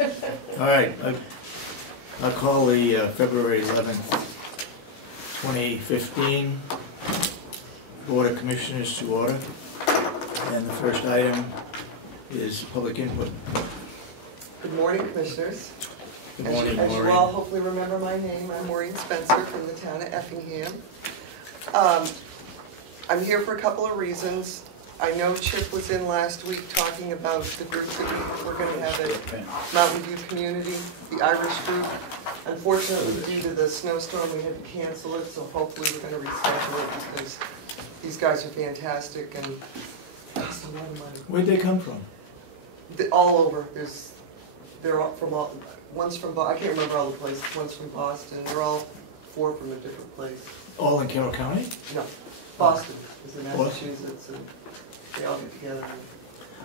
All right, I'll call the February 11th, 2015 Board of Commissioners to order. And the first item is public input. Good morning, Commissioners. Good morning, As Maureen. you all hopefully remember my name, I'm Maureen Spencer from the town of Effingham. I'm here for a couple of reasons. I know Chip was in last week talking about the group that we're going to have at Mountain View Community, the Irish group. Unfortunately, due to the snowstorm, we had to cancel it, so hopefully we're going to reschedule it because these guys are fantastic and cost a lot of money. Where'd they come from? All over. They're all from all. One's from I can't remember all the places. One's from Boston. They're all 4 from a different place. All in Carroll County? No, Boston is in Massachusetts, and they all get together.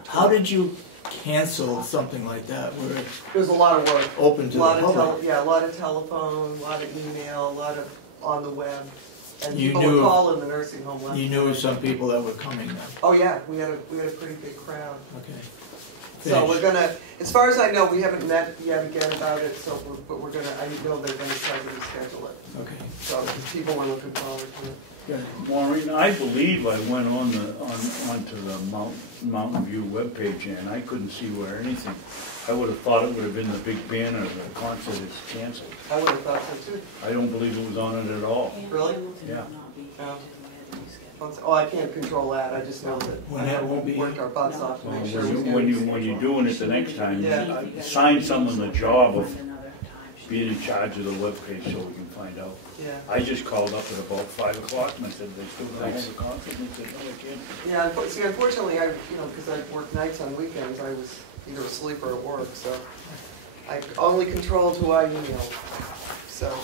How did you cancel something like that? Where it was a lot of work. Open to the public? Yeah, a lot of telephone, a lot of email, a lot of on the web. And you people knew, would call in the nursing home. You knew some people that were coming then? Oh yeah, we had a pretty big crowd. Okay. So we're gonna, as far as I know, we haven't met yet again about it. So, but we're gonna. I know they're gonna try to reschedule it. Okay. So people were looking forward to it. Good. Maureen, I believe I went onto the Mountain View webpage and I couldn't see where anything. I would have thought it would have been the big banner. The concert is canceled. I would have thought so too. I don't believe it was on it at all. Really? Yeah. Oh, I can't control that. I just know that we worked our butts off to make sure it was when you're doing it the next time, assign someone the job of being in charge of the webpage so we can find out. Yeah. I just called up at about 5 o'clock and I said, they still don't have a concert? And they said, no, they can't. Yeah, see, unfortunately, because I work nights on weekends, I was either asleep or at work, so I only controlled who I emailed. So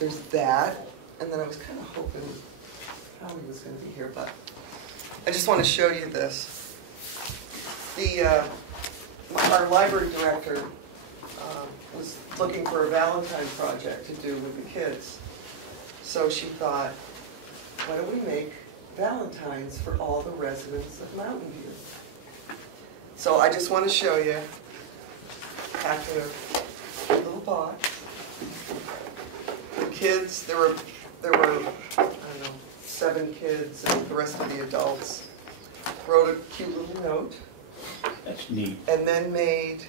there's that, and then I was kind of hoping Howie was going to be here, but I just want to show you this. Our library director was looking for a Valentine project to do with the kids. So she thought, why don't we make Valentines for all the residents of Mountain View? So I just want to show you, packed in a little box. The kids, there were I don't know, 7 kids, and the rest of the adults wrote a cute little note. That's neat. And then made,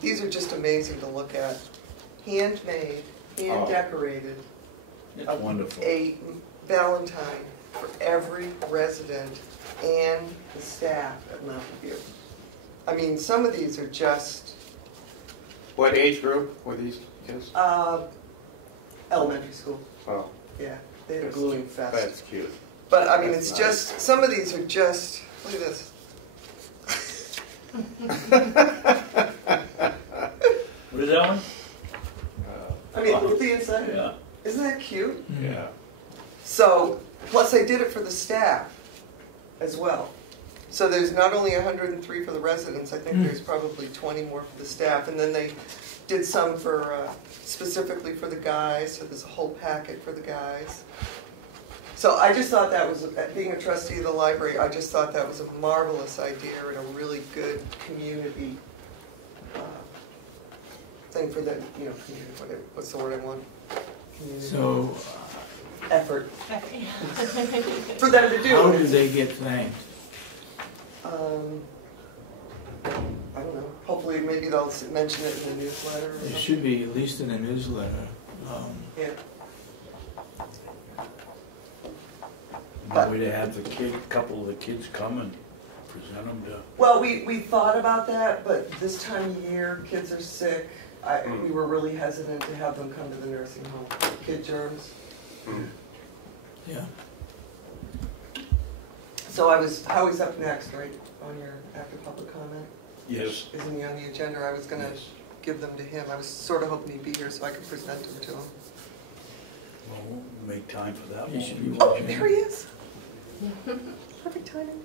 these are just amazing to look at. Handmade, hand-decorated. It's wonderful. A Valentine for every resident and the staff at Mountain View. I mean, some of these are just... What age group were these kids? Elementary school. Oh. Yeah, they had a gluing fest. That's cute. But I mean, it's nice. Just, some of these are just, look at this. What is that one? I mean, look at the inside. Yeah. Isn't that cute? Yeah. So, plus they did it for the staff as well. So there's not only 103 for the residents, I think there's probably 20 more for the staff. And then they did some for, specifically for the guys, so there's a whole packet for the guys. So I just thought that was, being a trustee of the library, I just thought that was a marvelous idea and a really good community thing for them, community, whatever, what's the word I want? Community. So, effort. For them to do. How do they get thanked? I don't know. Hopefully, maybe they'll mention it in the newsletter. Or It should be at least in the newsletter. Yeah. Maybe they have a couple of the kids come and present them to... Well, we thought about that, but this time of year, kids are sick. We were really hesitant to have them come to the nursing home. Kid germs. Yeah. So Howie's up next, right, on your after public comment? Yes. Isn't he on the agenda? I was going to give them to him. I was sort of hoping he'd be here so I could present them to him. Well, we'll make time for that. He should be Oh, watching. there he is. Perfect timing.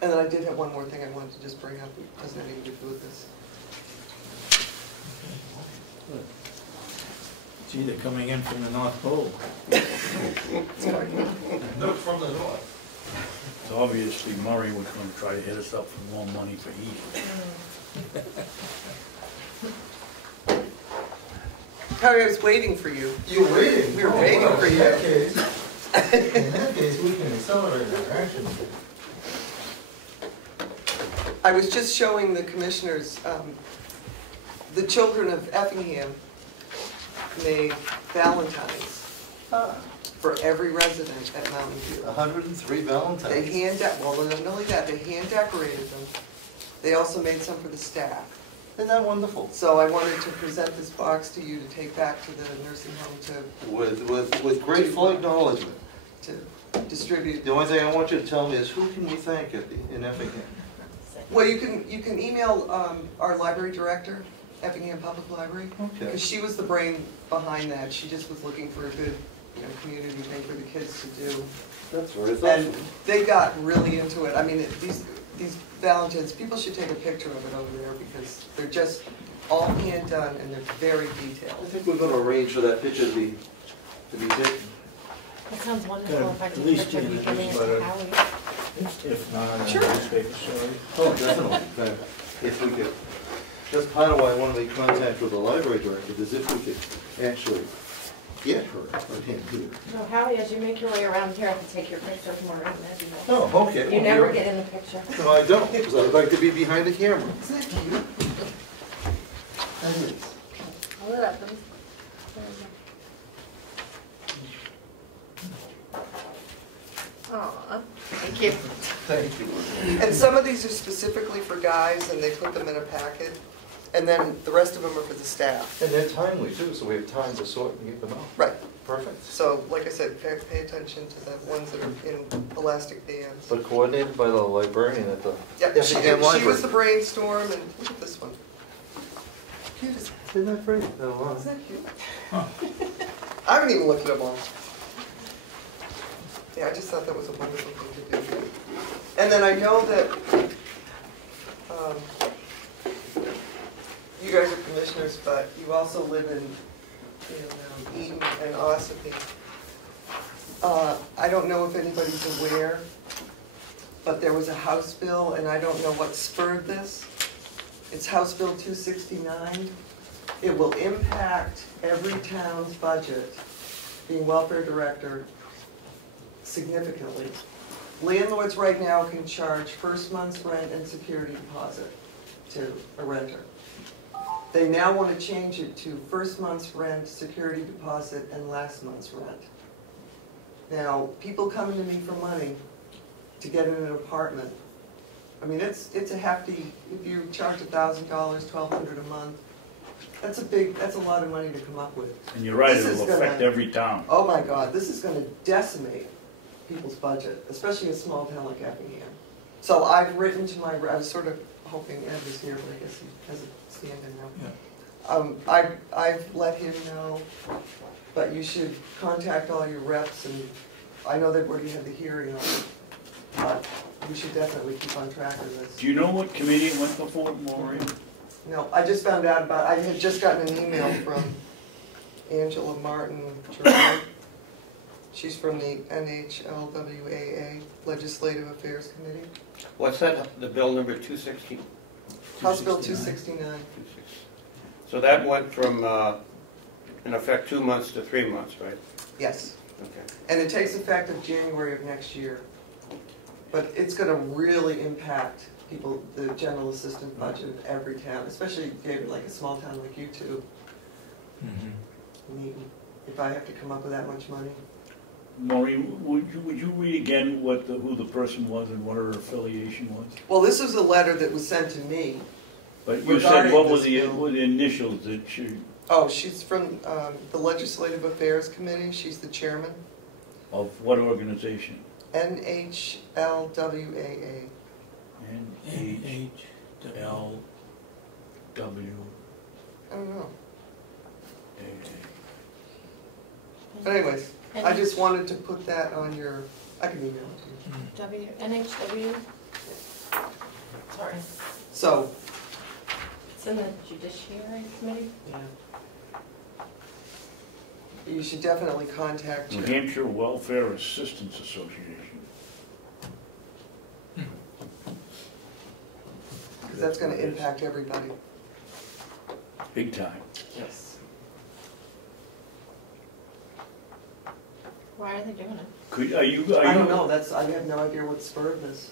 And then I did have one more thing I wanted to just bring up. It doesn't have anything to do with this. It's either coming in from the North Pole. Sorry. No, from the north. It's obvious. obviously Murray was gonna try to hit us up for more money for heat. Harry, I was waiting for you. You're waiting? We were waiting for you. In that case, we can accelerate our action. I was just showing the commissioners, the children of Effingham made Valentines for every resident at Mountain View. 103 Valentines. Well, not only that, they hand decorated them. They also made some for the staff. Isn't that wonderful? So I wanted to present this box to you to take back to the nursing home With grateful acknowledgement. to distribute. The only thing I want you to tell me is who can we thank in Effingham? Well, you can email our library director, Effingham Public Library, Okay. because she was the brain behind that. She just was looking for a good, community thing for the kids to do. That's very And thoughtful. they got really into it. I mean, these Valentines, people should take a picture of it over there because they're just all hand done and they're very detailed. I think we're going to arrange for that picture to be taken. That sounds wonderful. If I At can least picture in you the getting it newsletter. to Howie. If not, in Sure. the newspaper story. Oh, definitely. If we could, that's part of why I want to make contact with the library director, is if we could actually get her or him here. So Howie, as you make your way around here, I can take your picture of Maureen. That'd be nice. Oh, okay. You Well, never you're- get in the picture. No, I don't, because I'd like to be behind the camera. Isn't that cute? That is. Hold it up. Aw, thank you. Thank you. And some of these are specifically for guys and they put them in a packet. And then the rest of them are for the staff. And they're timely too, so we have time to sort and get them out. Right. Perfect. So, like I said, pay attention to the ones that are in elastic bands. But coordinated by the librarian at the Yeah, she Effingham was Library. the brainstorm, and look at this one. Cute as, Isn't that pretty? isn't that cute? I haven't even looked at them all. Yeah, I just thought that was a wonderful thing to do. And then I know that you guys are commissioners, but you also live in Eaton and Ossipee. I don't know if anybody's aware, but there was a House bill, and I don't know what spurred this. It's House Bill 269. It will impact every town's budget, being welfare director, significantly. Landlords right now can charge first month's rent and security deposit to a renter. They now want to change it to first month's rent, security deposit, and last month's rent. Now, people coming to me for money to get in an apartment, I mean, it's a hefty, if you charge $1,000, $1,200 a month, that's a lot of money to come up with. And you're right, This is it'll affect gonna- every town. Oh my God, this is going to decimate people's budget, especially in a small town like Effingham. So I've written to I was sort of hoping Ed was here, but I guess he has a stand-in now. I've let him know, but you should contact all your reps, and I know they've already had the hearing on it, but we should definitely keep on track of this. Do you know what committee it went before, Maureen? No, I just found out about, I had just gotten an email from Angela Martin. She's from the NHLWAA Legislative Affairs Committee. What's that, the bill number 260? House Bill 269. 260. So that went from, in effect, 2 months to 3 months, right? Yes. Okay. And it takes effect of January of next year. But it's going to really impact people, the general assistant budget of every town, especially David, like a small town like you two. If I have to come up with that much money. Maureen, would you read again who the person was and what her affiliation was? Well, this was a letter that was sent to me. But you said Regarding what were this the, bill. what the initials that she, Oh, she's from the Legislative Affairs Committee. She's the chairman. of what organization? NHLWAA. NHLW. I don't know. But anyways, I just wanted to put that on your, I can email it to you. NHW? Sorry. So, It's in the Judiciary Committee? yeah. You should definitely contact New your, Hampshire Welfare Assistance Association. that's gonna impact everybody. Big time. Yes. Why are they doing it? Are you? I don't know, I have no idea what spurred this.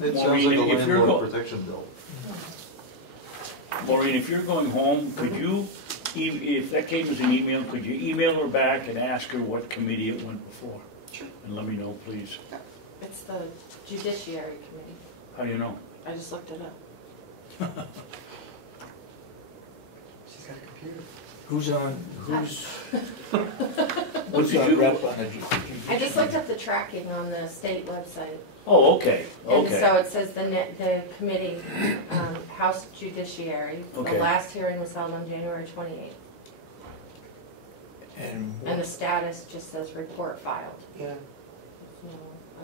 It sounds Maureen, like a if you're landlord protection bill. Maureen, if you're going home, could you, if that came as an email, could you email her back and ask her what committee it went before? Sure. And let me know, please. It's the Judiciary Committee. How do you know? I just looked it up. She's got a computer. Who's on, who's What did our you? rep on the I just looked up the tracking on the state website. Oh, okay, And okay. so it says the committee, House Judiciary, the Okay. last hearing was held on January 28th. And the status just says report filed. Yeah. No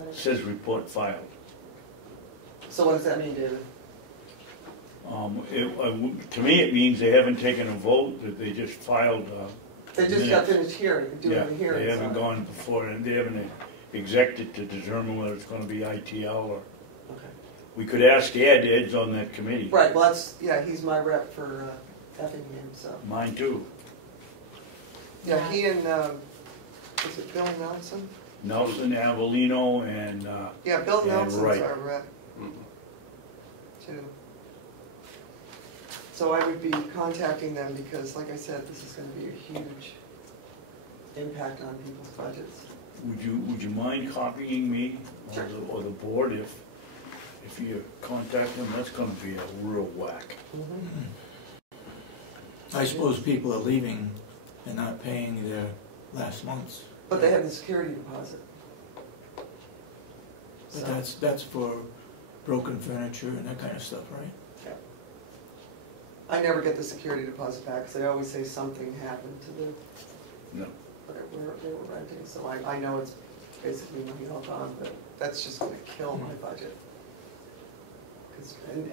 other- It says report filed. So what does that mean, David? To me, it means they haven't taken a vote, that they just filed, They just got minutes. finished hearing, doing Yeah, the hearings. they haven't on it. gone before, and they haven't exected to determine whether it's gonna be ITL or, Okay. we could ask Ed, Ed's on that committee. Right, well, he's my rep for Effingham, so. Mine too. Yeah, he and, is it Bill Nelson? Nelson, Avellino, and, Yeah, Bill And Nelson's Wright. our rep, Mhm. too. So I would be contacting them because, like I said, this is gonna be a huge impact on people's budgets. would you mind copying me Sure. or the board if you contact them? That's gonna be a real whack. I suppose people are leaving and not paying their last month's. But they have the security deposit. But So, that's for broken furniture and that kind of stuff, right? I never get the security deposit back, because they always say something happened to the, No. they were renting, so I know it's basically money all gone, but that's just gonna kill my budget.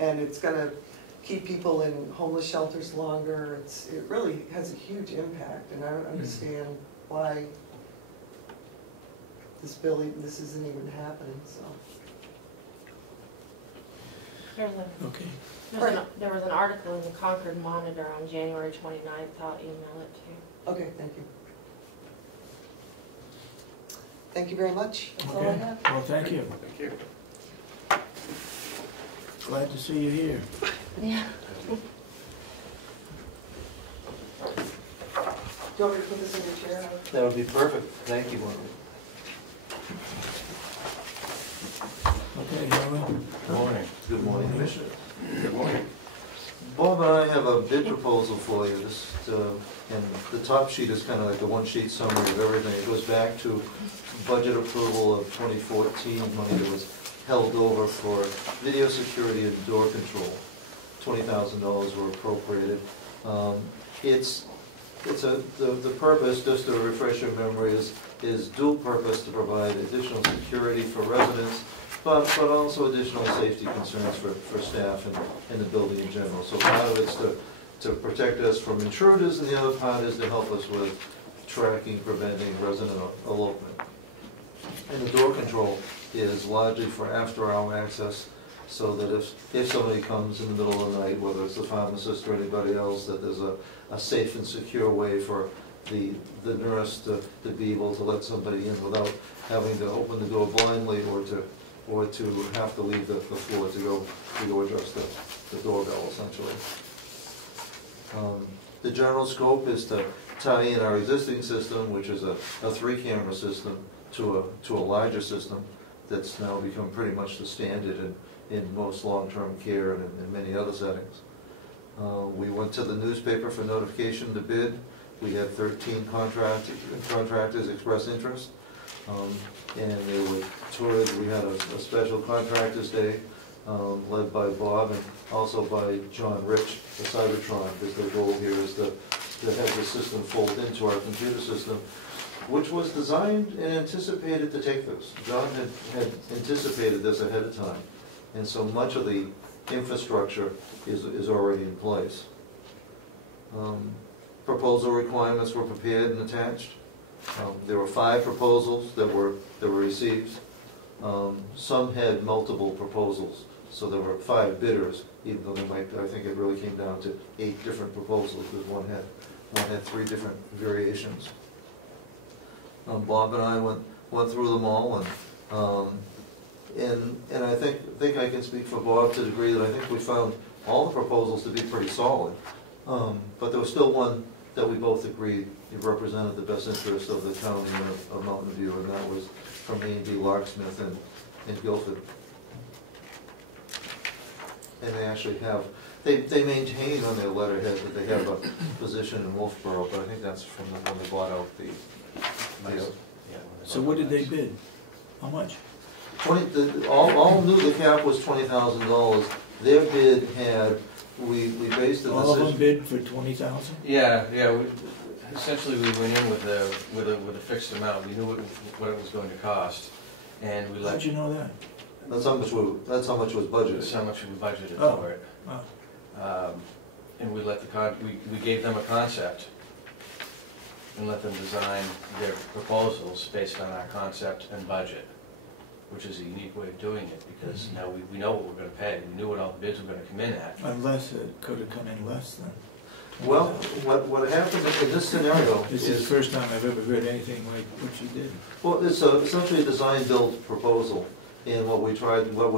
And it's gonna keep people in homeless shelters longer, it really has a huge impact, and I don't understand why this isn't even happening, so. Okay. There was an article in the Concord Monitor on January 29th, I'll email it to you. Okay, thank you. Thank you very much, that's all I Okay, have. well, thank you. Thank you. Glad to see you here. Yeah. Do you want me to put this in your chair? Howard? That would be perfect. Thank you, Maureen. Okay, Howard? Morning. Good morning, Commissioner. Good morning. Bob and I have a bid proposal for you. And the top sheet is kind of like the one-sheet summary of everything. It goes back to budget approval of 2014, money that was held over for video security and door control. $20,000 were appropriated. The purpose, just to refresh your memory, is dual purpose to provide additional security for residents, but also additional safety concerns for staff and the building in general. So part of it's to protect us from intruders, and the other part is to help us with tracking, preventing resident elopement. And the door control is largely for after-hour access, so that if somebody comes in the middle of the night, whether it's the pharmacist or anybody else, that there's a safe and secure way for the nurse to be able to let somebody in without having to open the door blindly or to have to leave the floor to go address the doorbell, essentially. The general scope is to tie in our existing system, which is a 3-camera system, to a larger system that's now become pretty much the standard in most long-term care and in many other settings. We went to the newspaper for notification to bid. We had 13 contractors express interest, and they were toured. We had a special contractors day led by Bob and also by John Rich, the Cybertron, because their goal here is to have the system fold into our computer system, which was designed and anticipated to take this. John had anticipated this ahead of time, and so much of the infrastructure is already in place. Proposal requirements were prepared and attached. There were 5 proposals that were received. Some had multiple proposals, So there were 5 bidders, even though I think it really came down to 8 different proposals, because one had 3 different variations. Bob and I went through them all, and I think I can speak for Bob to the degree that I think we found all the proposals to be pretty solid. But there was still one that we both agreed it represented the best interest of the county of Mountain View, and that was from A&B Locksmith in Guilford. And they actually have, they maintain on their letterhead that they have a position in Wolfboro, but I think that's from when they bought out the. So what did they bid? How much? All knew the cap was $20,000. Their bid had, we based the decision. All of them bid for 20,000? Yeah. Essentially, we went in with a fixed amount. We knew what it was going to cost, and we let. How'd you know that? That's how much was budgeted. That's how much we budgeted Oh. for it. Oh. And we let we gave them a concept and let them design their proposals based on our concept and budget, which is a unique way of doing it, because now we know what we're going to pay. We knew what all the bids were going to come in at. Unless it could have come in less than. Well, what happened in this scenario This is the first time I've ever heard anything like what you did. well, it's essentially a design-build proposal. And what we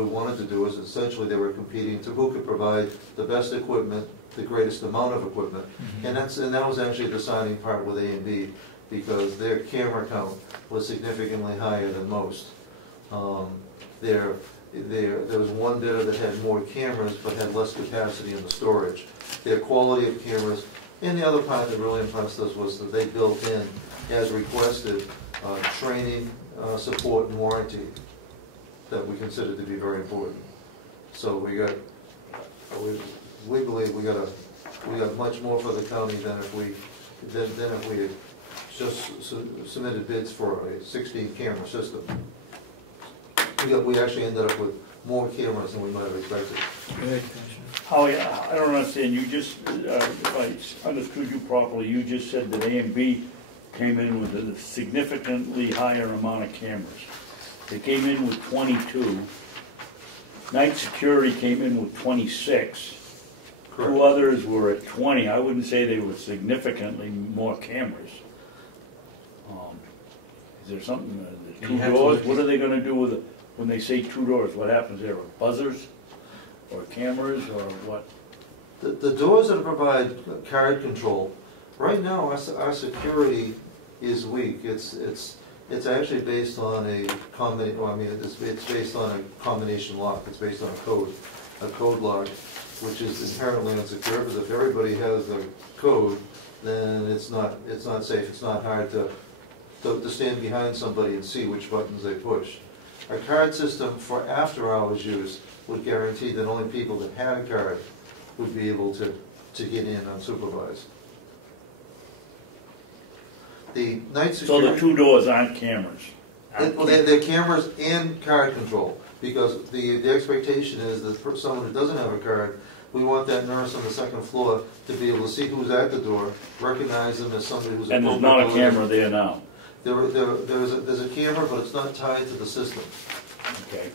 wanted to do is essentially they were competing to who could provide the best equipment, the greatest amount of equipment. And that was actually the deciding part with A&B, because their camera count was significantly higher than most. There was one bidder that had more cameras but had less capacity in the storage. Their quality of cameras, and the other part that really impressed us was that they built in, as requested, training, support, and warranty that we considered to be very important. So we believe we got much more for the county than if we had just submitted bids for a 16-camera system. We actually ended up with more cameras than we might have expected. Go ahead, Commissioner. Howie, I don't understand, you just, if I understood you properly, you just said that A&B came in with a significantly higher amount of cameras. They came in with 22. Night Security came in with 26. Correct. 2 others were at 20. I wouldn't say they were significantly more cameras. Is there something, the 2 doors, what are they gonna do with it? When they say 2 doors, what happens there? Buzzers or cameras or what? The doors that provide card control, right now our security is weak. It's actually based on it's based on a combination lock. It's based on a code lock, which is inherently unsecure. Because if everybody has the code, then it's not safe. It's not hard to stand behind somebody and see which buttons they push. A card system for after-hours use would guarantee that only people that had a card would be able to get in unsupervised. The night security. So the 2 doors aren't cameras? Well, they're cameras and card control, because the expectation is that for someone who doesn't have a card, we want that nurse on the 2nd floor to be able to see who's at the door, recognize them as somebody who's. And there's not a camera there now? There's a camera, but it's not tied to the system. Okay.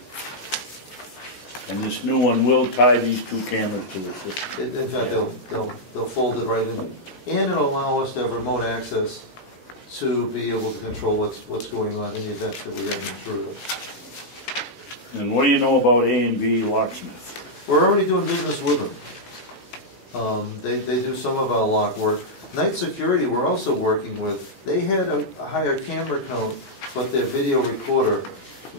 And this new one will tie these 2 cameras to the system? In fact, they'll fold it right in, and it'll allow us to have remote access to be able to control what's going on in the event that we have an intruder. And what do you know about A&B Locksmith? We're already doing business with them. They do some of our lock work. Night Security we're also working with. They had a higher camera count, but their video recorder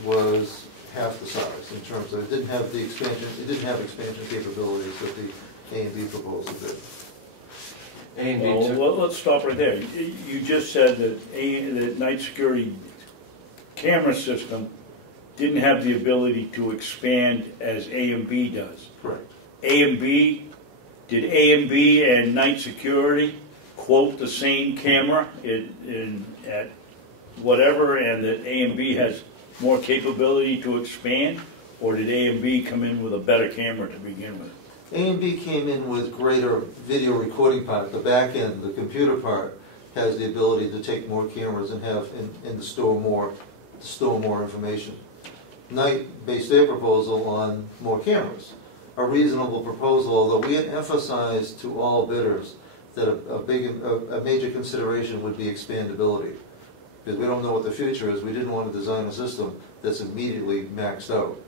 was half the size in terms of it didn't have the expansion. It didn't have expansion capabilities that the A&B proposal did. Well, let's stop right there. You just said that the Night Security camera system didn't have the ability to expand as A&B does. Correct. A&B, did A&B and Night Security quote the same camera at whatever, and that A&B has more capability to expand, or did A&B come in with a better camera to begin with? A&B came in with greater video recording part. The back end, the computer part, has the ability to take more cameras and have and to store more information. Knight based their proposal on more cameras. A reasonable proposal, although we had emphasized to all bidders that a major consideration would be expandability. Because we don't know what the future is, we didn't want to design a system that's immediately maxed out.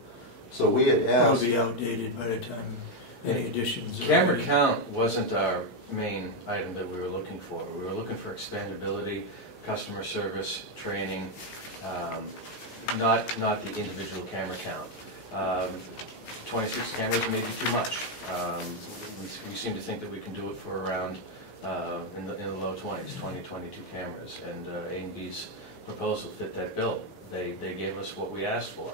So we had It'll asked... be outdated by the time any additions. are Camera made. count wasn't our main item that we were looking for. We were looking for expandability, customer service, training, not the individual camera count. 26 cameras may be too much. We seem to think that we can do it for around in the low 20s, 20, 22 cameras, and A&B's proposal fit that bill. They gave us what we asked for.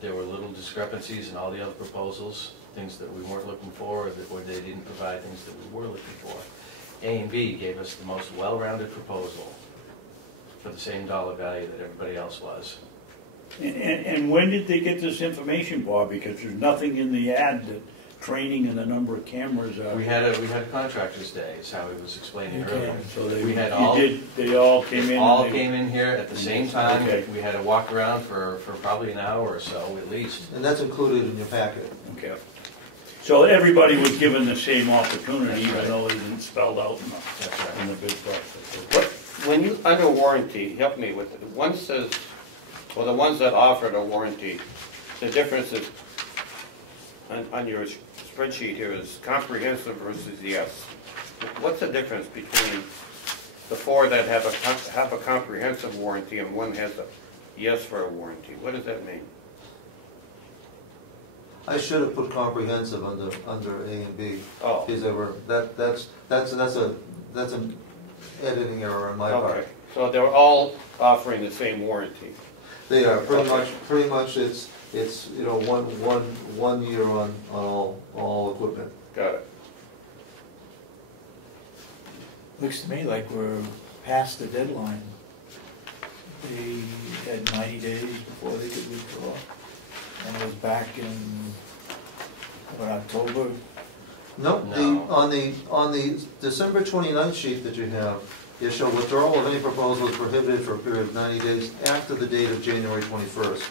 There were little discrepancies in all the other proposals, things that we weren't looking for, or they didn't provide things that we were looking for. A&B gave us the most well-rounded proposal for the same dollar value that everybody else was. And when did they get this information, Bob? Because there's nothing in the ad that training and the number of cameras are. We had a contractors' day, is how he was explaining Okay. earlier. So they, We had all- they all came in? All and they- came in here at the same time. Okay. We had to walk around for probably an hour or so at least. And that's included in your packet. Okay. So everybody was given the same opportunity, That's right. even though it isn't spelled out That's right. in the bid process. What, when you, under warranty, help me with it, one says, well, the ones that offered a warranty, the difference is, on your spreadsheet here is comprehensive versus yes. What's the difference between the four that have a comprehensive warranty and one has a yes for a warranty? What does that mean? I should have put comprehensive under A and B. Oh, Because they were, that's an editing error on my okay. part. So they're all offering the same warranty. They are, Okay. pretty much it's, you know, one year on all equipment. Got it. Looks to me like we're past the deadline. They had 90 days before they could withdraw. And it was back in, what, October? No, No. on the December 29th sheet that you have, you show withdrawal of any proposal is prohibited for a period of 90 days after the date of January 21st.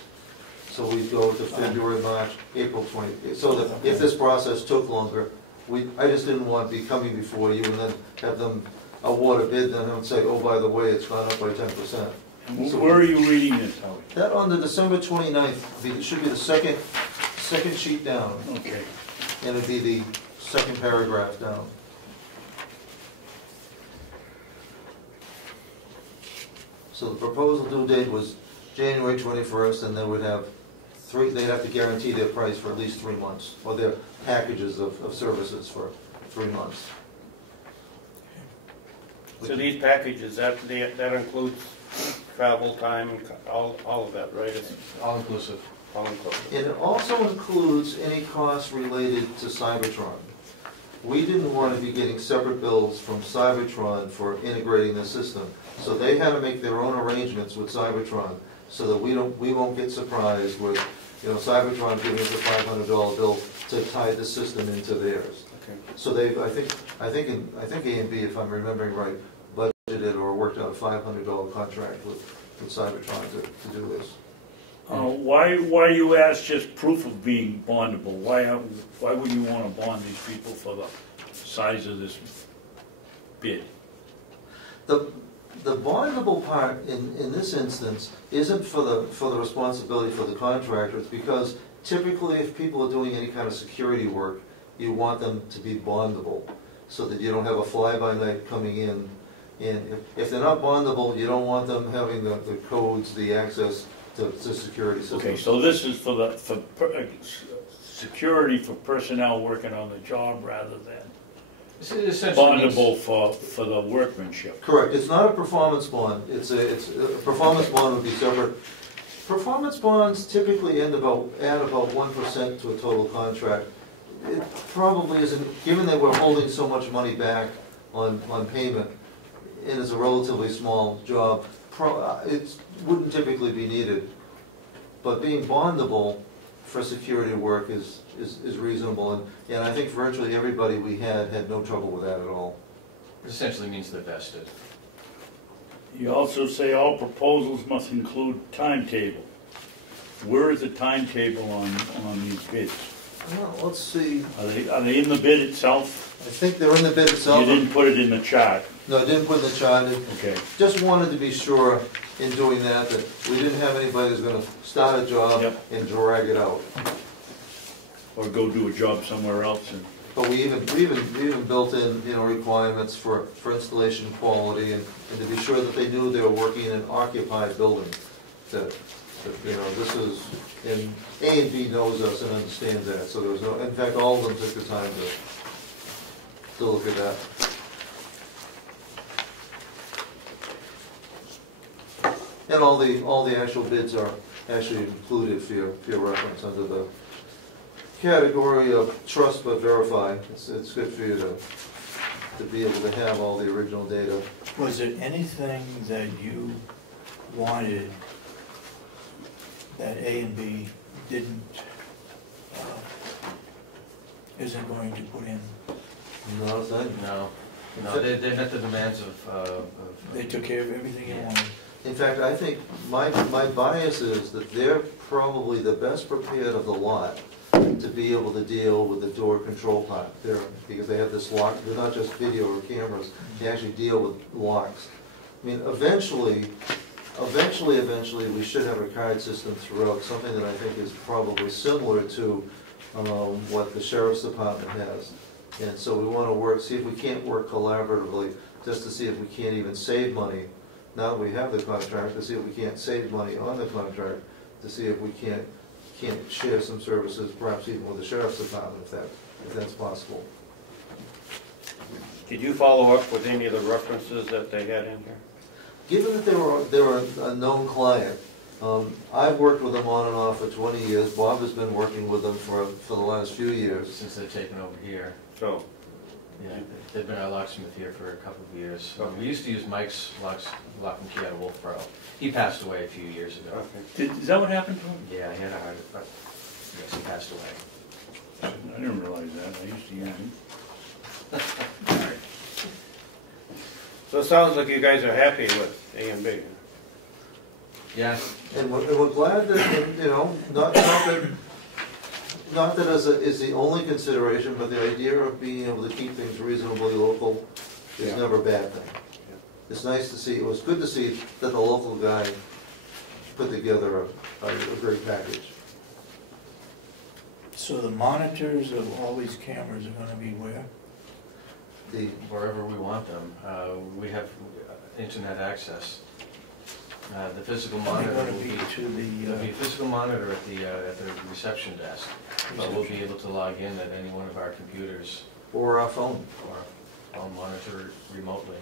So we go to February, March, April 20, so that if this process took longer, I just didn't want to be coming before you and then have them award a bid, then and say, oh, by the way, it's gone up by 10%. And where are you reading this, Howie? That on the December 29th, it should be the second sheet down, Okay. and it'd be the second paragraph down. So the proposal due date was January 21st, and they would have they'd have to guarantee their price for at least 3 months, or their packages of services for 3 months. So these packages, that includes travel time, all of that, right? It's All inclusive. all inclusive. And it also includes any costs related to Cybertron. We didn't want to be getting separate bills from Cybertron for integrating the system. So they had to make their own arrangements with Cybertron so that we won't get surprised with, you know, Cybertron giving us a $500 bill to tie the system into theirs. Okay. So I think A&B, if I'm remembering right, budgeted or worked out a $500 contract with Cybertron to do this. Why you ask just proof of being bondable? Why would you want to bond these people for the size of this bid? The bondable part in this instance isn't for the responsibility for the contractor. It's because typically if people are doing any kind of security work, you want them to be bondable so that you don't have a fly-by-night coming in. And if they're not bondable, you don't want them having the codes, the access to security systems. Okay, so this is for security for personnel working on the job rather than bondable for the workmanship. Correct. It's not a performance bond. It's a performance bond would be separate. Performance bonds typically add about 1% to a total contract. It probably isn't, given that we're holding so much money back on payment, and it's a relatively small job, it wouldn't typically be needed. But being bondable for security work is reasonable, and I think virtually everybody we had no trouble with that at all. It essentially means they're vested. You also say all proposals must include timetable. Where is the timetable on these bids? Well, let's see, Are they in the bid itself? I think they're in the bid itself. You didn't put it in the chart. No, I didn't put in the chart. Okay. Just wanted to be sure in doing that we didn't have anybody who's gonna start a job Yep. and drag it out. Or go do a job somewhere else and, But we even built in, requirements for installation quality and to be sure that they knew they were working in an occupied building. That, this is, and A and B knows us and understands that, so there was no, in fact, all of them took the time to look at that. And all the actual bids are actually included for your reference under the category of trust but verify. It's good for you to be able to have all the original data. Was there anything that you wanted that A and B didn't, isn't going to put in? No, it's not. No, they met the demands of. They took care of everything you Yeah. wanted? In fact, I think my bias is that they're probably the best prepared of the lot to be able to deal with the door control part there, because they have this lock. They're not just video or cameras, they actually deal with locks. I mean, eventually, we should have a card system throughout, something that I think is probably similar to what the sheriff's department has. And so we want to see if we can't work collaboratively, just to see if we can't even save money. Now that we have the contract, to see if we can't save money on the contract, to see if we can't share some services, perhaps even with the sheriff's department, if that's possible. Did you follow up with any of the references that they had in here? Given that they were a known client, I've worked with them on and off for 20 years. Bob has been working with them for the last few years. Since they've taken over here. So, Yeah, they've been our locksmith here for a couple of years. We used to use Mike's lock and key out of Wolfboro. He passed away a few years ago. okay. is that what happened to him? Yeah, he had a heart attack. Yes, he passed away. I didn't realize that. I used to use him. So it sounds like you guys are happy with A and B. Yeah, And we're glad that, not that is the only consideration, but the idea of being able to keep things reasonably local is Yeah. never a bad thing. It's nice to see, it was good to see that the local guy put together a great package. So the monitors of all these cameras are gonna be where? wherever we want them. We have internet access. The physical Are they monitor gonna will be be, to there'll be the, a physical monitor at the reception desk, but we'll be able to log in at any one of our computers Or our phone. or I'll monitor remotely.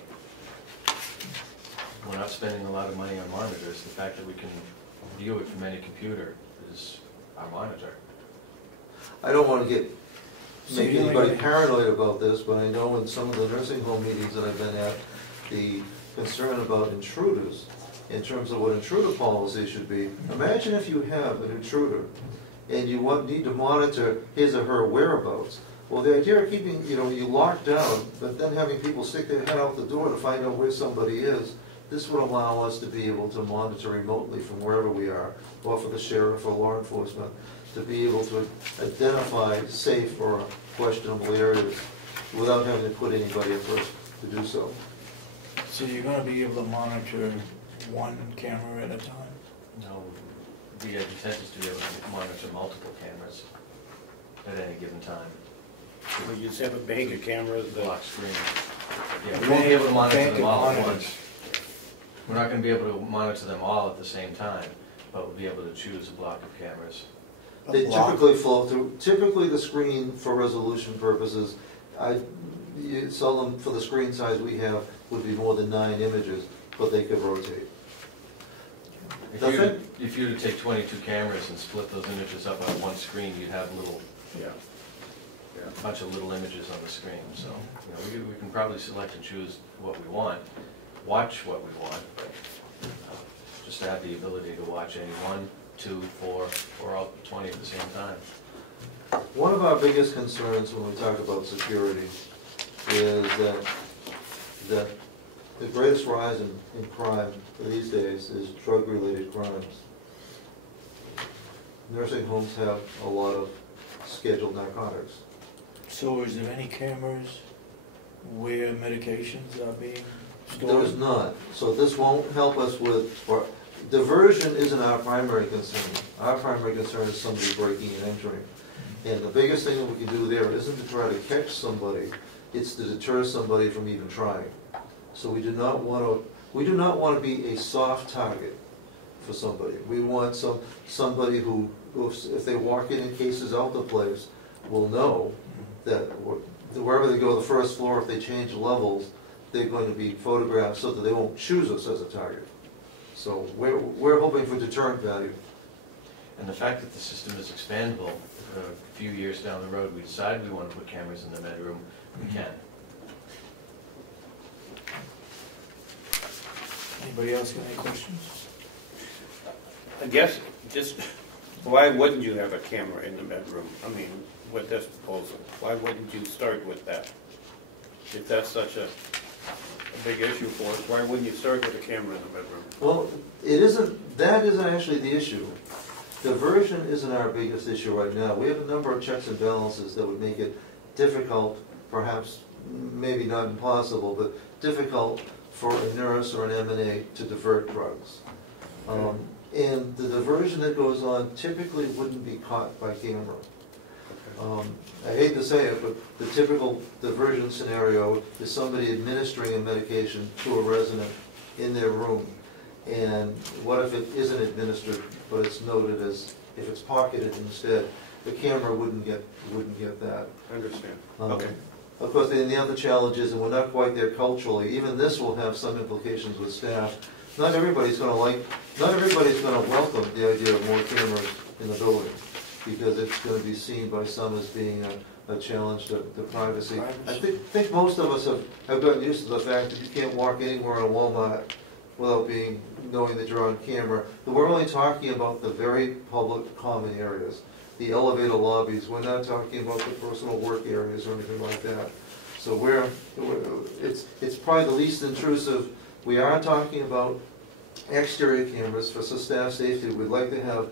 We're not spending a lot of money on monitors. The fact that we can view it from any computer is our monitor. I don't want to So make you only anybody got- paranoid about this, but I know in some of the nursing home meetings that I've been at, the concern about intruders, in terms of what intruder policy should be. Imagine if you have an intruder and you need to monitor his or her whereabouts. Well, the idea of keeping, you locked down, but then having people stick their head out the door to find out where somebody is, this would allow us to be able to monitor remotely from wherever we are, or for the sheriff or law enforcement, to be able to identify safe or questionable areas without having to put anybody at risk to do so. so you're gonna be able to monitor one camera at a time? No, the intent is to be able to monitor multiple cameras at any given time. You just have a bank of cameras that, Block screen. Yeah, we won't be able to monitor Bank them of all at monitors. once. We're not gonna be able to monitor them all at the same time, but we'll be able to choose a block of cameras. They A block? typically flow through, typically the screen for resolution purposes, you seldom, for the screen size we have, would be more than 9 images, but they could rotate. If you were to take 22 cameras and split those images up on one screen, you'd have a bunch of little images on the screen. So we can probably select and choose what we want, watch what we want, but just to have the ability to watch any 1, 2, 4, or all 20 at the same time. One of our biggest concerns when we talk about security is that the greatest rise in crime these days is drug-related crimes. nursing homes have a lot of scheduled narcotics. So is there any cameras where medications are being stored? There is not. So this won't help us with, or diversion isn't our primary concern. Our primary concern is somebody breaking and entering. And the biggest thing that we can do there isn't to try to catch somebody, it's to deter somebody from even trying. So we do not want to be a soft target for somebody. We want somebody who, if they walk in cases out the place, will know that wherever they go, the first floor, if they change levels, they're going to be photographed so that they won't choose us as a target. So we're hoping for deterrent value. And the fact that the system is expandable, a few years down the road, we decide we want to put cameras in the bedroom, we can. Anybody else got any questions? I guess, just, why wouldn't you have a camera in the bedroom? I mean, with this proposal, why wouldn't you start with that? If that's such a big issue for us, why wouldn't you start with a camera in the bedroom? Well, that isn't actually the issue. Diversion isn't our biggest issue right now. We have a number of checks and balances that would make it difficult, perhaps maybe not impossible, but difficult for a nurse or an M&A to divert drugs. And the diversion that goes on typically wouldn't be caught by camera. I hate to say it, but the typical diversion scenario is somebody administering a medication to a resident in their room. And what if it isn't administered, but it's noted as, if it's pocketed instead, the camera wouldn't get that. I understand. Okay. Of course, the other challenge is, and we're not quite there culturally, even this will have some implications with staff. Not everybody's going to welcome the idea of more cameras in the building, because it's going to be seen by some as being a challenge to privacy. I think most of us have gotten used to the fact that you can't walk anywhere in a Walmart without knowing that you're on camera. But we're only talking about the very public common areas, the elevator lobbies. We're not talking about the personal work areas or anything like that. So it's probably the least intrusive. We are talking about exterior cameras for staff safety. We'd like to have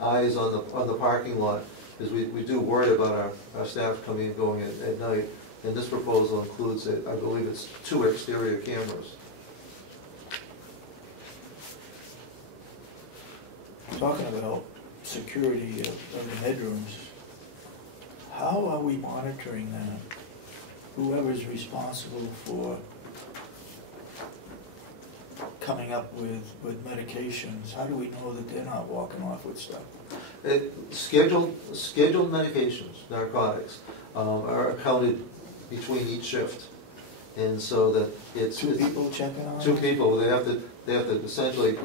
eyes on the parking lot, because we do worry about our staff coming and going at night. And this proposal includes, I believe it's 2 exterior cameras. Talking about security of the bedrooms, how are we monitoring that? Whoever's responsible for coming up with medications, how do we know that they're not walking off with stuff? Scheduled medications, narcotics, are accounted between each shift, and so that it's 2 people checking on it? 2 people. They have to essentially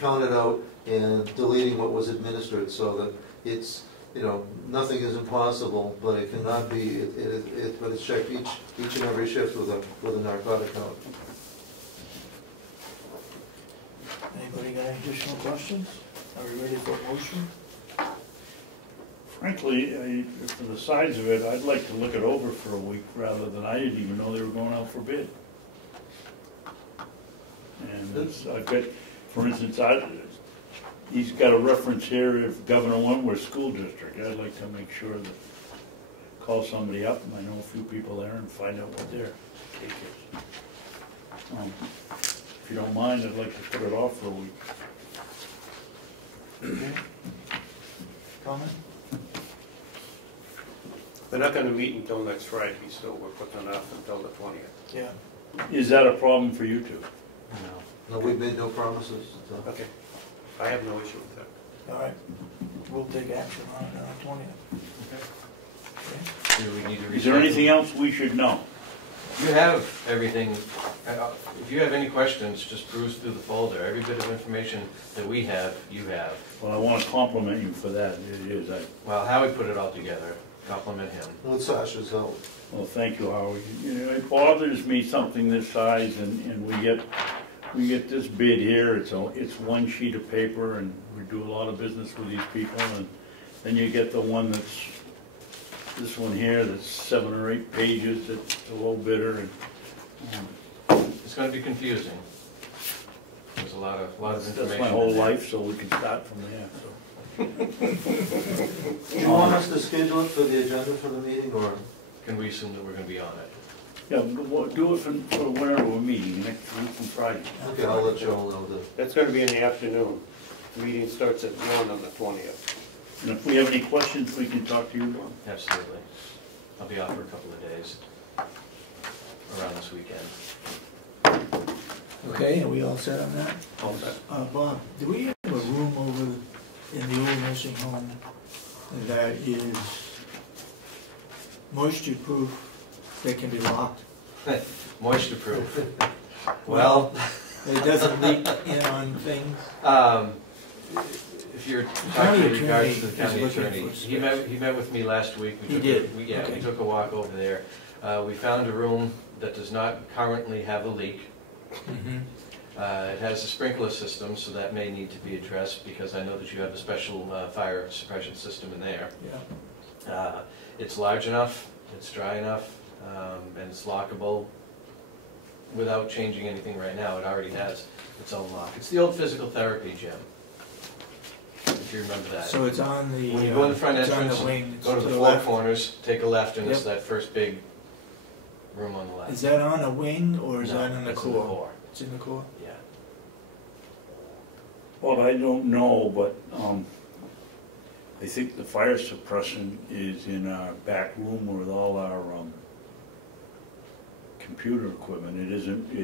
count it out and deleting what was administered, so that it's, nothing is impossible, but it cannot be. But it's checked each and every shift with a narcotic count. Anybody got any additional questions? Are we ready for a motion? Frankly, for the size of it, I'd like to look it over for a week rather than, I didn't even know they were going out for bid. And I've got, for instance, he's got a reference here, if Governor one were school district. I'd like to make sure that, call somebody up, and I know a few people there, and find out what their take is. If you don't mind, I'd like to put it off for a week. Okay. Comment? We're not going to meet until next Friday, so we're putting it off until the 20th. Yeah. Is that a problem for you two? No, we've made no promises. So. Okay. I have no issue with that. All right. We'll take action on it on the 20th. Okay. Do we need to Is there anything else we should know? You have everything. If you have any questions, just peruse through the folder. Every bit of information that we have, you have. Well, I want to compliment you for that. It is. Well, Howie put it all together. Compliment him. With Sasha's help. Well, thank you, Howard. It bothers me something this size, and we get this bid here. It's one sheet of paper, and we do a lot of business with these people, and then you get the one that's this one here that's 7 or 8 pages. It's a low bidder, and it's going to be confusing. There's a lot of information. That's my whole life, so we can start from there. So. Do you want us to schedule it for the agenda for the meeting, or? Can we assume that we're gonna be on it? Yeah, we'll do it for whenever we're meeting, next week on Friday. Okay, I'll let you all know that. That's gonna be in the afternoon. The meeting starts at 1 on the 20th. And if we have any questions, we can talk to you about. Absolutely. I'll be out for a couple of days around this weekend. Okay, are we all set on that? All set. Bob, do we have a room over in the old nursing home that is moisture proof, that can be locked? Moisture proof. Well, It doesn't leak in on things? if you're County talking in regards to the attorney county is looking attorney, for he met with me last week. He did? We Okay. took a walk over there. We found a room that does not currently have a leak. Mm-hmm. It has a sprinkler system, so that may need to be addressed, because I know that you have a special fire suppression system in there. Yeah. It's large enough, it's dry enough, and it's lockable without changing anything right now. It already has its own lock. It's the old physical therapy gym, if you remember that. So it's on the, When you go in the front it's on entrance, the wing, it's go to the four left. corners, take a left, and it's Yep. that first big room on the left. Is that on a wing or is No, that in the it's core? It's in the core? Yeah. Well, I don't know, but I think the fire suppression is in our back room with all our computer equipment. It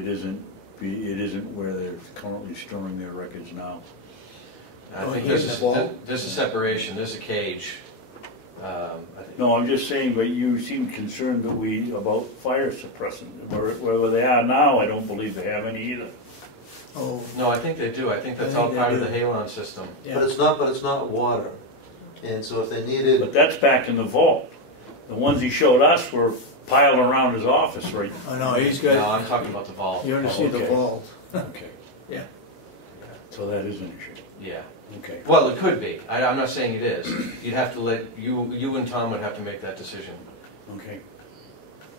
isn't where they're currently storing their records now. I Oh, think here's there's the vault. there's a separation, there's a cage. I think. No, I'm just saying, but you seem concerned about fire suppression. Where they are now, I don't believe they have any either. Oh, No, I think they do. I think that's I think all they part of do. the Halon system. But yeah. it's not water. And so if they needed, But that's back in the vault. The ones he showed us were piled around his office, right? Oh, no, he's No, got, I'm talking about the vault. you ought to see the okay. vault. Okay. Yeah. So that is an issue. Yeah. Okay. Well, it could be. I'm not saying it is. You'd have to you and Tom would have to make that decision. Okay.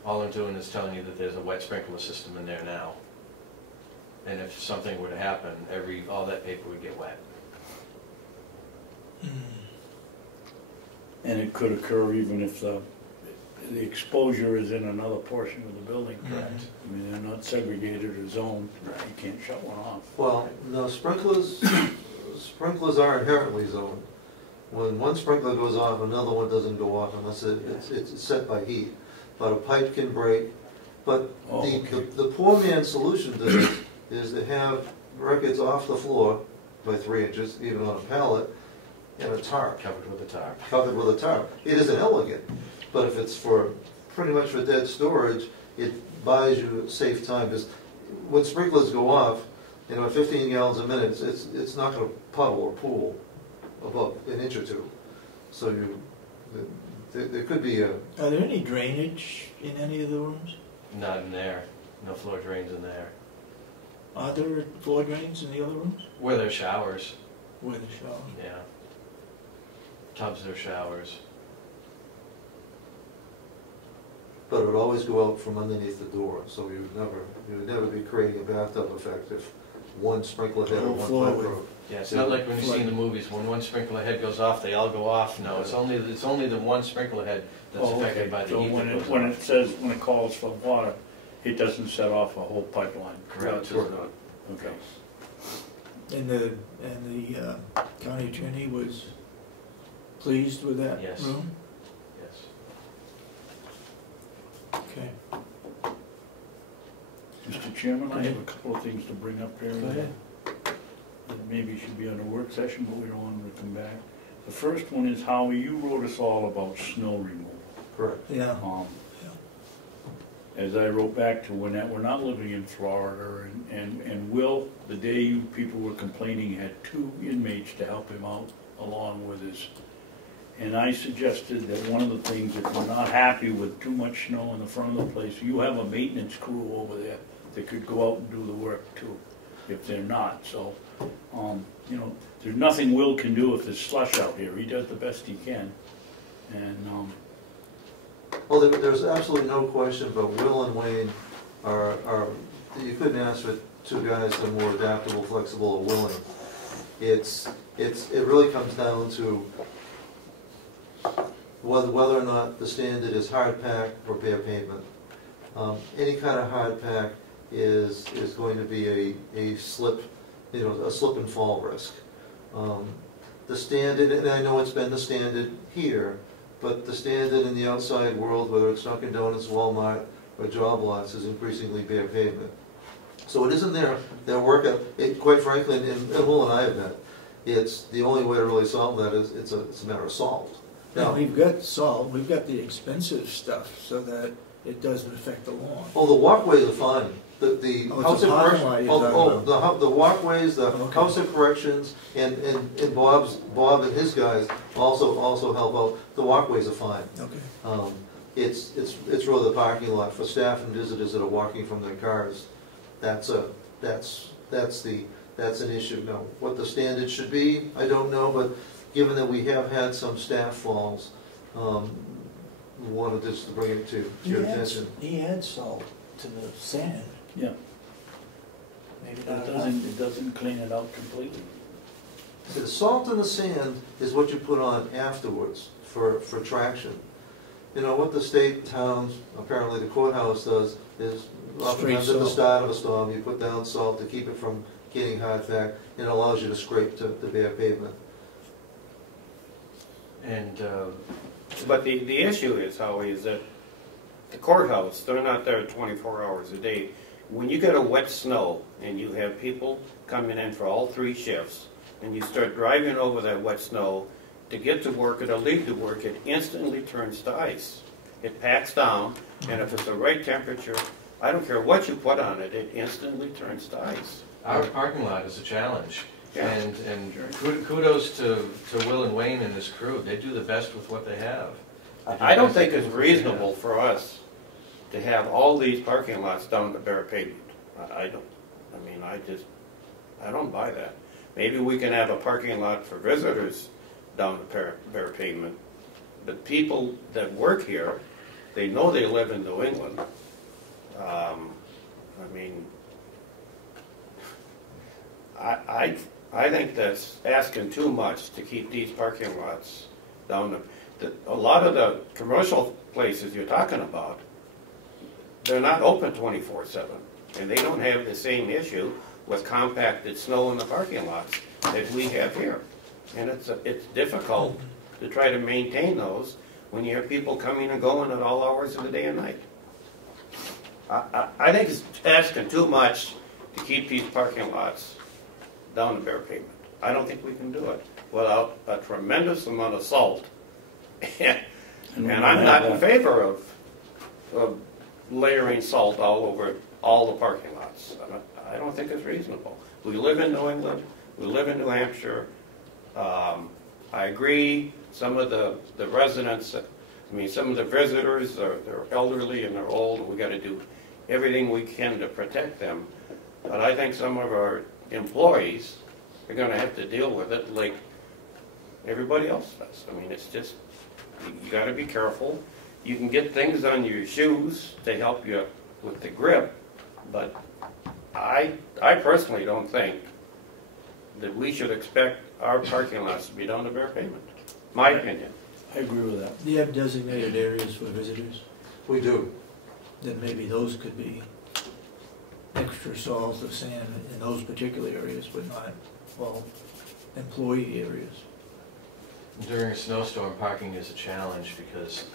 All I'm doing is telling you that there's a wet sprinkler system in there now. And if something were to happen, all that paper would get wet. And it could occur even if the exposure is in another portion of the building. Correct. I mean, they're not segregated or zoned. You can't shut one off. well, no, sprinklers are inherently zoned. When one sprinkler goes off, another one doesn't go off unless it's set by heat. But a pipe can break. But Oh, okay. the poor man's solution to this is to have records off the floor by 3 inches, even on a pallet, and a tarp. Covered with a tarp. Covered with a tarp. It isn't elegant, but if it's pretty much for dead storage, it buys you safe time. Because when sprinklers go off, 15 gallons a minute, it's not going to puddle or pool above an inch or two. So there could be a, Are there any drainage in any of the rooms? Not in there. No floor drains in there. Are there floor drains in the other rooms? Where there's showers. Where the shower? Yeah. Tubs or showers. but it would always go out from underneath the door. So you would never be creating a bathtub effect if one sprinkler head or one pipe broke. Yeah, it's not like when you see in the movies, when one sprinkler head goes off, they all go off. No, it's only the one sprinkler head that's Oh, affected okay. by the So heat. when that goes when off. it says, when it calls for water, it doesn't set off a whole pipeline? Correct. That's right. Okay. And the county attorney was pleased with that Yes. room? Yes. Okay. Mr. Chairman, I have a couple of things to bring up here. Go ahead. That maybe should be on a work session, but we don't want them to come back. The first one is, Howie, you wrote us all about snow removal. Correct. Yeah. As I wrote back to Lynette, we're not living in Florida, and Will, the day you people were complaining, had 2 inmates to help him out along with his. And I suggested that one of the things, if we're not happy with too much snow in the front of the place, you have a maintenance crew over there that could go out and do the work too, if they're not. So, you know, there's nothing Will can do if there's slush out here. He does the best he can. And, Well, there's absolutely no question, but Will and Wayne are, you couldn't ask for 2 guys that are more adaptable, flexible, or willing. It's it really comes down to whether or not the standard is hard pack or bare pavement. Any kind of hard pack is going to be a slip, a slip and fall risk. The standard, and I know it's been the standard here, but the standard in the outside world, whether it's Dunkin' Donuts, Walmart, or job lots, is increasingly bare pavement. So it isn't their workout. Quite frankly, and Will and I have met, it's the only way to really solve that is it's a matter of salt. Now, we've got salt, we've got the expensive stuff so that it doesn't affect the lawn. Oh, the walkways are fine. The house of corrections, the walkways, the house of corrections, and Bob and his guys also help out. The walkways are fine. Okay. It's really the parking lot for staff and visitors that are walking from their cars. That's an issue. Now, what the standard should be, I don't know, but given that we have had some staff falls, we wanted just to bring it to your attention. He adds salt to the sand. Yeah. Maybe But not it doesn't clean it out completely. The salt in the sand is what you put on afterwards for traction. What the state towns, apparently the courthouse does, is oftentimes at the start of a storm, you put down salt to keep it from getting hard pack, and it allows you to scrape to the bare pavement. And, But the issue is, Howie, is that the courthouse, they're not there 24 hours a day. When you get a wet snow and you have people coming in for all 3 shifts, and you start driving over that wet snow to get to work or to leave to work, it instantly turns to ice. It packs down, and if it's the right temperature, I don't care what you put on it, it instantly turns to ice. our parking lot is a challenge. Yeah. And kudos to Will and Wayne and his crew. They do the best with what they have. I don't think it's reasonable for us to have all these parking lots down to bare pavement. I don't buy that. Maybe we can have a parking lot for visitors down to bare pavement, but people that work here, they know they live in New England. I think that's asking too much to keep these parking lots down. A lot of the commercial places you're talking about, they're not open 24/7, and they don't have the same issue with compacted snow in the parking lots that we have here. And it's difficult to try to maintain those when you have people coming and going at all hours of the day and night. I think it's asking too much to keep these parking lots down to bare pavement. I don't think we can do it without a tremendous amount of salt. And I'm not in favor of layering salt all over all the parking lots. I don't think it's reasonable. We live in New England, we live in New Hampshire. I agree, some of the residents, some of the visitors, they're elderly and they're old, and we got to do everything we can to protect them. But I think some of our employees are going to have to deal with it like everybody else does. It's just, you got to be careful. You can get things on your shoes to help you with the grip, but I personally don't think that we should expect our parking lots to be down to bare pavement. My opinion. I agree with that. Do you have designated areas for visitors? We do. Then maybe those could be extra salt or sand in those particular areas, but not, well, employee areas. During a snowstorm, parking is a challenge because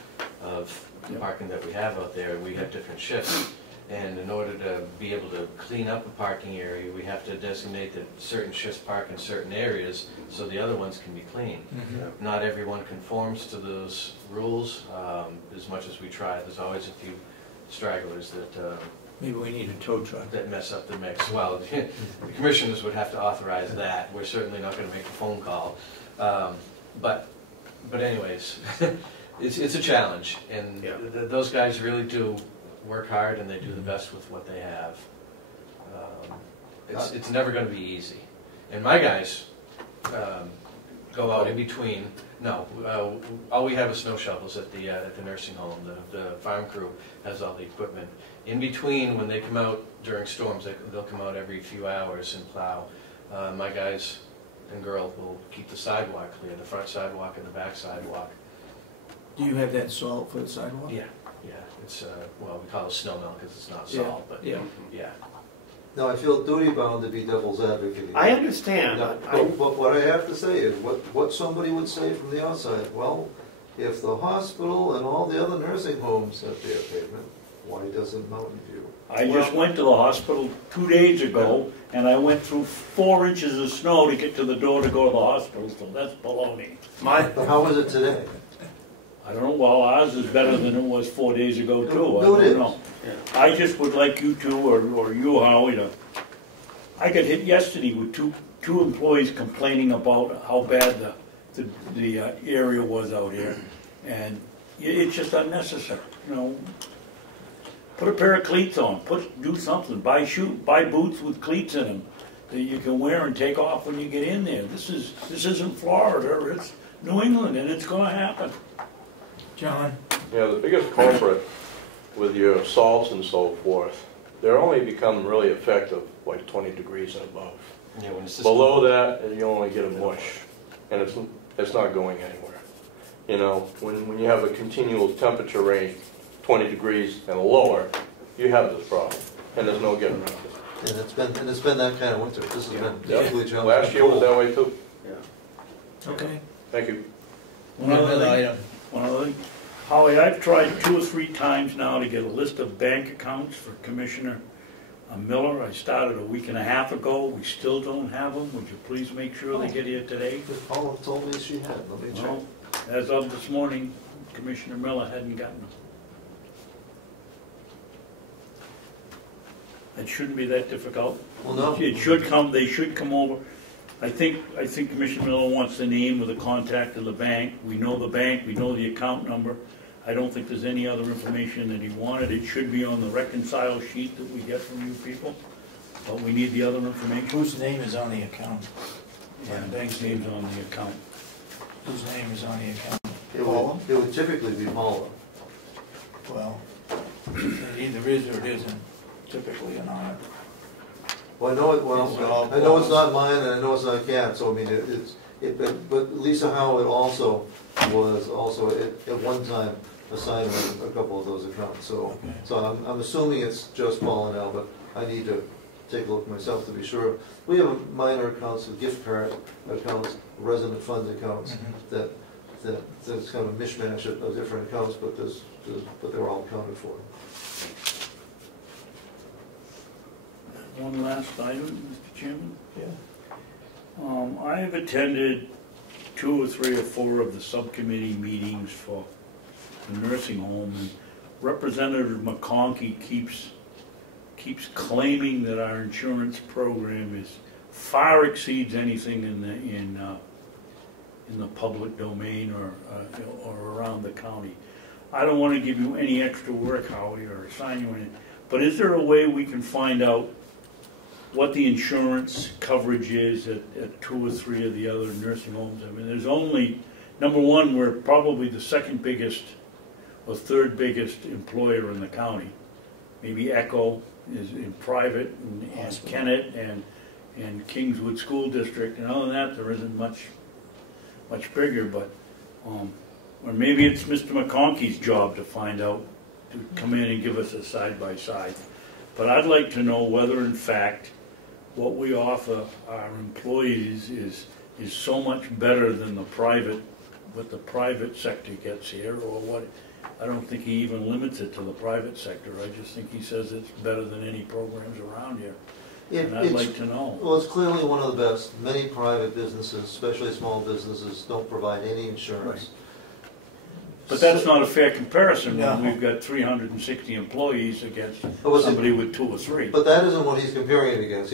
of the parking that we have out there. We have different shifts, and in order to be able to clean up a parking area, we have to designate that certain shifts park in certain areas so the other ones can be clean. Mm-hmm. Not everyone conforms to those rules as much as we try. There's always a few stragglers that Maybe we need a tow truck. that mess up the mix. Well, the commissioners would have to authorize that. We're certainly not going to make a phone call. But anyways, it's a challenge, and those guys really do work hard, and they do the best with what they have. It's never going to be easy. And my guys go out in between. No, all we have is snow shovels at the nursing home. The farm crew has all the equipment. In between, when they come out during storms, they'll come out every few hours and plow. My guys and girl will keep the sidewalk clear, the front sidewalk and the back sidewalk. Do you have that salt for the sidewalk? Yeah, it's, well, we call it snow melt because it's not Yeah, salt, but, yeah. yeah. Now, I feel duty bound to be devil's advocate. I understand. Now, but what I have to say is, what somebody would say from the outside, well, if the hospital and all the other nursing homes have their pavement, why doesn't Mountain View? I just went to the hospital 2 days ago, and I went through 4 inches of snow to get to the door to go to the hospital, so that's baloney. But how is it today? I don't know, well, ours is better than it was 4 days ago too, I No, it don't is. know. I just would like you two, or you, Howie, to, I got hit yesterday with two employees complaining about how bad the area was out here, and it's just unnecessary, you know. Put a pair of cleats on, do something, buy boots with cleats in them that you can wear and take off when you get in there. This isn't Florida, it's New England, and it's gonna happen. John? Yeah, the biggest culprit with your salts and so forth, they're only become really effective like 20 degrees and above. Yeah, when the system- Below that, you only get a mush, and it's not going anywhere. You know, when you have a continual temperature range, 20 degrees and lower, you have this problem, and there's no getting around it. And it's been that kind of winter. This has been Yeah. equally challenging. Last year was that way too. Okay. Thank you. One other thing, Howie, I've tried 2 or 3 times now to get a list of bank accounts for Commissioner Miller. I started a week and a half ago. We still don't have them. Would you please make sure they get here today? Paula told me she had. Let me check. No. As of this morning, Commissioner Miller hadn't gotten them. It shouldn't be that difficult. Well, no. It should come, they should come over. I think Commissioner Miller wants the name of the contact of the bank. We know the bank, we know the account number. I don't think there's any other information that he wanted. It should be on the reconcile sheet that we get from you people, but we need the other information. Whose name is on the account? Yeah, the bank's name's on the account. Whose name is on the account? It would typically be Paula. Well, it either is or it isn't typically an honor. Well, I know it, It's all I know it's Paula's. not mine and I know it's not Cat, so I mean, but Lisa Howard also was at one time assigned a couple of those accounts, so, Okay. so I'm assuming it's just Paula now, but I need to take a look myself to be sure. We have minor accounts, gift card accounts, resident fund accounts, Mhm. that's kind of a mishmash of different accounts, but but they're all accounted for. One last item, Mr. Chairman. Yeah. I have attended 2 or 3 or 4 of the subcommittee meetings for the nursing home, and Representative McConkey keeps claiming that our insurance program far exceeds anything in the public domain or around the county. I don't want to give you any extra work, Howie, or assign you any, but is there a way we can find out what the insurance coverage is at 2 or 3 of the other nursing homes? I mean, there's only, number one, we're probably the 2nd biggest or 3rd biggest employer in the county. Maybe Echo is in private, and Kennett and Kingswood School District, and other than that, there isn't much bigger, but, or maybe it's Mr. McConkey's job to find out, to come in and give us a side-by-side. But I'd like to know whether, in fact, what we offer our employees is so much better than what the private sector gets here, or what. I don't think he even limits it to the private sector. I just think he says it's better than any programs around here. And I'd like to know. Well, it's clearly one of the best. Many private businesses, especially small businesses, don't provide any insurance. But that's not a fair comparison when No. we've got 360 employees against But somebody with 2 or 3. But that isn't what he's comparing it against.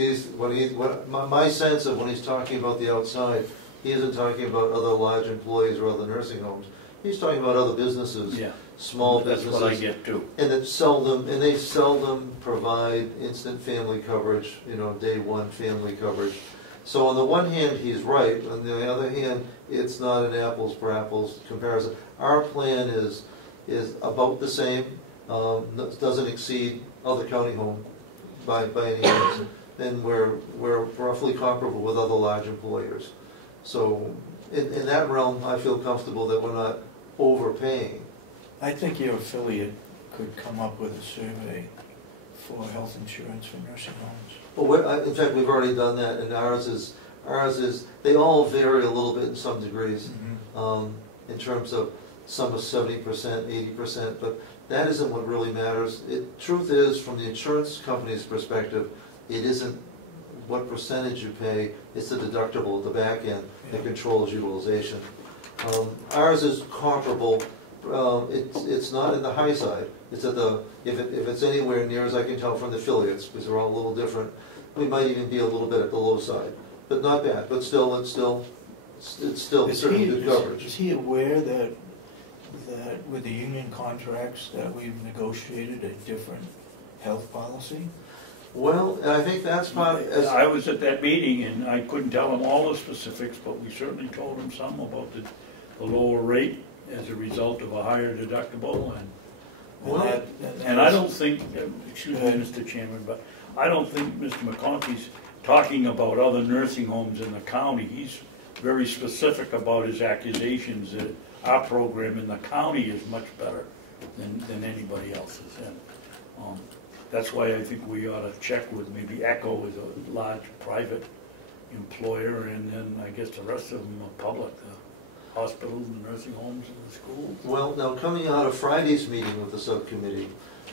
My sense of when he's talking about the outside, he isn't talking about other large employees or other nursing homes. He's talking about other businesses, Yeah, small that's businesses. what I get too. And they seldom provide instant family coverage, day one family coverage. So on the one hand, he's right. On the other hand, it's not an apples for apples comparison. Our plan is about the same, doesn't exceed other county home by any means, and we're roughly comparable with other large employers. So in that realm, I feel comfortable that we're not overpaying. I think your affiliate could come up with a survey for health insurance for nursing homes. Well, in fact, we've already done that, and ours is, they all vary a little bit in some degrees, in terms of some are 70%, 80%, but that isn't what really matters. Truth is, from the insurance company's perspective, it isn't what percentage you pay, it's the deductible at the back end that controls utilization. Ours is comparable. It's not in the high side. It's at the, if it's anywhere near, as I can tell from the affiliates, because they're all a little different, we might even be a little bit at the low side, but not bad. But still, it's still certainly good coverage. Is he aware that with the union contracts that we've negotiated a different health policy? Well, and I think that's part. I was at that meeting and I couldn't tell him all the specifics, but we certainly told him some about the lower rate as a result of a higher deductible. And I don't think, excuse me, Mr. Chairman, but I don't think Mr. McConkey's talking about other nursing homes in the county. He's very specific about his accusations that our program in the county is much better than anybody else's. And that's why I think we ought to check with maybe Echo as a large private employer, and then I guess the rest of them are public, the hospitals, the nursing homes, and the schools. Well, now coming out of Friday's meeting with the subcommittee,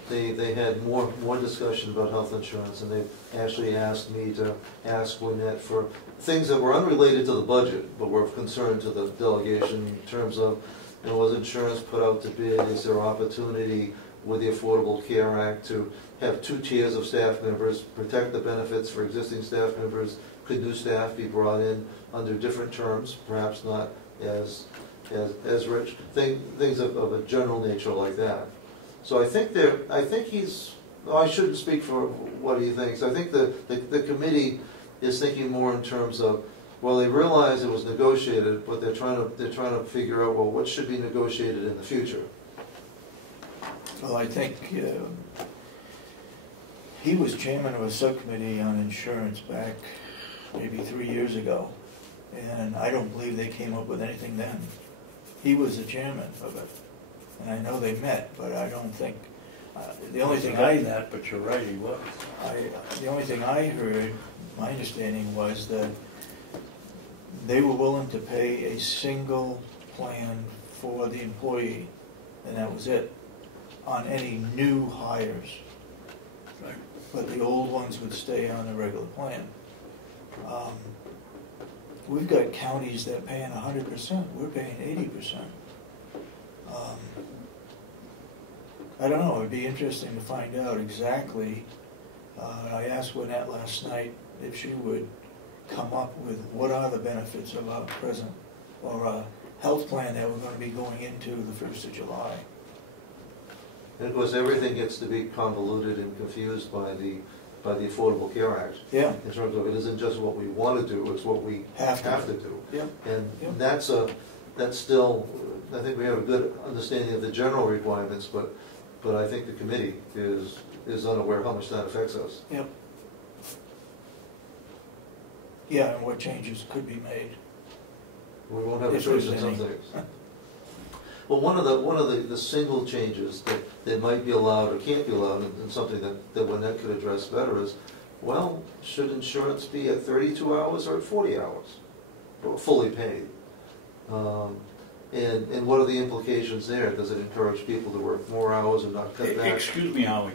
they had more discussion about health insurance, and they actually asked me to ask Gwinnett for things that were unrelated to the budget, but were of concern to the delegation in terms of, was insurance put out to bid? Is there opportunity with the Affordable Care Act to have 2 tiers of staff members, protect the benefits for existing staff members? Could new staff be brought in under different terms, perhaps not as rich? Things of a general nature like that. So I think he's, I shouldn't speak for what he thinks. I think the committee is thinking more in terms of, well, they realize it was negotiated, but they're trying to figure out, well, what should be negotiated in the future. Well, I think he was chairman of a subcommittee on insurance back maybe 3 years ago, and I don't believe they came up with anything then. He was the chairman of it, and I know they met, but I don't think, the only thing but you're right, he was. The only thing I heard, my understanding was that they were willing to pay a single plan for the employee, and that was it, on any new hires. Right. But the old ones would stay on the regular plan. We've got counties that are paying 100%, we're paying 80%. I don't know, it'd be interesting to find out exactly. I asked Lynette last night if she would come up with what are the benefits of our present, or a health plan that we're going to be going into the 1st of July. And of course, everything gets to be convoluted and confused by the Affordable Care Act. Yeah. In terms of, it isn't just what we want to do, it's what we have to do. Yeah. And that's still, I think we have a good understanding of the general requirements, but I think the committee is unaware how much that affects us. Yep. Yeah, and what changes could be made. We won't have a choice in some things. Well, one of the single changes that might be allowed or can't be allowed, and something that Lynette could address better is, well, should insurance be at 32 hours or at 40 hours, or fully paid? And what are the implications there? Does it encourage people to work more hours and not cut back? Excuse me, Howie.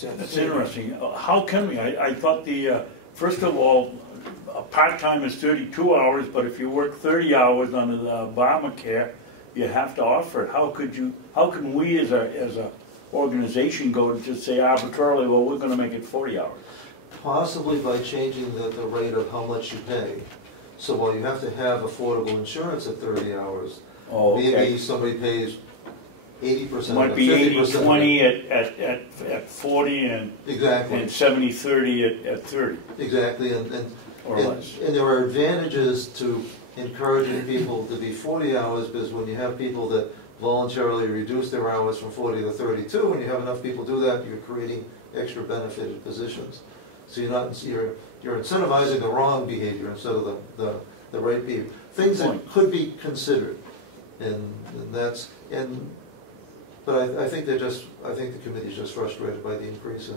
That's interesting. How can we? I thought first of all, a part-time is 32 hours, but if you work 30 hours under the Obamacare, you have to offer it. How can we as a organization go to just say arbitrarily, well, we're going to make it 40 hours? Possibly by changing the rate of how much you pay. So while you have to have affordable insurance at 30 hours, maybe somebody pays 80%. It might be 80-20 at 40 and exactly, and 70-30 at 30. Exactly, and there are advantages to encouraging people to be 40 hours, because when you have people that voluntarily reduce their hours from 40 to 32, and you have enough people do that, you're creating extra benefited positions. So you're incentivizing the wrong behavior instead of the right behavior. Things that could be considered, and but I think the committee's just frustrated by the increase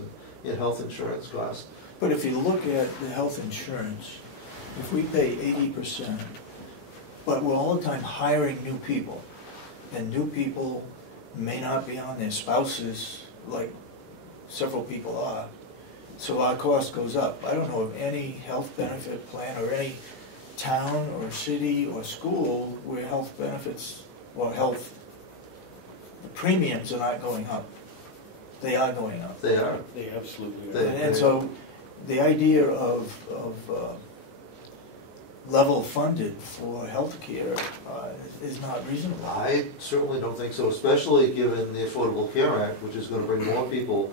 in health insurance costs. But if you look at the health insurance, if we pay 80%, but we're all the time hiring new people, and new people may not be on their spouses like several people are, so our cost goes up. I don't know of any health benefit plan or any town or city or school where health benefits or health premiums are not going up. They are going up. They are. They absolutely are. And so the idea of level funded for healthcare is not reasonable. I certainly don't think so, especially given the Affordable Care Act, which is going to bring more people.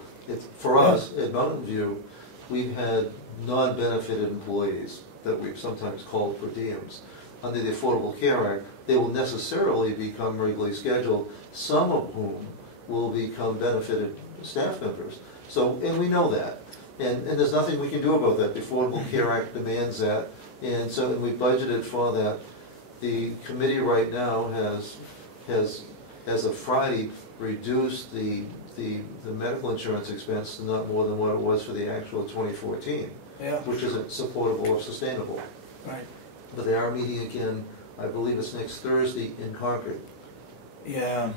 For us, at Mountain View, we've had non-benefited employees that we've sometimes called per diems. Under the Affordable Care Act, they will necessarily become regularly scheduled, some of whom will become benefited staff members. So, and we know that. And there's nothing we can do about that. The Affordable Care Act demands that. And so we budgeted for that. The committee right now has as of Friday, reduced the medical insurance expense to not more than what it was for the actual 2014, Yeah, which isn't supportable or sustainable. right. But they are meeting again, I believe it's next Thursday in Concord. Yeah,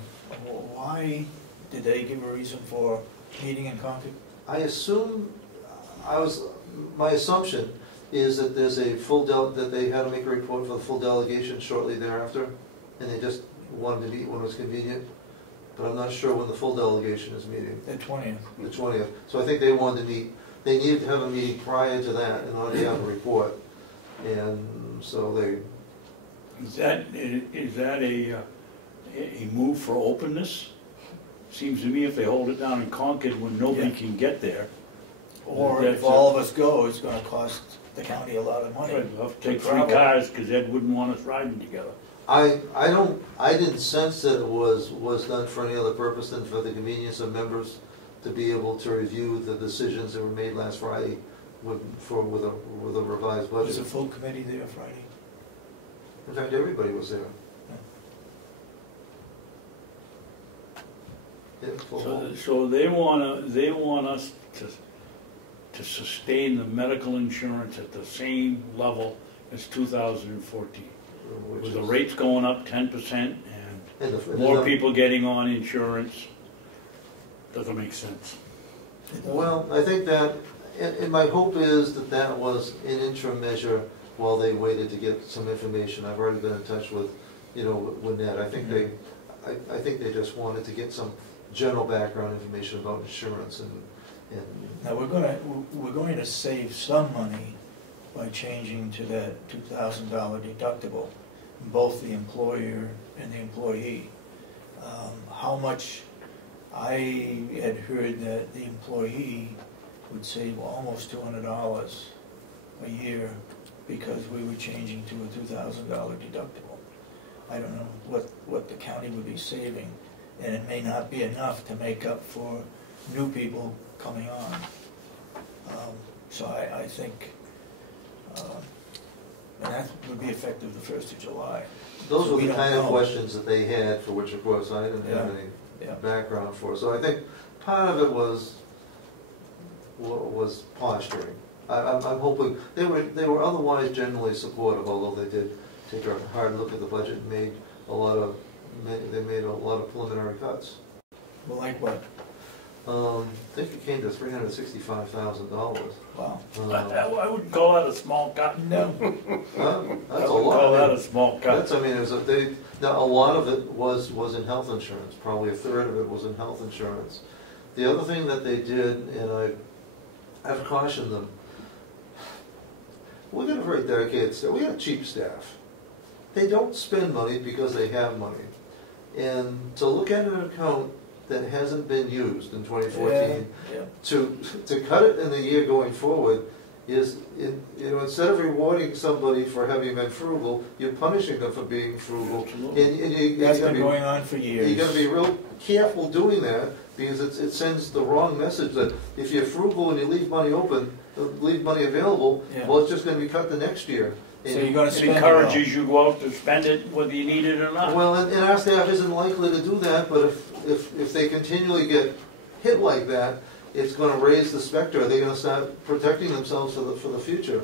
why did they give a reason for meeting in Concord? I assume, my assumption is that there's a that they had to make a report for the full delegation shortly thereafter, and they just wanted to meet when it was convenient. But I'm not sure when the full delegation is meeting. The 20th. The 20th. So I think they wanted to meet, they needed to have a meeting prior to that in order to have a report. And so they... Is that a move for openness? Seems to me if they hold it down in Concord when nobody can get there. Or if all of us go, it's gonna cost the county a lot of money. Right, we'll have to take 3 cars because Ed wouldn't want us riding together. I didn't sense that it was done for any other purpose than for the convenience of members to be able to review the decisions that were made last Friday with a revised budget. Was a full committee there Friday? In fact, everybody was there. Yeah, full. So they want us to sustain the medical insurance at the same level as 2014. With the rates going up 10% and more people getting on insurance, doesn't make sense. Well, I think that, and my hope is that that was an interim measure while they waited to get some information. I've already been in touch with Ned. I think they just wanted to get some general background information about insurance and Now we're going to save some money by changing to that $2,000 deductible, both the employer and the employee. How much, I had heard that the employee would save almost $200 a year because we were changing to a $2,000 deductible. I don't know what the county would be saving, and it may not be enough to make up for new people coming on. So I think, and that would be effective the 1st of July. those So were we the don't kind of know. questions that they had, for which of course I didn't have any Yeah. background for. So I think part of it was posturing. I'm hoping they were otherwise generally supportive, although they did take a hard look at the budget and made a lot of preliminary cuts. Well, like what? I think it came to $365,000. Wow. I wouldn't call that a small cut. No. That's I a wouldn't lot. call that a small cut. That's, I mean, now a lot of it was in health insurance. Probably a third of it was in health insurance. The other thing that they did, and I've cautioned them, we got a very dedicated staff. We got cheap staff. They don't spend money because they have money. And to look at an account that hasn't been used in 2014, Yeah. to cut it in the year going forward is, instead of rewarding somebody for having been frugal, you're punishing them for being frugal. Absolutely. And you That's gotta been be, going on for years. you gotta be real careful doing that, because it sends the wrong message that if you're frugal and you leave money open, leave money available, Yeah. well, it's just gonna be cut the next year. So you're gonna It spend it all. encourages you to go out to spend it whether you need it or not. Well, and our staff isn't likely to do that, but if they continually get hit like that, it's gonna raise the specter. They're gonna start protecting themselves for the future.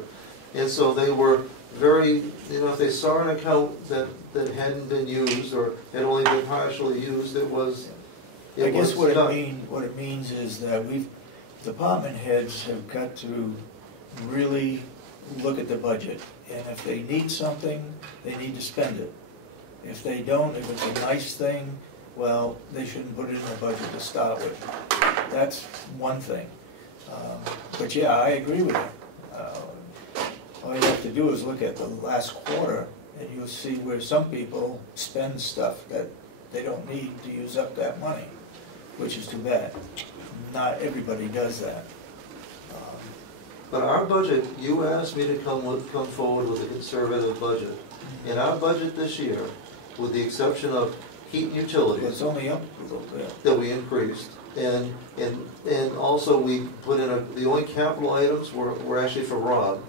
And so they were very, if they saw an account that hadn't been used or had only been partially used, it was I guess done. what it means is that department heads have got to really look at the budget. And if they need something, they need to spend it. If they don't, if it's a nice thing, well, they shouldn't put it in the budget to start with. That's one thing. But yeah, I agree with you. All you have to do is look at the last quarter and you'll see where some people spend stuff that they don't need to use up that money, which is too bad. Not everybody does that. But our budget, you asked me to come forward with a conservative budget. In our budget this year, with the exception of heat and utilities, It's only up a little bit. that we increased, and also we put in the only capital items were actually for Rob.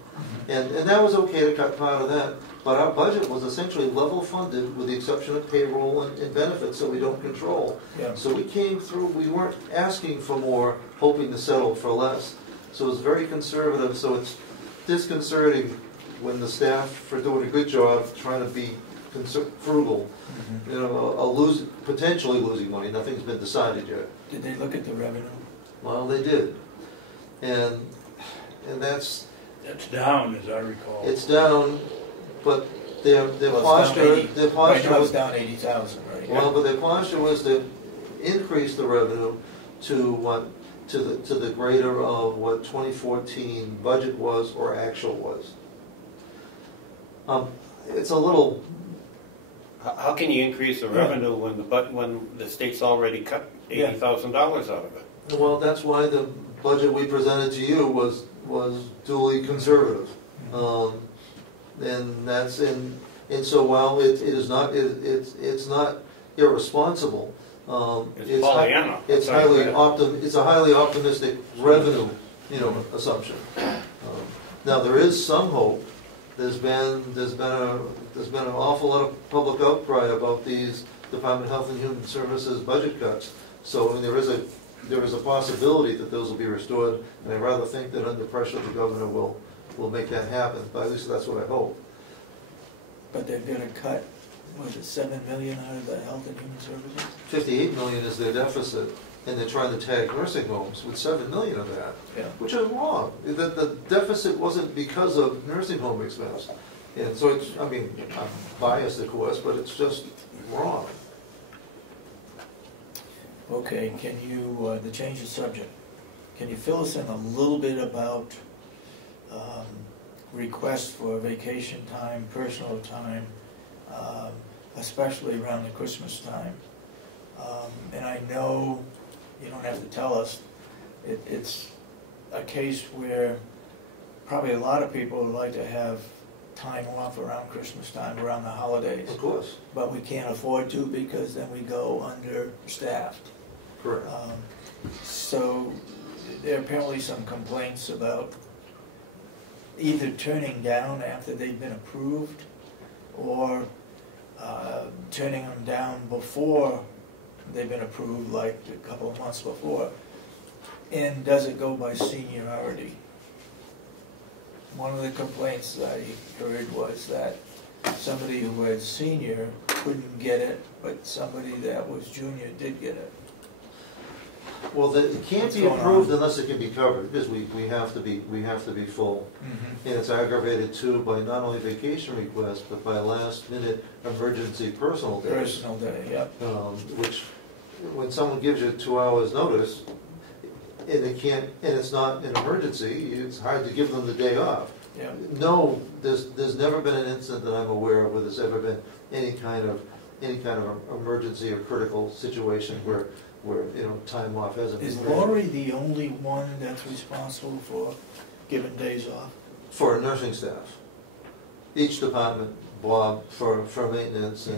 And that was okay to cut part of that, but our budget was essentially level funded with the exception of payroll and benefits that we don't control. Yeah. So we came through, we weren't asking for more, hoping to settle for less. So it was very conservative, so it's disconcerting when the staff are doing a good job trying to be frugal, potentially losing money. Nothing's been decided yet. Did they look at the revenue? Well, they did. And that's down, as I recall. it's down, but their Well, it's down posture, 80. their Right posture now it's was, down 80,000, right? well, but their posture was to increase the revenue to the greater of what 2014 budget was or actual was. It's a little, How can you increase the revenue when the state's already cut $80,000 out of it? well, that's why the budget we presented to you was duly conservative. And that's and so while it's not irresponsible. It's Pollyanna. It's a highly optimistic revenue, assumption. Now there is some hope. There's been an awful lot of public outcry about these Department of Health and Human Services budget cuts. So I mean, there is a possibility that those will be restored, and I rather think that under pressure the governor will make that happen. But at least that's what I hope. But they're gonna cut, was it $7 million out of the Health and Human Services? 58 million is their deficit, and they're trying to tag nursing homes with 7 million of that, Yeah. which is wrong. The deficit wasn't because of nursing home expense. And so it's, I mean, I'm biased of course, but it's just wrong. Okay, can you, to change the subject, can you fill us in a little bit about requests for vacation time, personal time, especially around the Christmas time? And I know, you don't have to tell us, it's a case where probably a lot of people would like to have time off around Christmas time, around the holidays. Of course. But we can't afford to because then we go understaffed. Correct. So there are apparently some complaints about either turning down after they've been approved or turning them down before they've been approved, like a couple of months before. And does it go by seniority? One of the complaints I heard was that somebody who was senior couldn't get it, but somebody that was junior did get it. Well, it can't What's be going approved on? unless it can be covered, because we have to be full. Mm-hmm. And it's aggravated too by not only vacation requests, but by last minute emergency personal days. Personal day, yep. Which, when someone gives you 2 hours notice, and it's not an emergency, it's hard to give them the day off. Yeah. No, there's never been an incident that I'm aware of where there's ever been any kind of emergency or critical situation where time off hasn't been Is granted. Lori the only one that's responsible for given days off? For nursing staff. Each department, Bob for maintenance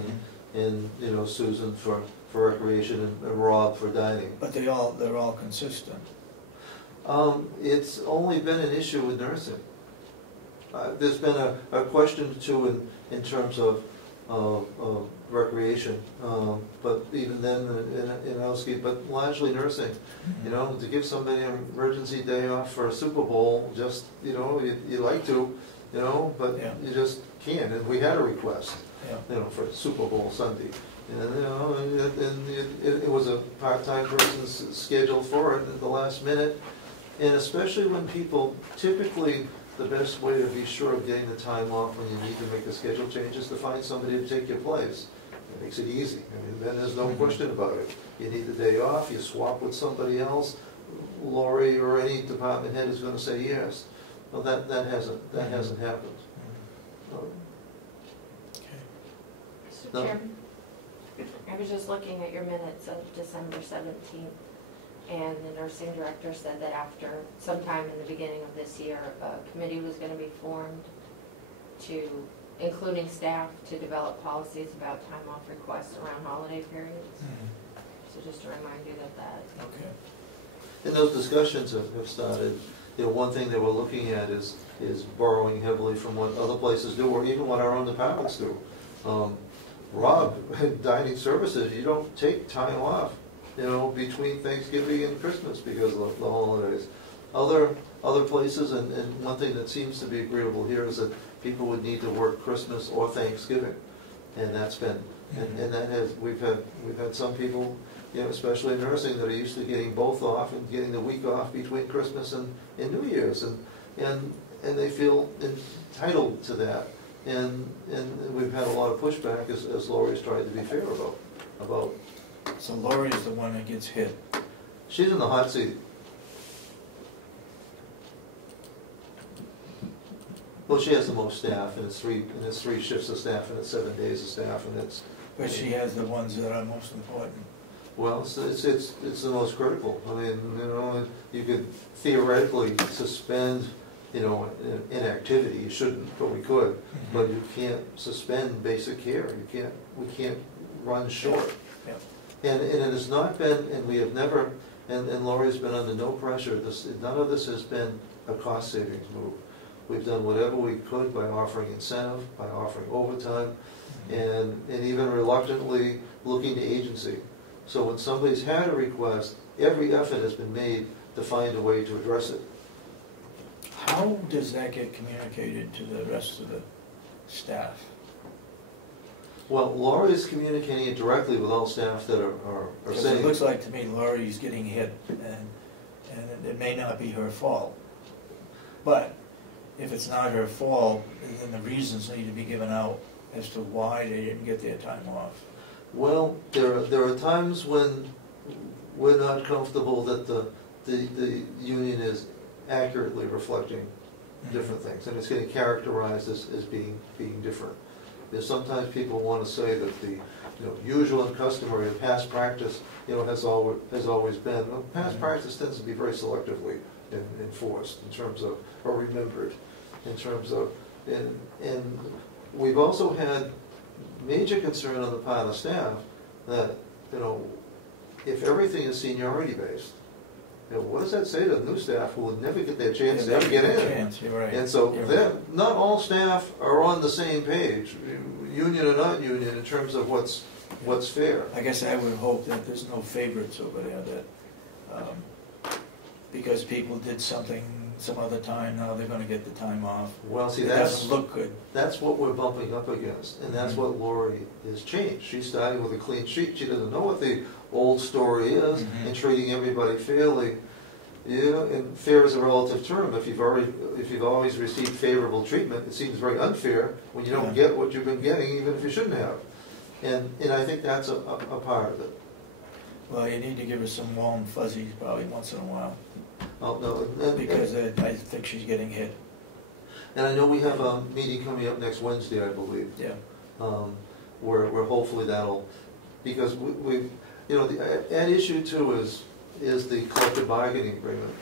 and you know, Susan for recreation and Rob for dining. But they're all consistent. It's only been an issue with nursing. There's been a question or two in terms of recreation, but even then in housekeeping, but largely nursing. You know, to give somebody an emergency day off for a Super Bowl, just, you know, you like to, you know, but Yeah. you just can't. And we had a request, Yeah. you know, for Super Bowl Sunday. And, you know, and it was a part-time person's schedule for it at the last minute. And especially when people, typically, the best way to be sure of getting the time off when you need to make a schedule change is to find somebody to take your place. It makes it easy. I mean, then there's no question about it. You need the day off, you swap with somebody else, Lori or any department head is gonna say yes. Well, that hasn't happened. Okay. Mr. No. Chairman, I was just looking at your minutes of December 17th, and the nursing director said that after sometime in the beginning of this year, a committee was going to be formed to, including staff, to develop policies about time off requests around holiday periods. So just to remind you that. Okay. And those discussions have started. You know, one thing that we're looking at is borrowing heavily from what other places do, or even what our own departments do. Rob, dining services, you don't take time off, you know, between Thanksgiving and Christmas because of the holidays. Other places, and one thing that seems to be agreeable here is that people would need to work Christmas or Thanksgiving, and that's been, and that has, we've had some people, you know, especially in nursing, that are used to getting both off and getting the week off between Christmas and New Year's, and they feel entitled to that. And we've had a lot of pushback as Lori's tried to be fair about. So Lori's the one that gets hit. She's in the hot seat. Well, she has the most staff, and it's three shifts of staff, and it's 7 days of staff, and it's. But she has the ones that are most important. Well, it's the most critical. I mean, you know, you could theoretically suspend, you know, inactivity. You shouldn't, but we could. But you can't suspend basic care. We can't run short. Yeah. And it has not been, and we have never, and Lori's been under no pressure. None of this has been a cost savings move. We've done whatever we could by offering incentive, by offering overtime, and even reluctantly looking to agency. So when somebody's had a request, every effort has been made to find a way to address it. How does that get communicated to the rest of the staff? Well, Lori's communicating it directly with all staff that are Because saying. it looks like to me Lori's getting hit, and it may not be her fault. But if it's not her fault, then the reasons need to be given out as to why they didn't get their time off. Well, there are times when we're not comfortable that the union is accurately reflecting different things, and it's getting characterized as being different. There's sometimes people want to say that the usual and customary, past practice, has always been. Well, past practice tends to be very selectively enforced in terms of, or remembered, in terms of, and we've also had major concern on the part of staff that, if everything is seniority based, what does that say to the new staff who will never get their chance to ever get in? You're right. And so not all staff are on the same page, union or not union, in terms of what's fair. I guess I would hope that there's no favorites over there, that because people did something some other time, now they're going to get the time off. Well, see, it doesn't look good. That's what we're bumping up against, and that's what Lori has changed. She's starting with a clean sheet. She doesn't know what the old story is, and treating everybody fairly. And fair is a relative term. If you've always received favorable treatment, it seems very unfair when you don't get what you've been getting, even if you shouldn't have. And I think that's a part of it. Well, you need to give her some warm fuzzies probably once in a while. Oh, no, because I think she's getting hit. And I know we have a meeting coming up next Wednesday, I believe. Yeah. Where hopefully that'll, because we at issue too is the collective bargaining agreement,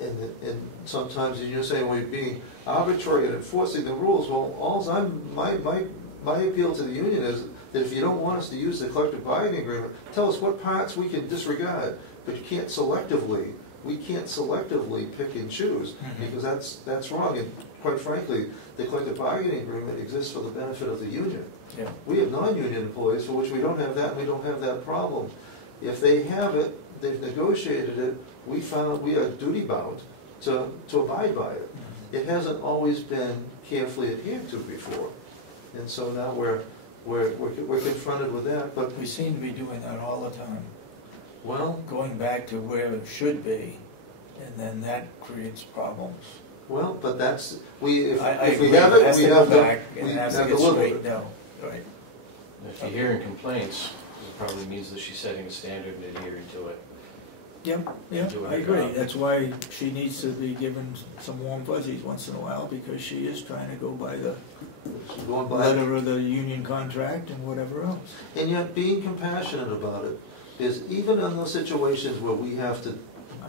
And sometimes you're saying, well, you're being arbitrary and enforcing the rules. Well, my appeal to the union is that if you don't want us to use the collective bargaining agreement, tell us what parts we can disregard, but you can't selectively, we can't selectively pick and choose, because that's wrong. And quite frankly, the collective bargaining agreement exists for the benefit of the union. Yeah. We have non-union employees for which we don't have that, and we don't have that problem. If they have it, they've negotiated it, we found we are duty-bound to abide by it. It hasn't always been carefully adhered to before. And so now we're confronted with that, but We seem to be doing that all the time, well, going back to where it should be, and then that creates problems. but that's, if I we agree. have It it, has we to go have to, back, and we it has to have get to live with straightened it. out. Right. If you're hearing complaints, it probably means that she's setting a standard and adhering to it. Yeah, Doing I her agree. job. That's why she needs to be given some warm fuzzies once in a while, because she is trying to go by the She's going by, letter of the union contract and whatever else. and yet being compassionate about it is, even in those situations where we have to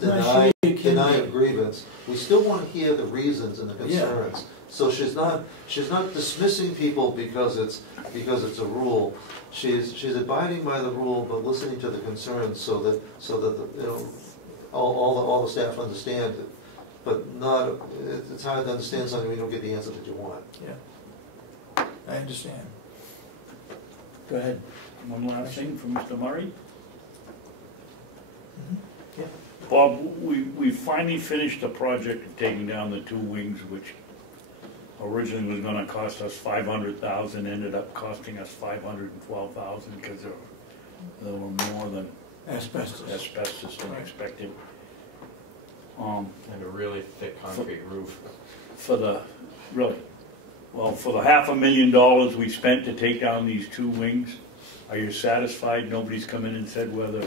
I'm not sure you can deny a be. grievance, we still want to hear the reasons and the Yeah. concerns. So she's not dismissing people because it's a rule. She's abiding by the rule, but listening to the concerns so that all the staff understand it. But not, it's hard to understand something when you don't get the answer that you want. Yeah. I understand. Go ahead. One last thing from Mr. Murray. Yeah. Bob, we finally finished the project of taking down the two wings, which originally was gonna cost us $500,000, ended up costing us $512,000 because there were more than asbestos than expected. And a really thick concrete roof. For the $500,000 we spent to take down these two wings, are you satisfied? Nobody's come in and said whether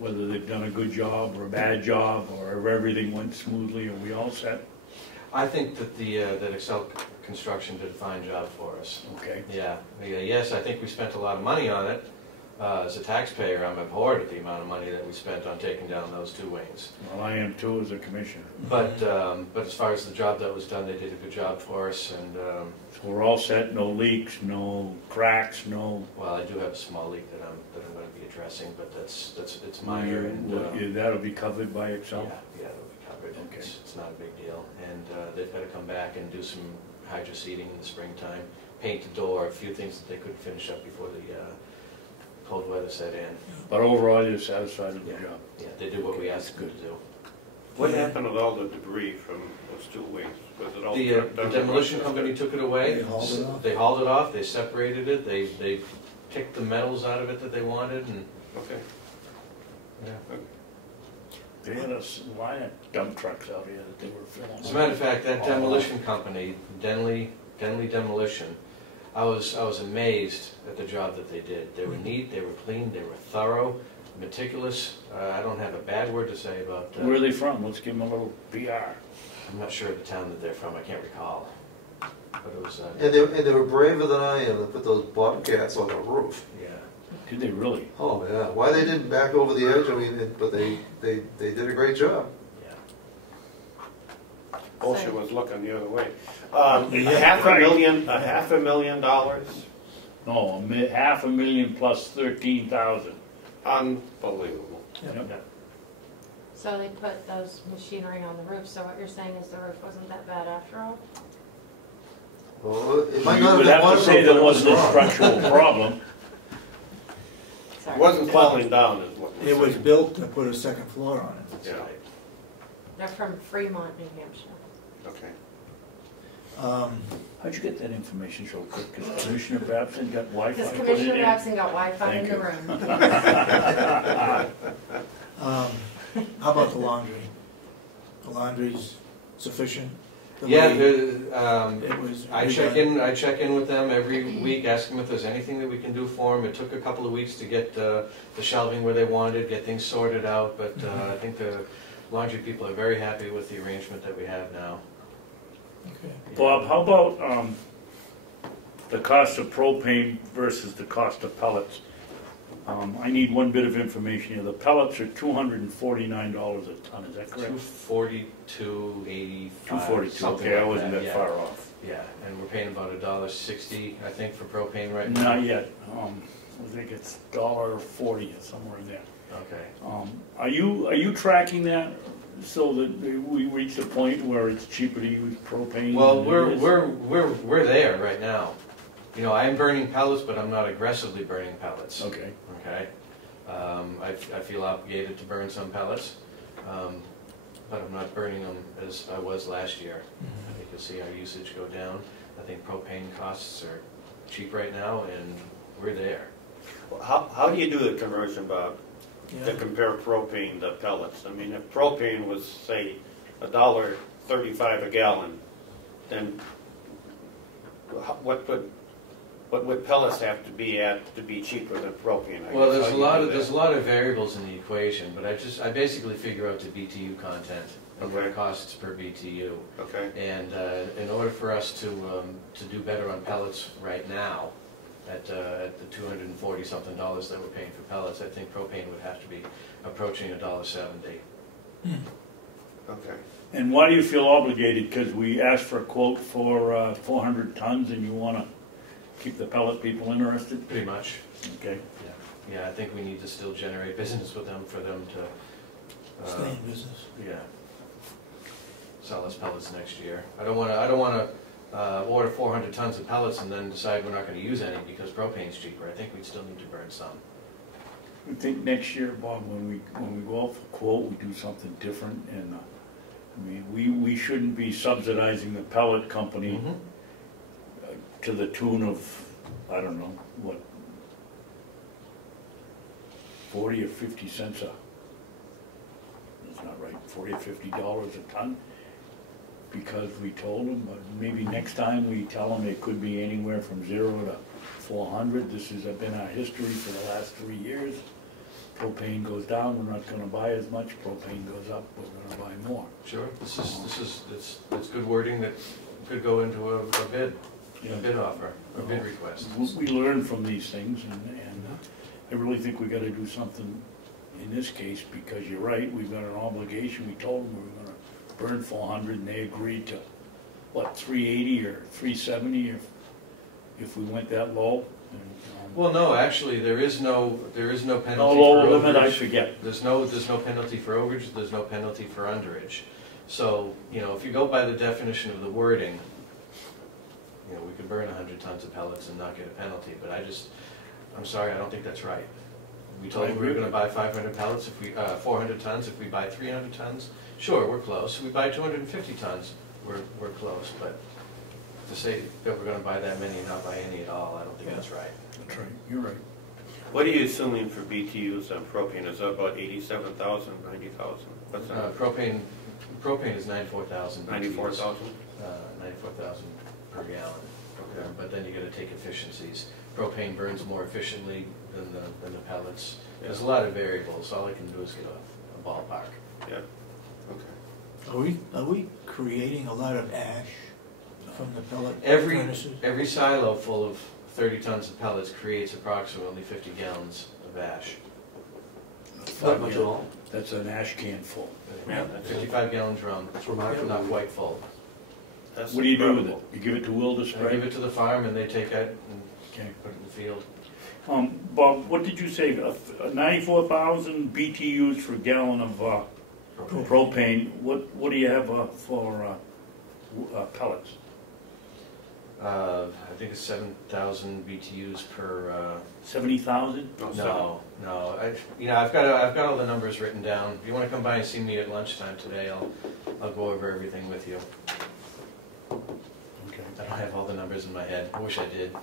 they've done a good job or a bad job, or if everything went smoothly? Are we all set? I think that that Excel Construction did a fine job for us. Okay. Yeah, yes, I think we spent a lot of money on it. As a taxpayer, I'm abhorred at the amount of money that we spent on taking down those two wings. Well, I am too, as a commissioner. But as far as the job that was done, they did a good job for us, and So we're all set, no leaks, no cracks, no... well, I do have a small leak that I'm going to be addressing, but it's minor, and That'll be covered by Excel? yeah, it'll be covered. Okay. It's not a big deal, and they've got to come back and do some hydro seeding in the springtime, paint the door, a few things that they couldn't finish up before the cold weather set in. But overall, you're satisfied with the job? Yeah, they did what we asked them to do. What happened with all the debris from those two wings? Was it all The trucked down demolition the company took it away. They hauled it off? They hauled it off, they separated it, they picked the metals out of it that they wanted, and, Okay. yeah. They had a line of dump trucks out here that they were filling. As a matter of fact, that demolition company, Denley Demolition, I was amazed at the job that they did. They were neat, they were clean, they were thorough, meticulous. I don't have a bad word to say about Where are they from? Let's give them a little PR. I'm not sure of the town that they're from, I can't recall. But it was, And they were braver than I am to put those bobcats on the roof. yeah. Did they really? Oh, yeah. Why they didn't back over the edge, I mean, but they did a great job. Bullshit was looking the other way. Yeah, $500,000? No, $500,000 plus 13,000. Unbelievable. Yep. So they put those machinery on the roof, so what you're saying is the roof wasn't that bad after all? Well, it might You not would have been have to say there wonderful, wasn't a but it was wrong. structural problem. Sorry. It wasn't falling down is what It was built to put a second floor on it. Yeah, They're from Fremont, New Hampshire. okay. How'd you get that information so quick? Because Commissioner Babson got Wi-Fi Because put in Commissioner there? Babson got Wi-Fi in Thank the you. room. How about the laundry? The laundry's sufficient? The Yeah, way it was I check in with them every week, ask them if there's anything that we can do for them. It took a couple of weeks to get the shelving where they wanted, get things sorted out, but I think the laundry people are very happy with the arrangement that we have now. Okay. Bob, how about the cost of propane versus the cost of pellets? I need one bit of information here. The pellets are $249 a ton, is that correct? 242.85. 242, okay, I wasn't that far off. Yeah, and we're paying about $1.60, I think, for propane right now. Not yet. I think it's $1.40 or somewhere in there. Okay. Are you tracking that so that we reach the point where it's cheaper to use propane? Well, than it is? we're there right now. You know, I'm burning pellets, but I'm not aggressively burning pellets. Okay. Okay. I feel obligated to burn some pellets, but I'm not burning them as I was last year. I think you'll see our usage go down. I think propane costs are cheap right now, and we're there. Well, how do you do the conversion, Bob, Yeah. to compare propane to pellets? I mean, if propane was, say, $1.35 a gallon, then what would pellets have to be at to be cheaper than propane? Well, guess? there's a lot of variables in the equation, but I basically figure out the BTU content and what it costs per BTU. Okay. And in order for us to do better on pellets right now, at the $240-something that we're paying for pellets, I think propane would have to be approaching $1.70. Okay. And why do you feel obligated? Because we asked for a quote for 400 tons and you want to keep the pellet people interested? Pretty much. Okay. Yeah, I think we need to still generate business with them for them to Stay in business. yeah, sell us pellets next year. I don't want to order 400 tons of pellets and then decide we're not going to use any because propane's cheaper. I think we'd still need to burn some. I think next year, Bob, when we go out for quote, we do something different. And I mean, we shouldn't be subsidizing the pellet company to the tune of, I don't know, what, 40 or 50 cents a, that's not right, $40 or $50 a ton, because we told them, but maybe next time we tell them it could be anywhere from 0 to 400. This has been our history for the last 3 years. Propane goes down, we're not gonna buy as much. Propane goes up, we're gonna buy more. Sure. That's good wording that could go into a bid. A bid offer, a bid request. We learn from these things, and I really think we gotta do something in this case, because you're right, we've got an obligation. We told them we were gonna burn 400, and they agreed to, what, 380 or 370 if we went that low? And, well, no, actually, there is no penalty no for lower overage. limit, I forget. There's no penalty for overage, there's no penalty for underage. So, you know, if you go by the definition of the wording, you know, we could burn 100 tons of pellets and not get a penalty, but I'm sorry, I don't think that's right. We told them we were going to buy 500 pellets, 400 tons, if we buy 300 tons, sure, we're close. If we buy 250 tons, we're close, but to say that we're going to buy that many and not buy any at all, I don't think that's right. That's right, you're right. What are you assuming for BTUs on propane? Is that about 87,000, 90,000? What's that? Propane is 94,000. 94,000? 94,000 per gallon. Okay. But then you got to take efficiencies. Propane burns more efficiently than the pellets. Yeah. There's a lot of variables. All I can do is get a ballpark. Yeah. Okay. Are we creating a lot of ash from the pellet furnaces? Every silo full of 30 tons of pellets creates approximately 50 gallons of ash. Not much at all. That's an ash can full. Yeah, 55-gallon drum. That's remarkable. Not quite full. That's What do you do with it? incredible. You give it to Will to I spray? give it to the farm and they take it and Okay. put it in the field. Bob, what did you say? 94,000 BTUs per gallon of propane. What do you have for pellets? I think it's 7,000 BTUs per. 70,000? No. I've got all the numbers written down. If you want to come by and see me at lunchtime today, I'll go over everything with you. Okay. I don't have all the numbers in my head. I wish I did.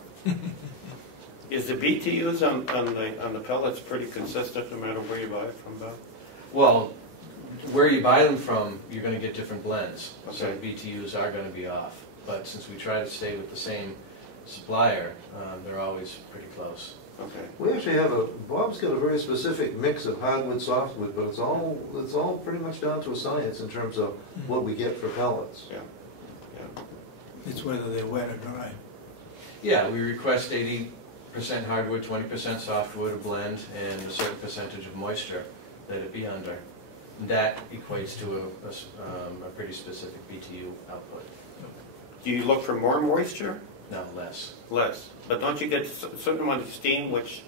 Is the BTUs on the pellets pretty consistent no matter where you buy it from, Bob? Well, where you buy them from, you're going to get different blends. So Okay. BTUs are going to be off. But since we try to stay with the same supplier, they're always pretty close. Okay. We actually have Bob's got a very specific mix of hardwood, softwood, but it's all pretty much down to a science in terms of what we get for pellets. Yeah. It's whether they're wet or dry. Yeah, we request 80 percent hardwood, 20% softwood, a blend, and a certain percentage of moisture that it be under. That equates to a pretty specific BTU output. Do you look for more moisture? No, less. Less. But don't you get a certain amount of steam which,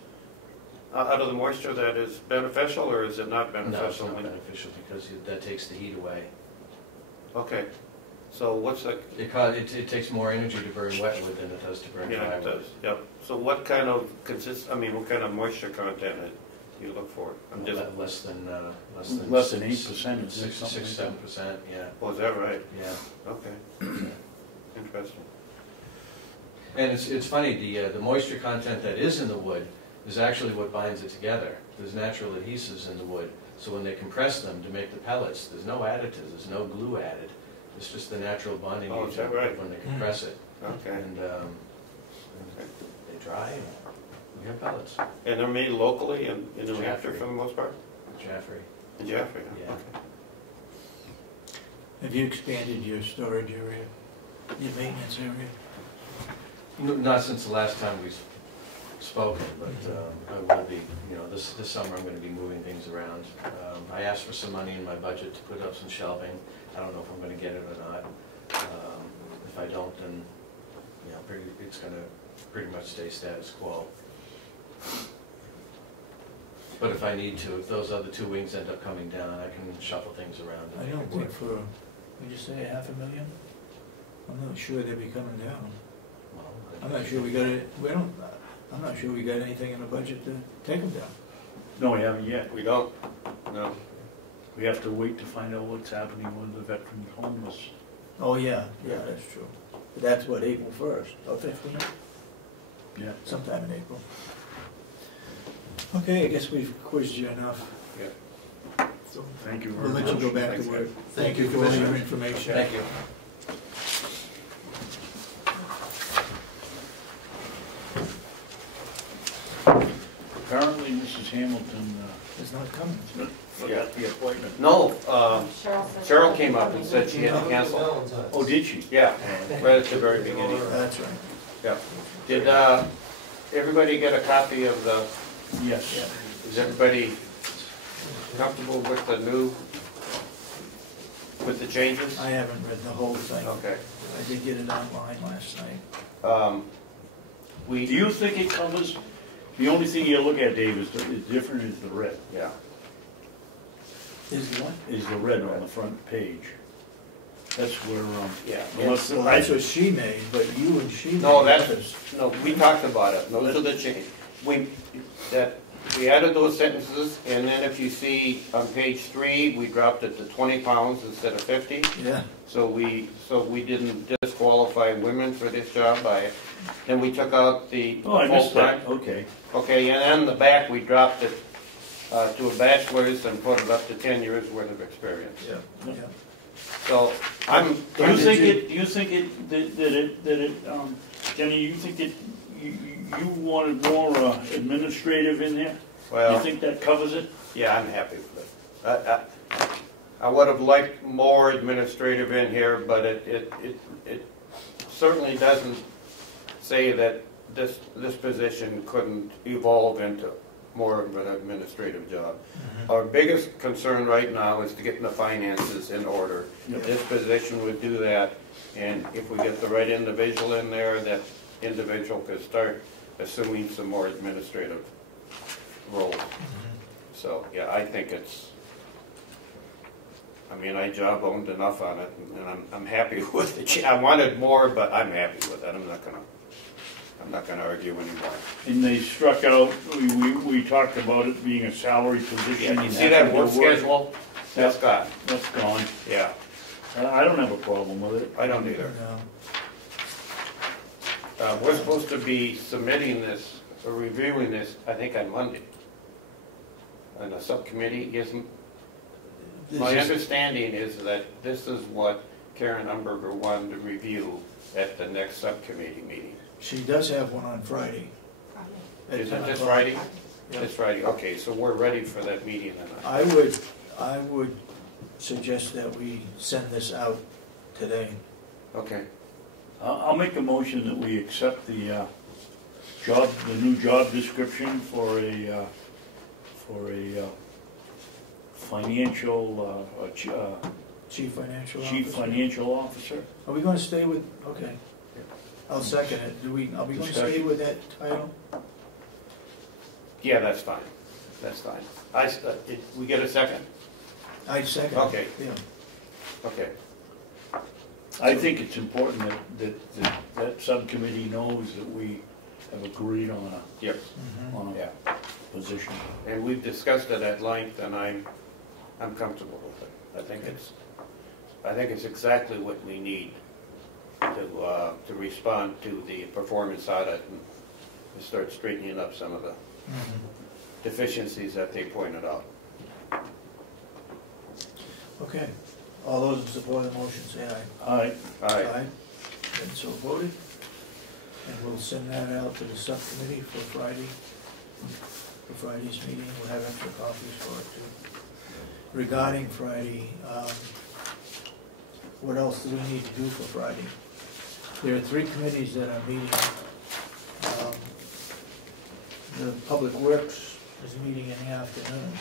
out of the moisture that is beneficial, or is it not No, it's beneficial? not beneficial because that takes the heat away. Okay. So what's the, It takes more energy to burn wet wood than it does to burn yeah, dry it wood. does, yep. So what kind of what kind of moisture content do you look for? I'm just, Less than Less than 8%, is it 6, something like 7%, yeah, oh, is that right? yeah. Okay. Interesting. And it's funny, the moisture content that is in the wood is actually what binds it together. There's natural adhesives in the wood, so when they compress them to make the pellets, there's no additives, there's no glue added. It's just the natural bonding Oh, is agent that right? when they compress it. Okay. And they dry, and we have pellets. And they're made locally in New Jaffrey. Hampshire for the most part? Jaffrey. In Jaffrey, Yeah. okay. Have you expanded your storage area, your maintenance area? Not since the last time we've spoken, but I will be, this summer I'm going to be moving things around. I asked for some money in my budget to put up some shelving. I don't know if I'm going to get it or not. If I don't, then, it's going to pretty much stay status quo. But if I need to, if those other two wings end up coming down, I can shuffle things around. I don't think for, would you say $500,000? I'm not sure they'll be coming down. I'm not sure we got it, I'm not sure we got anything in the budget to take them down. No, we haven't yet. We don't? No. We have to wait to find out what's happening with the veteran homeless. Oh, yeah, that's true. But that's what, April 1st, or 15th? Yeah. Sometime in April. Okay, I guess we've quizzed you enough. Yeah. So Thank you we'll very let much. you go back to Thanks, work. Thank you, for all your Commissioner. information. Thank you. Apparently, Mrs. Hamilton It's not coming. forgot the appointment. No, said- Cheryl came up and said she had to cancel. Valentine's. Oh, did she? Yeah, right at the very beginning. That's right. Yeah. Did everybody get a copy of the, Yes. Yeah. is everybody comfortable with the new, with the changes? I haven't read the whole thing. Okay. I did get it online last night. Do We, you think it covers, the only thing you look at, Dave, is different is the red. yeah. Is the what? Is the red on the front page. That's where, Yeah. unless, Well, that's what she made, but you and she made. No, that's, others. no, we talked about it, those are the changes. We added those sentences, and then if you see on page 3, we dropped it to 20 pounds instead of 50. Yeah, So we didn't disqualify women for this job then we took out the oh, I missed full-time. that, okay. Okay, and then the back, we dropped it to a bachelor's and put it up to 10 years worth of experience. yeah. So I'm, Do you think Jenny, you think that you wanted more administrative in there? You well, think that covers it? yeah, I'm happy with it. I would have liked more administrative in here, but it certainly doesn't say that this position couldn't evolve into more of an administrative job. Our biggest concern right now is to get the finances in order. Yep. This position would do that, and if we get the right individual in there, that individual could start assuming some more administrative roles. So, yeah, I think I job owned enough on it, and I'm happy with it. I wanted more, but I'm happy with it. I'm not gonna argue anymore. And they struck out, we talked about it being a salary position. Yeah, you and see that work the work- schedule? That's gone. That's gone. Yeah, I don't have a problem with it. I don't either. No. We're supposed to be submitting this, or reviewing this, I think on Monday. And the subcommittee isn't, my understanding is that this is what Karen Umberger wanted to review at the next subcommittee meeting. She does have one on Friday. at Is it 10 this o'clock. Friday? Yeah. This Friday, okay, so we're ready for that meeting then. I would suggest that we send this out today. Okay, I'll make a motion that we accept the the new job description for a financial, Chief Financial Officer. chief financial officer. Are we gonna stay with, okay. I'll second it. Are we gonna stay Discussion. with that title? Yeah, that's fine, that's fine. We get a second? I second it. Okay. Yeah. Okay. I think it's important that subcommittee knows that we have agreed on Yep. Mhm. Yeah. a position. And we've discussed it at length, and I'm comfortable with it. I think it's exactly what we need to respond to the performance audit and start straightening up some of the Mhm. deficiencies that they pointed out. Okay. All those in support of the motion, say aye. Aye. All right. And so voted. And we'll send that out to the subcommittee for Friday. For Friday's meeting, we'll have extra copies for it too. Regarding Friday, what else do we need to do for Friday? There are 3 committees that are meeting. The Public Works is meeting in the afternoon.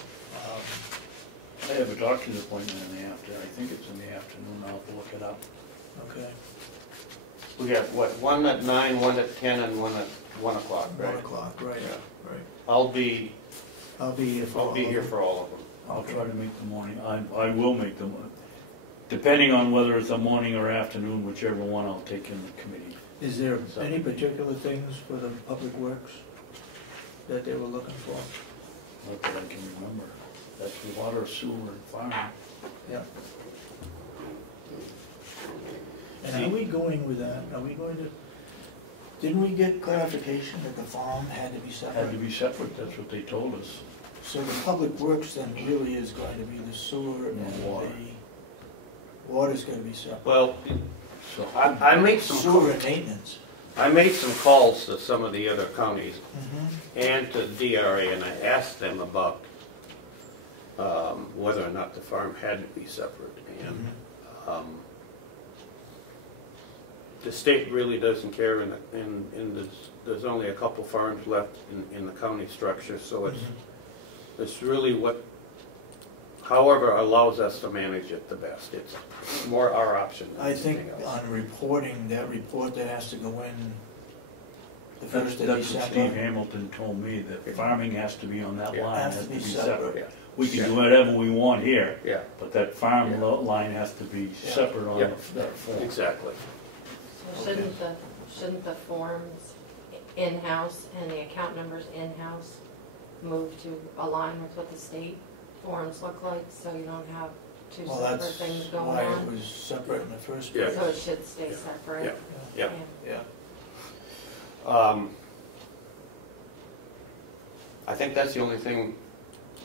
I have a doctor's appointment in the afternoon. I think it's in the afternoon. I'll have to look it up. Okay, We have, what, one at 9, one at 10, and one at 1 o'clock, 1 right? o'clock, right, Yeah. right. I'll be here for all of here them. for all of them. I'll Okay. try to make the morning. I will make the, depending on whether it's a morning or afternoon, whichever one I'll take in the committee. Is there any particular things for the Public Works that they were looking for? Not that I can remember. That's water, sewer, and fire. Yeah. And are we going with that? Are we going to, didn't we get clarification that the farm had to be Had to separate? be separate, that's what they told us. So the Public Works then really is going to be the sewer and water. the water's gonna be separate. Well, So, I made some Sewer and maintenance. calls to some of the other counties Mm-hmm. and to DRA, and I asked them about whether or not the farm had to be separate. And the state really doesn't care, and there's only a couple farms left in the county structure, so it's really however allows us to manage it the best. It's more our option than I think anything else. on reporting, that report that has to go in the first of that's what Steve December. Hamilton told me, that farming has to be on that Yeah. line, Has has to to be be separate. separate. Yeah. We can Yeah. do whatever we want here, Yeah, but that farm Yeah. line has to be Yeah. separate on Yeah. that form. exactly. So shouldn't the forms in-house and the account numbers in-house move to align with what the state forms look like, so you don't have two Well, separate that's things going why it on? was separate in the first Yeah. place. So it should stay Yeah. separate? Yeah. Yeah. I think that's the only thing,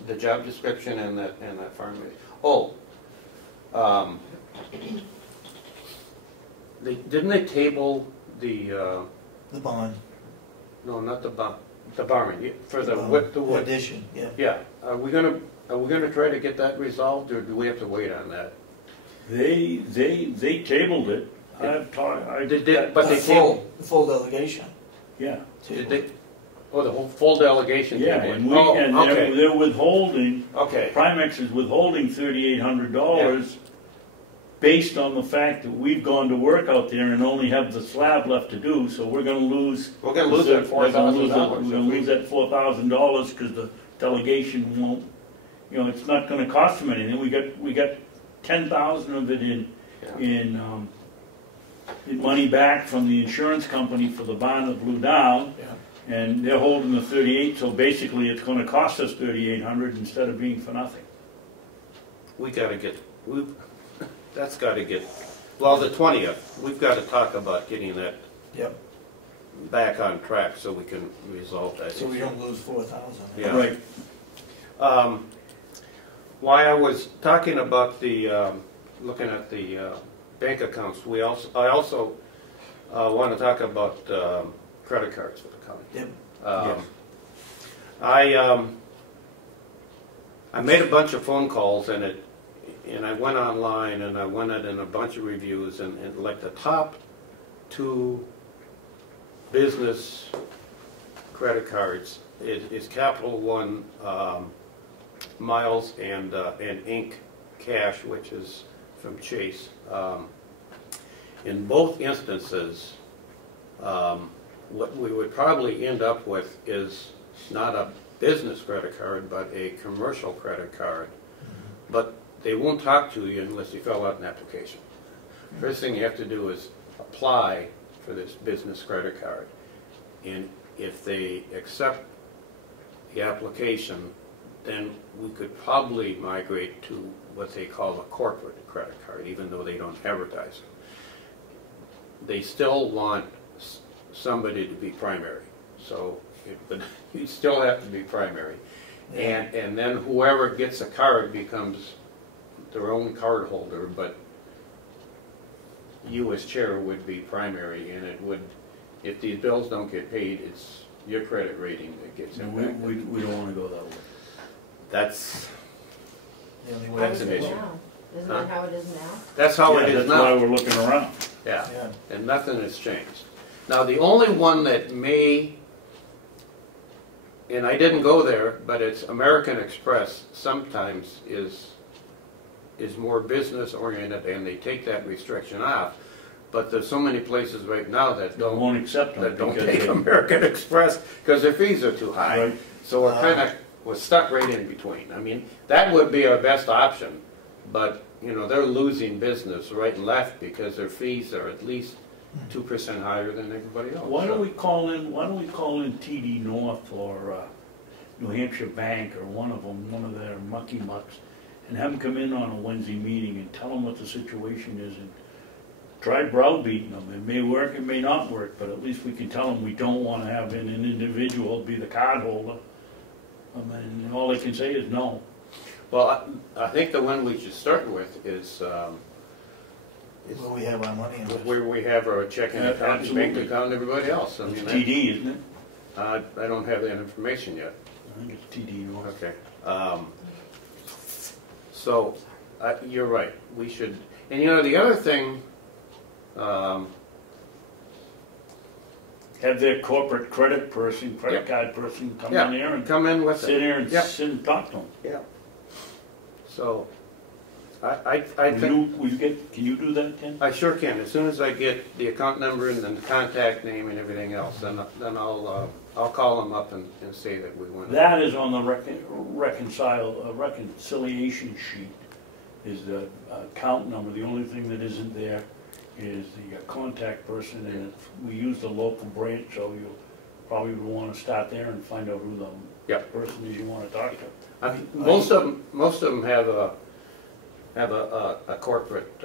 the job description and that farm. Oh, didn't they table the, The bond. no, not the barn, for the bond the wood? Addition, yeah. Yeah, are we gonna try to get that resolved, or do we have to wait on that? They tabled it. I've talked, But they tabled, The full delegation. yeah. did they, oh, the whole full delegation Yeah, tabled? and Oh, they're okay, withholding, okay, Primex is withholding $3,800 based on the fact that we've gone to work out there and only have the slab left to do, so we're gonna lose. we're gonna lose that $4,000. We're gonna lose that $4,000 because the delegation won't, it's not gonna cost them anything. We got 10,000 of it in money back from the insurance company for the bond that blew down. Yeah. And they're holding the 38, so basically it's gonna cost us 3,800 instead of being for nothing. That's gotta get, well, the 20th, we've gotta talk about getting that Yep. back on track so we can resolve that. So we don't lose 4,000. Yeah. Right. Why I was talking about looking at the bank accounts, I also want to talk about credit cards for the county. Yep. Yes. I made a bunch of phone calls and I went online and I went in a bunch of reviews and like the top 2 business credit cards is Capital One Miles and Inc. Cash, which is from Chase. In both instances, what we would probably end up with is not a business credit card, but a commercial credit card. But they won't talk to you unless you fill out an application. First thing you have to do is apply for this business credit card. And if they accept the application, then we could probably migrate to what they call a corporate credit card, even though they don't advertise it. They still want somebody to be primary, so but you still have to be primary. Yeah. And then whoever gets a card becomes their own card holder, but you as chair would be primary, and it would, if these bills don't get paid, it's your credit rating that gets And impacted. we don't wanna go that way. That's The only How way That's is an it issue. now? Isn't Huh? that how it is now? that's how it Yeah, is that's why now. we're looking around. Yeah, Yeah. and nothing has changed. Now, the only one that may, and I didn't go there, but it's American Express sometimes is more business oriented, and they take that restriction off. But there's so many places right now that They don't won't accept them that don't because take they, American Express because their fees are too high. right, So we're kind of, we're stuck right in between. I mean, that would be our best option, but, you know, they're losing business right and left because their fees are at least 2% higher than everybody else. why So- don't we call in TD North or New Hampshire Bank or one of their mucky mucks, and have them come in on a Wednesday meeting and tell them what the situation is and try browbeating them. It may work, it may not work, but at least we can tell them we don't want to have an individual be the card holder. And all they can say is no. Well, I think the one we should start with is Where we have our money in. where we have our checking Yeah, account, bank absolutely. account, and everybody else. I It's mean, TD, isn't it? I don't have that information yet. I think it's TD North. Okay. So, you're right, we should, and you know, the other thing, Have their corporate credit person, credit Yep. card person come yeah, in there and come in with sit it. there and Yep. sit and talk to them. Yeah. So, I think, Can you do that, Ken? I sure can, as soon as I get the account number and then the contact name and everything else, then I'll call them up and say that we want. That is on the reconciliation sheet, is the account number. The only thing that isn't there is the contact person, and we use the local branch, so you probably would want to start there and find out who the Yep. person is you want to talk to. I mean, most of them have a corporate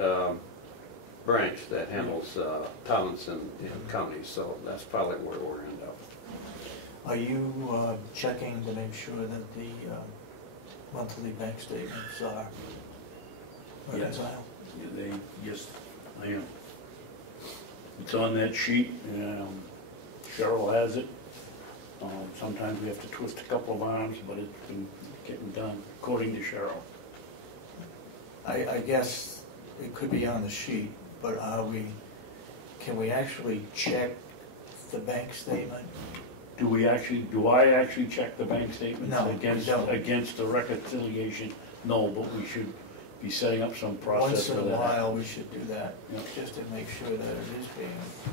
branch that handles towns and counties, so that's probably where we're end up. Are you checking to make sure that the monthly bank statements are reconciled? Yes, I am. It's on that sheet, Cheryl has it. Sometimes we have to twist a couple of arms, but it's been getting done, according to Cheryl. I guess it could be on the sheet, but can we actually check the bank statement? Do I actually check the bank statements No, we don't. against the reconciliation? No, but we should be setting up some process Once for in a that. while, we should do that, Yeah. just to make sure that it is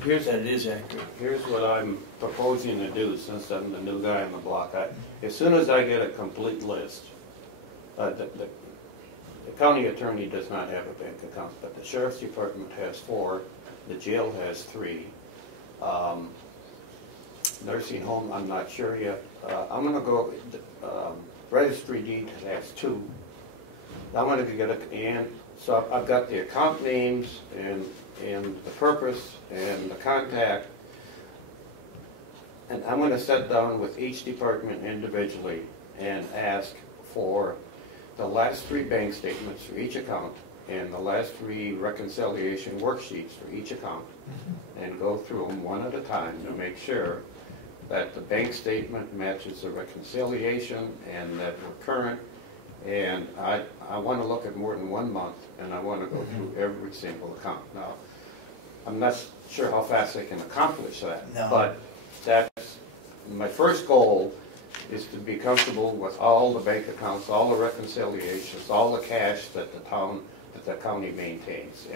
Here's that it is accurate. Here's what I'm proposing to do, since I'm the new guy on the block. As soon as I get a complete list, the county attorney does not have a bank account, but the sheriff's department has 4, the jail has 3. Nursing home, I'm not sure yet. I'm gonna go, registry deed has 2. I'm gonna get so I've got the account names and the purpose and the contact. And I'm gonna sit down with each department individually and ask for the last 3 bank statements for each account and the last 3 reconciliation worksheets for each account, and go through them one at a time to make sure that the bank statement matches the reconciliation and that we're current. And I want to look at more than 1 month, and I want to go through every single account. Now, I'm not sure how fast I can accomplish that, No. but that's my first goal is to be comfortable with all the bank accounts, all the reconciliations, all the cash that the county maintains,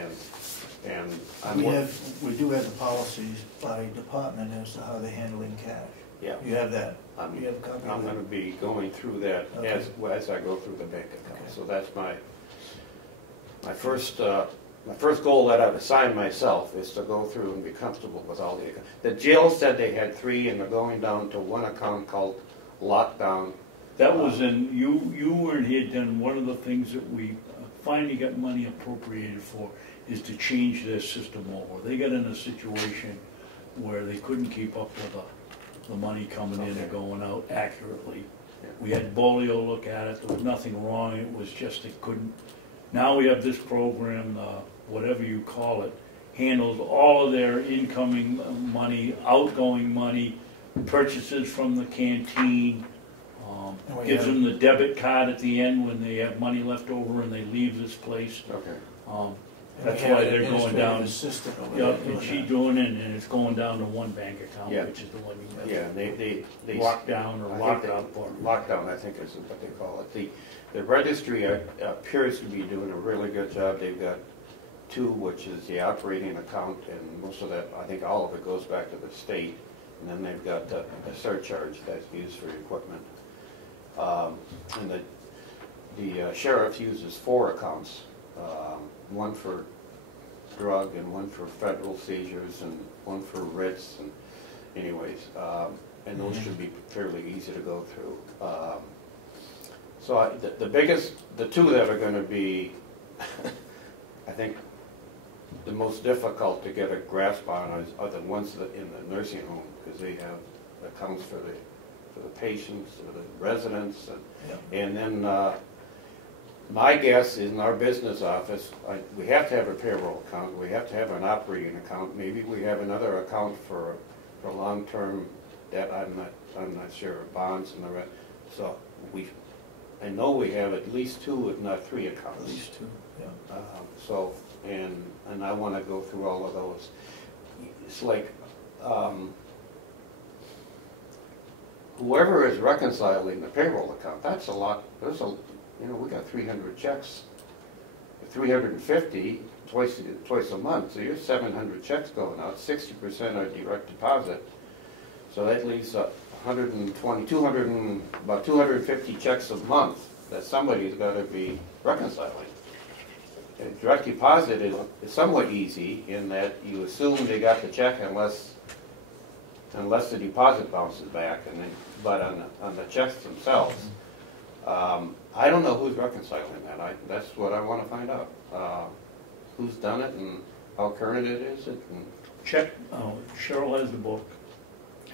and I'm. We do have the policies by department as to how they're handling cash. Yeah. You have that? I'm You have a copy of I'm that? gonna be going through that Okay. as I go through the bank account. Okay. So that's my first goal that I've assigned myself is to go through and be comfortable with all the accounts. The jail said they had 3, and they're going down to one account called lockdown. That was you weren't here, then one of the things that we finally got money appropriated for is to change their system over. They got in a situation where they couldn't keep up with the money coming in and going out accurately. Yeah. We had Bolio look at it, there was nothing wrong, it was just they couldn't. Now we have this program, whatever you call it, handles all of their incoming money, outgoing money, purchases from the canteen, gives them the debit card at the end when they have money left over and they leave this place. Okay. And That's we have why an they're going administrative down. assistant over Yeah, there and doing she's that. doing it, and it's going down to one bank account, Yeah. which is the one you Yeah, have. they Lockdown or lockout. Lockdown, I think is what they call it. The registry appears to be doing a really good job. They've got 2, which is the operating account, and most of that, I think all of it goes back to the state. And then they've got the surcharge that's used for equipment. And the sheriff uses 4 accounts, one for drug and one for federal seizures and one for writs, and anyways, and those should be fairly easy to go through. So the 2 that are going to be, I think, the most difficult to get a grasp on are the ones that in the nursing home, because they have accounts for the patients, for the residents, and then my guess is in our business office, we have to have a payroll account, we have to have an operating account, maybe we have another account for long-term debt, I'm not sure, bonds and the rest. So I know we have at least 2, if not 3 accounts. At least 2, yeah. So, and I want to go through all of those. It's like, whoever is reconciling the payroll account, that's a lot, we got 300 checks, 350 twice a month, so you're 700 checks going out, 60% are direct deposit, so that leaves 120, about 250 checks a month that somebody's got to be reconciling. And direct deposit is somewhat easy in that you assume they got the check unless the deposit bounces back, but on the checks themselves, I don't know who's reconciling that. That's what I want to find out. Who's done it and how current it is. Check, Cheryl has the book.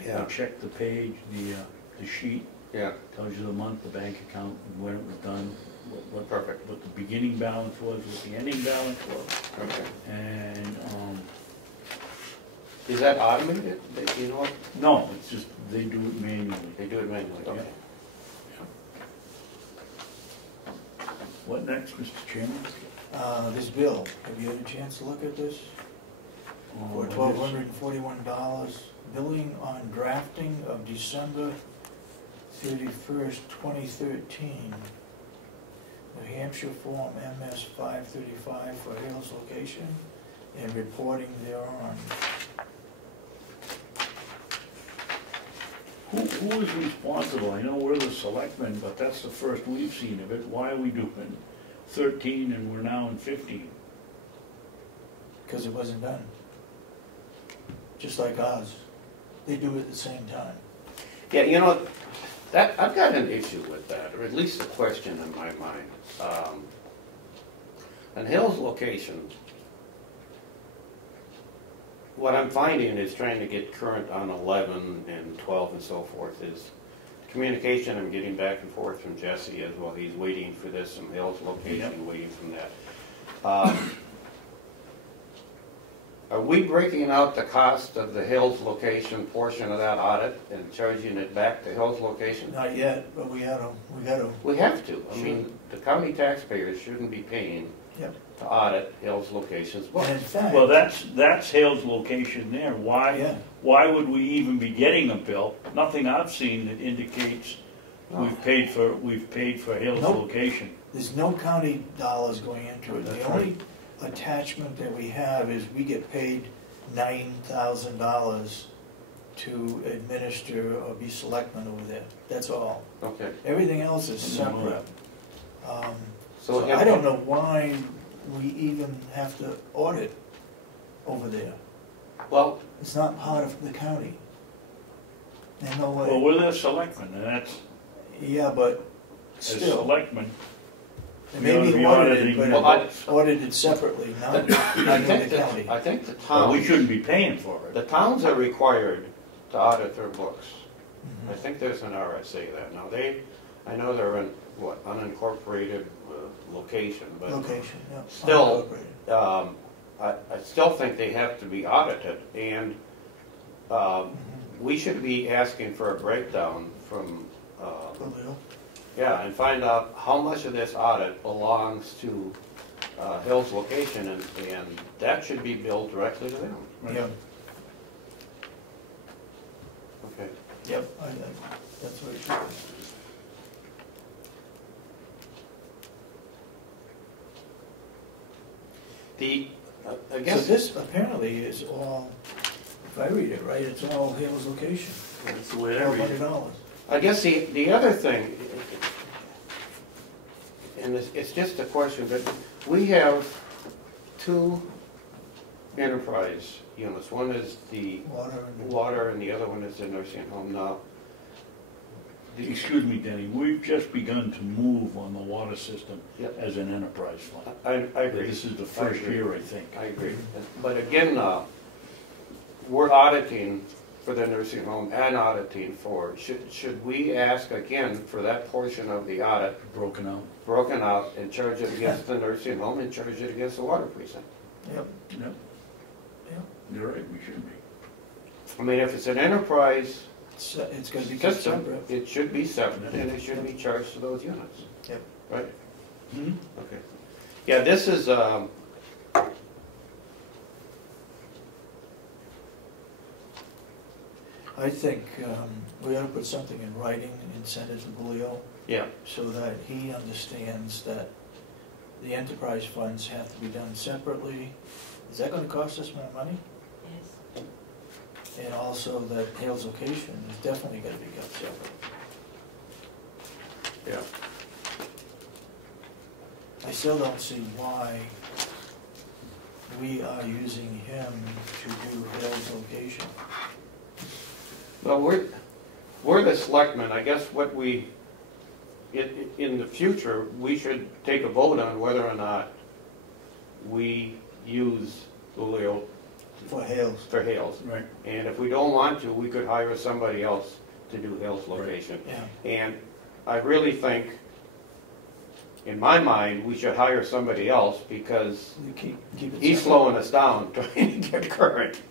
Yeah. Check the page, the sheet. Yeah. Tells you the month, the bank account, and when it was done. Perfect. What the beginning balance was, what the ending balance was. Okay. And, Is that automated? Do you know what? no, it's just, they do it manually. They do it manually. Okay. What next, Mr. Chairman? This bill, have you had a chance to look at this? For $1,241, billing on drafting of December 31st, 2013. New Hampshire Form MS 535 for Hales location and reporting thereon. Who is responsible? I know we're the selectmen, but that's the first we've seen of it. Why are we doing 13 and we're now in 15? Because it wasn't done. Just like ours. They do it at the same time. Yeah, that I've got an issue with that, or at least a question in my mind. On Hill's location, what I'm finding is trying to get current on 11 and 12 and so forth is communication. I'm getting back and forth from Jesse as well. He's waiting for this from Hill's location, waiting from that. Are we breaking out the cost of the Hills location portion of that audit and charging it back to Hills location? Not yet, but we have to. We have to. I mean, the county taxpayers shouldn't be paying Yep. to audit Hill's locations books. And in fact. Well, that's Hale's location there. Yeah. Why would we even be getting a bill? Nothing I've seen that indicates we've paid for Hale's Nope. location. There's no county dollars going into it. That's The only attachment that we have is we get paid $9,000 to administer or be selectman over there. That's all. Okay. Everything else is I didn't know separate. So So I don't know why we even have to audit over there. Well, It's not part of the county. There's no Well, way. we're the selectmen, and that's, Yeah, but as still, selectmen, it we may ought to be be audited, auditing but the Well, I- books. audited separately, not I not think in the county. I think the Well, we town, shouldn't be paying for the it. towns are required to audit their books. I Mhm. think there's an RSA that. Now, I know they're in, unincorporated location, but Location, yeah. Still- Unincorporated. I still think they have to be audited, and Mhm. we should be asking for a breakdown from, Coolio. yeah, and find out how much of this audit belongs to Hill's location, and that should be billed directly to them. Yeah, Okay. yep, that's what it should be. I So guess this apparently is all, if I read it right, it's all Hale's location, That's the way I read it. $1,200. I guess the other thing, and it's just a question, but we have two enterprise units. One is the Water and. water and the other one is the nursing home now. Excuse me, Denny, we've just begun to move on the water system Yep. as an enterprise fund. I agree. This is the I first agree. year, I think. I agree. But again, we're auditing for the nursing home and auditing for, should we ask again for that portion of the audit Broken out. broken out and charge it against the nursing home and charge it against the water precinct? Yep, Yep, yep. you're right, we should be. I mean, if it's an enterprise It's gonna be system, separate. it should be separate and it should be charged to those units. Yep. Right? Hmm? Okay. Yeah, this is, I think we ought to put something in writing and send it to Julio yeah, so that he understands that the enterprise funds have to be done separately. Is that gonna cost us more money? Yes. And also that Hale's location is definitely gonna be kept separate. yeah. I still don't see why we are using him to do Hale's location. Well, we're the selectmen, I guess what we, in the future, we should take a vote on whether or not we use Julio For Hale's. for Hales. Right. And if we don't want to, we could hire somebody else to do Hales location. Yeah, And I really think, in my mind, we should hire somebody else because we keep it he's separate. slowing us down trying to get current.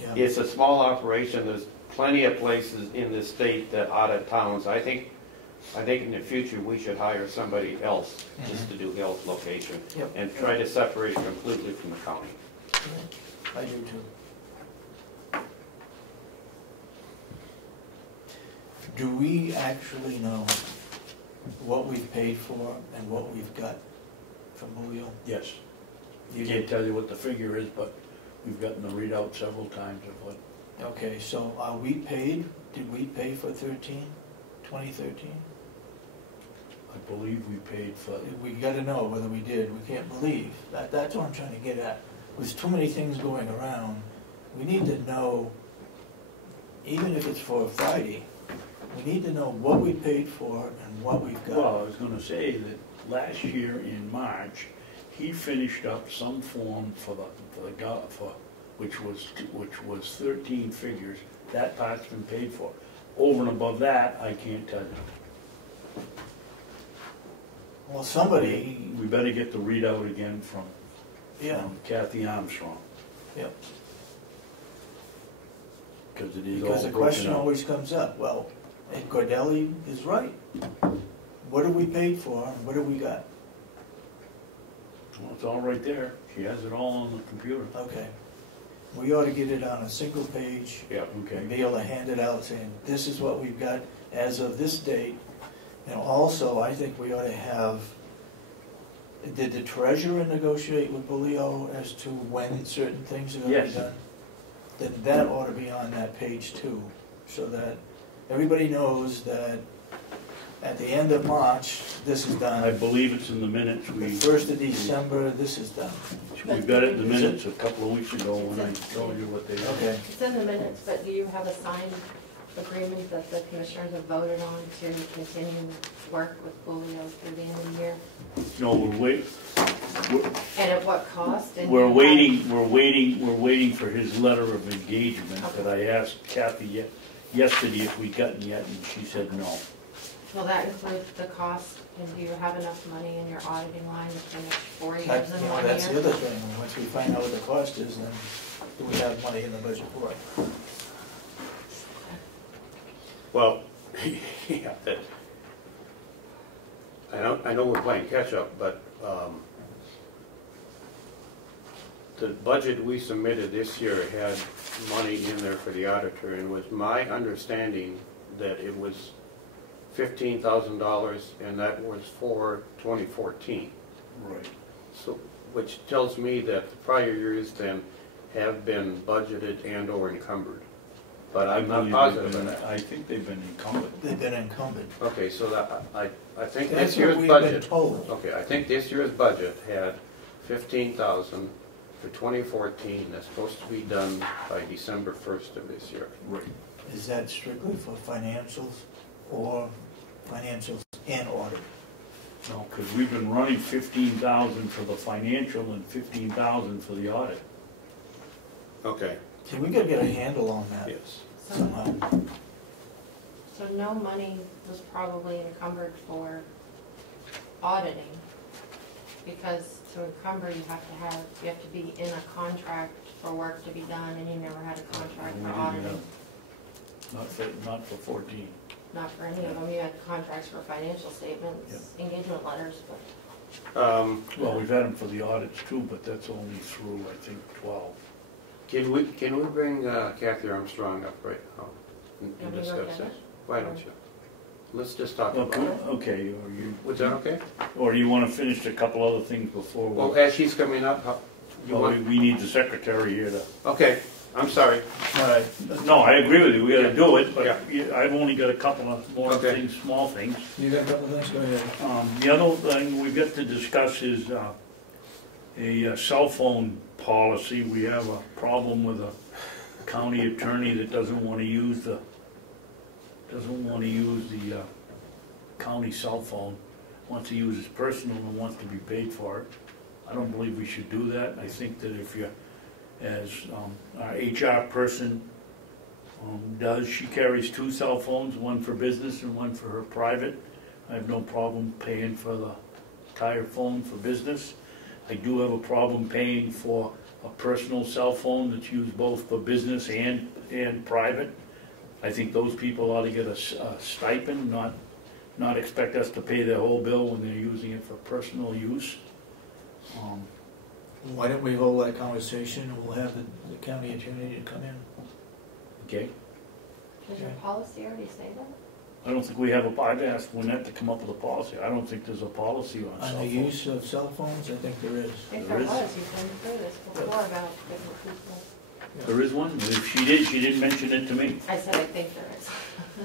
Yeah, It's a small operation, there's plenty of places in this state that audit towns. I think in the future, we should hire somebody else just to do Hill's location Yep. and try to separate it completely from the county. Yeah, I do too. Do we actually know what we've paid for and what we've got from Julio? Yes. You Can't did? tell you what the figure is, but we've gotten the readout several times of what. Okay, so are we paid? Did we pay for 2013? I believe we paid for. We gotta know whether we did. We can't believe. That's what I'm trying to get at. There's too many things going around. We need to know, even if it's for Friday, we need to know what we paid for and what we've got. Well, I was gonna say that last year in March, he finished up some form for which was 13 figures. That part's been paid for. Over and above that, I can't tell you. Well, somebody, We better get the readout again from Kathy Armstrong, Yep. because it is all Because the broken question out. always comes up, well, and Cordelli is right. What have we paid for and what have we got? Well, it's all right there. She has it all on the computer. Okay. We ought to get it on a single page Yeah. Okay. and be able to hand it out saying, this is what we've got as of this date. And also, I think we ought to have, did the treasurer negotiate with Bulio as to when certain things are gonna be Yes. done? Then that ought to be on that page too, so that everybody knows that at the end of March, this is I done. believe it's in the minutes. The 1st of December, this is done. We got it in the minutes a couple of weeks ago when I told you what they did. Okay. It's in the minutes, but do you have a signed agreement that the commissioners have voted on to continue work with Bulio through the end of the year? No, we're And at what cost? And we're you have- waiting for his letter of engagement that I asked Kathy yesterday if we'd gotten yet, and she said no. Will that include the cost? And do you have enough money in your auditing line to finish 4 years That, in you know, 1 that's the year? other thing, once we find out what the cost is, then do we have money in the budget for it? Well, yeah, that, I know we're playing catch-up, but the budget we submitted this year had money in there for the auditor, and it was my understanding that it was $15,000, and that was for 2014. Right. So, which tells me that the prior years then have been budgeted and or encumbered. But I'm not positive of that. I think they've been incumbent. They've been incumbent. Okay, so that, I think That's this what year's we've been budget, told. okay, I think this year's budget had 15,000 for 2014, that's supposed to be done by December 1st of this year. Right. Is that strictly for financials or financials and audit? No, because we've been running 15,000 for the financial and 15,000 for the audit. Okay, See, we gotta get a handle on that yes. somehow. So no money was probably encumbered for auditing, because to encumber, you have to be in a contract for work to be done, and you never had a contract We for didn't auditing. have- Not for 14. Not for any of them, you had contracts for financial statements, engagement letters, but Well, we've had them for the audits too, but that's only through, I think, 12. Can we bring Kathy Armstrong up right now and Can we go discuss get this? it? Why don't you? Let's just talk about it. Okay, or you, Was that okay? or do you want to finish a couple other things before we? Well, as she's coming up, you Well, want? we need the secretary here to. Okay, I'm sorry. All right, No, I agree with you, we gotta do it, but Yeah. I've only got a couple of more Okay. things, small things. you got a couple things, go ahead. The other thing we've got to discuss is a cell phone policy. We have a problem with a county attorney that doesn't want to use the county cell phone, wants to use his personal and wants to be paid for it. I don't believe we should do that. I think that if you, as our HR person does, she carries 2 cell phones, one for business and one for her private. I have no problem paying for the entire phone for business. I do have a problem paying for a personal cell phone that's used both for business and private. I think those people ought to get a stipend, not expect us to pay their whole bill when they're using it for personal use. Why don't we hold that conversation, and we'll have the county attorney to come in? Okay? does your policy already say that? I don't think we have I've asked Lynette to come up with a policy. I don't think there's a policy on cell On the phones. use of cell phones, I think there is. I think There there is? was, you've been through this before about different people. There is one? If she didn't mention it to me. I said I think there is.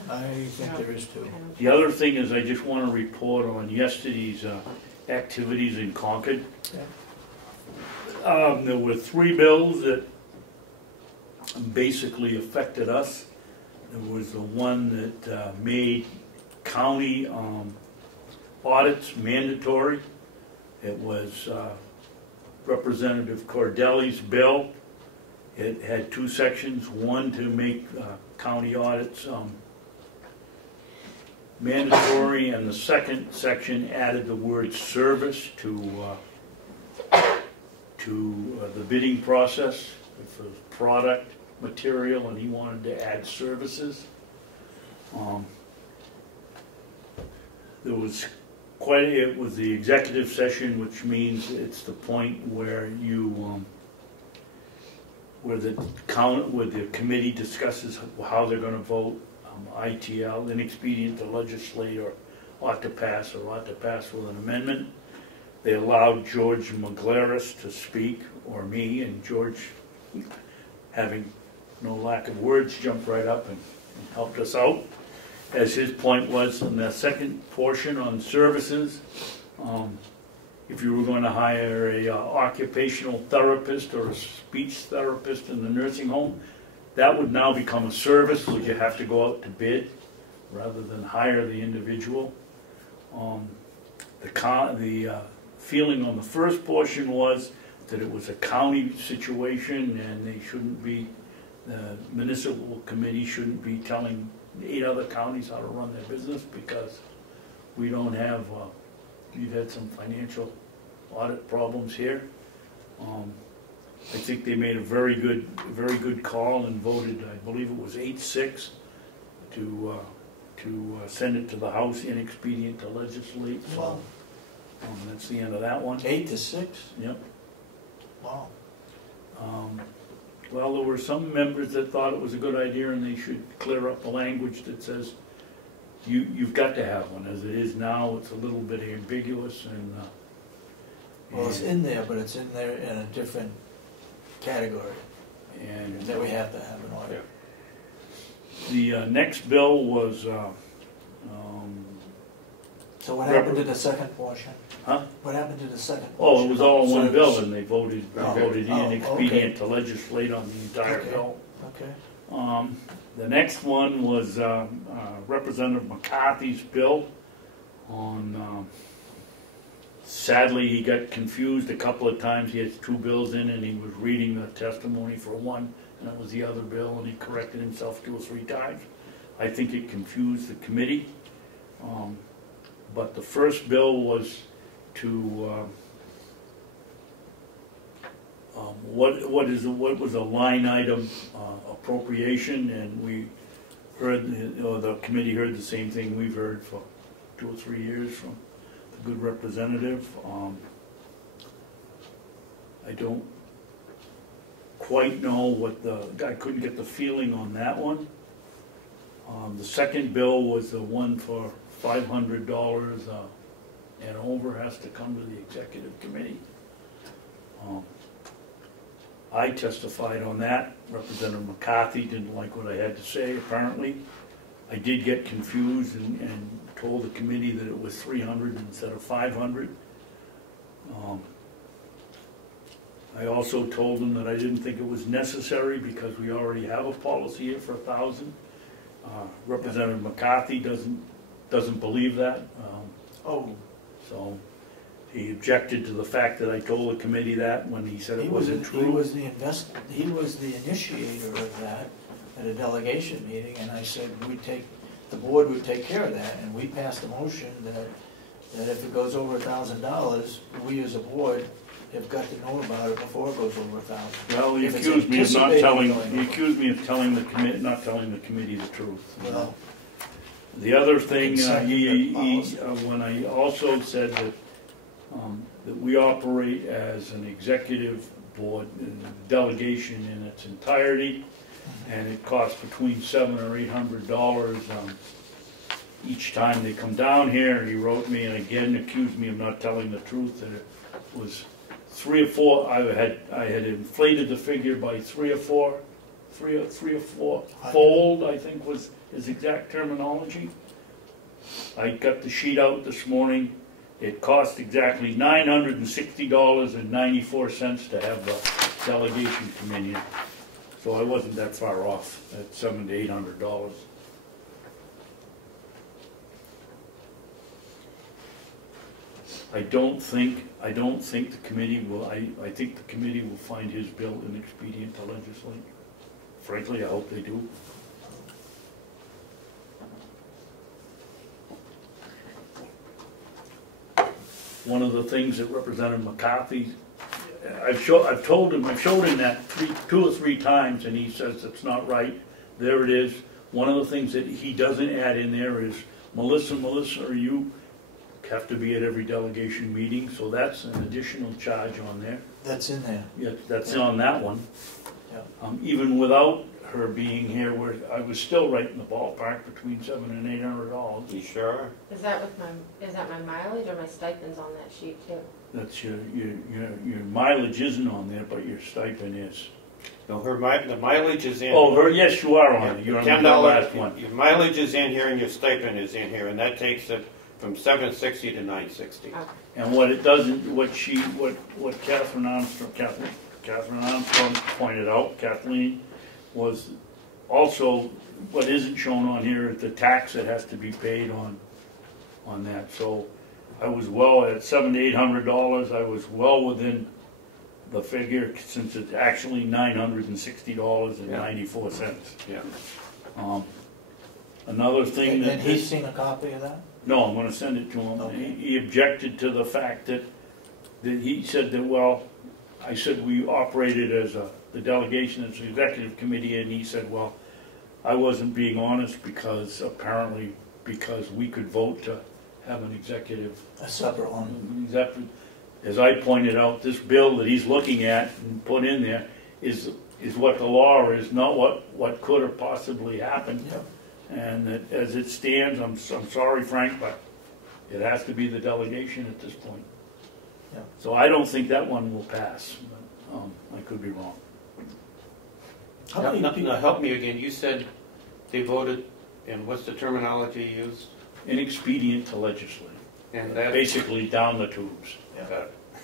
I think there is too. The other thing is I just want to report on yesterday's activities in Concord. There were 3 bills that basically affected us. There was the one that made county audits mandatory. It was Representative Cordelli's bill. It had 2 sections, one to make county audits mandatory, and the second section added the word service to the bidding process for product, material, and he wanted to add services. There was it was the executive session, which means it's the point where you, where the committee discusses how they're gonna vote, ITL, inexpedient to legislate, or ought to pass with an amendment. They allowed George McGlaris to speak, or me, and George, having no lack of words, jumped right up and helped us out. As his point was in the second portion on services, if you were going to hire a occupational therapist or a speech therapist in the nursing home, that would now become a service, so you have to go out to bid rather than hire the individual. The feeling on the first portion was that it was a county situation and they shouldn't be, the municipal committee shouldn't be telling 8 other counties how to run their business, because we don't have, we've had some financial audit problems here. I think they made a very good call and voted, I believe it was 8-6 to send it to the House, inexpedient to legislate. So that's the end of that one. 8-6? Yep. Wow. Well, there were some members that thought it was a good idea and they should clear up the language that says you've got to have one. As it is now, it's a little bit ambiguous and Well, it's in there, but it's in there in a different category, and that we have to have an audit. The next bill was So what happened to the second portion? Huh? What happened to the second Oh, portion? it was all in one So- bill, and they voted Oh, inexpedient to legislate on the entire Okay. bill. Okay. The next one was Representative McCarthy's bill on, sadly, he got confused a couple of times. He had 2 bills in, and he was reading the testimony for one, and it was the other bill, and he corrected himself 2 or 3 times. I think it confused the committee. But the first bill was to, what was a line item appropriation, and we heard, the committee heard the same thing we've heard for 2 or 3 years from the good representative. I don't quite know what I couldn't get the feeling on that one. The second bill was the one for $500 and over, has to come to the executive committee. I testified on that. Representative McCarthy didn't like what I had to say, apparently. I did get confused and told the committee that it was 300 instead of 500. I also told them that I didn't think it was necessary because we already have a policy here for 1,000. Representative McCarthy doesn't believe that. So he objected to the fact that I told the committee that when he said it wasn't true. He was the initiator of that at a delegation meeting, and I said the board would take care of that, and we passed a motion that if it goes over $1,000, we as a board have got to know about it before it goes over 1,000. Well, he accused me of not telling the committee the truth. Well, the other thing, he when I also said that we operate as an executive board, delegation in its entirety, and it costs between $700 or $800 each time they come down here. He wrote me and again accused me of not telling the truth, that it was 3 or 4. I had inflated the figure by 3 or 4 fold, I think was his exact terminology. I got the sheet out this morning. It cost exactly $960.94 to have the delegation come in here. So I wasn't that far off at $700 to $800. I don't think the committee will. I think the committee will find his bill inexpedient to legislate. Frankly, I hope they do. One of the things that Representative McCarthy, I've showed him that 2 or 3 times, and he says it's not right. There it is. One of the things that he doesn't add in there is, Melissa, are you have to be at every delegation meeting, so that's an additional charge on there. That's in there. Yeah, that's on that one. Yeah. Even without her being here, where I was still right in the ballpark between $700 and $800. You sure? Is that my mileage or my stipends on that sheet too? That's your mileage isn't on there, but your stipend is. No, the mileage is in. Oh, yes, you are on it. You're on the $10, last one. your mileage is in here and your stipend is in here, and that takes it from $760 to $960. Okay. And what it doesn't, what Catherine Armstrong pointed out, Kathleen, was also what isn't shown on here is the tax that has to be paid on that. So I was well at $700 to $800. I was well within the figure, since it's actually $960.94. Yeah. Another thing that And he's seen a copy of that? no, I'm gonna send it to him. Okay. He objected to the fact that he said that, well, I said we operated as the delegation as an executive committee, and he said, well, I wasn't being honest because apparently we could vote to have an executive. A separate one. As I pointed out, this bill that he's looking at and put in there is what the law is, not what could have possibly happened. Yep. And that as it stands, I'm sorry, Frank, but it has to be the delegation at this point. Yeah. So I don't think that one will pass, but I could be wrong. How many people? Now, help me again, you said they voted, and what's the terminology you used? Inexpedient to legislate, And that. basically down the tubes.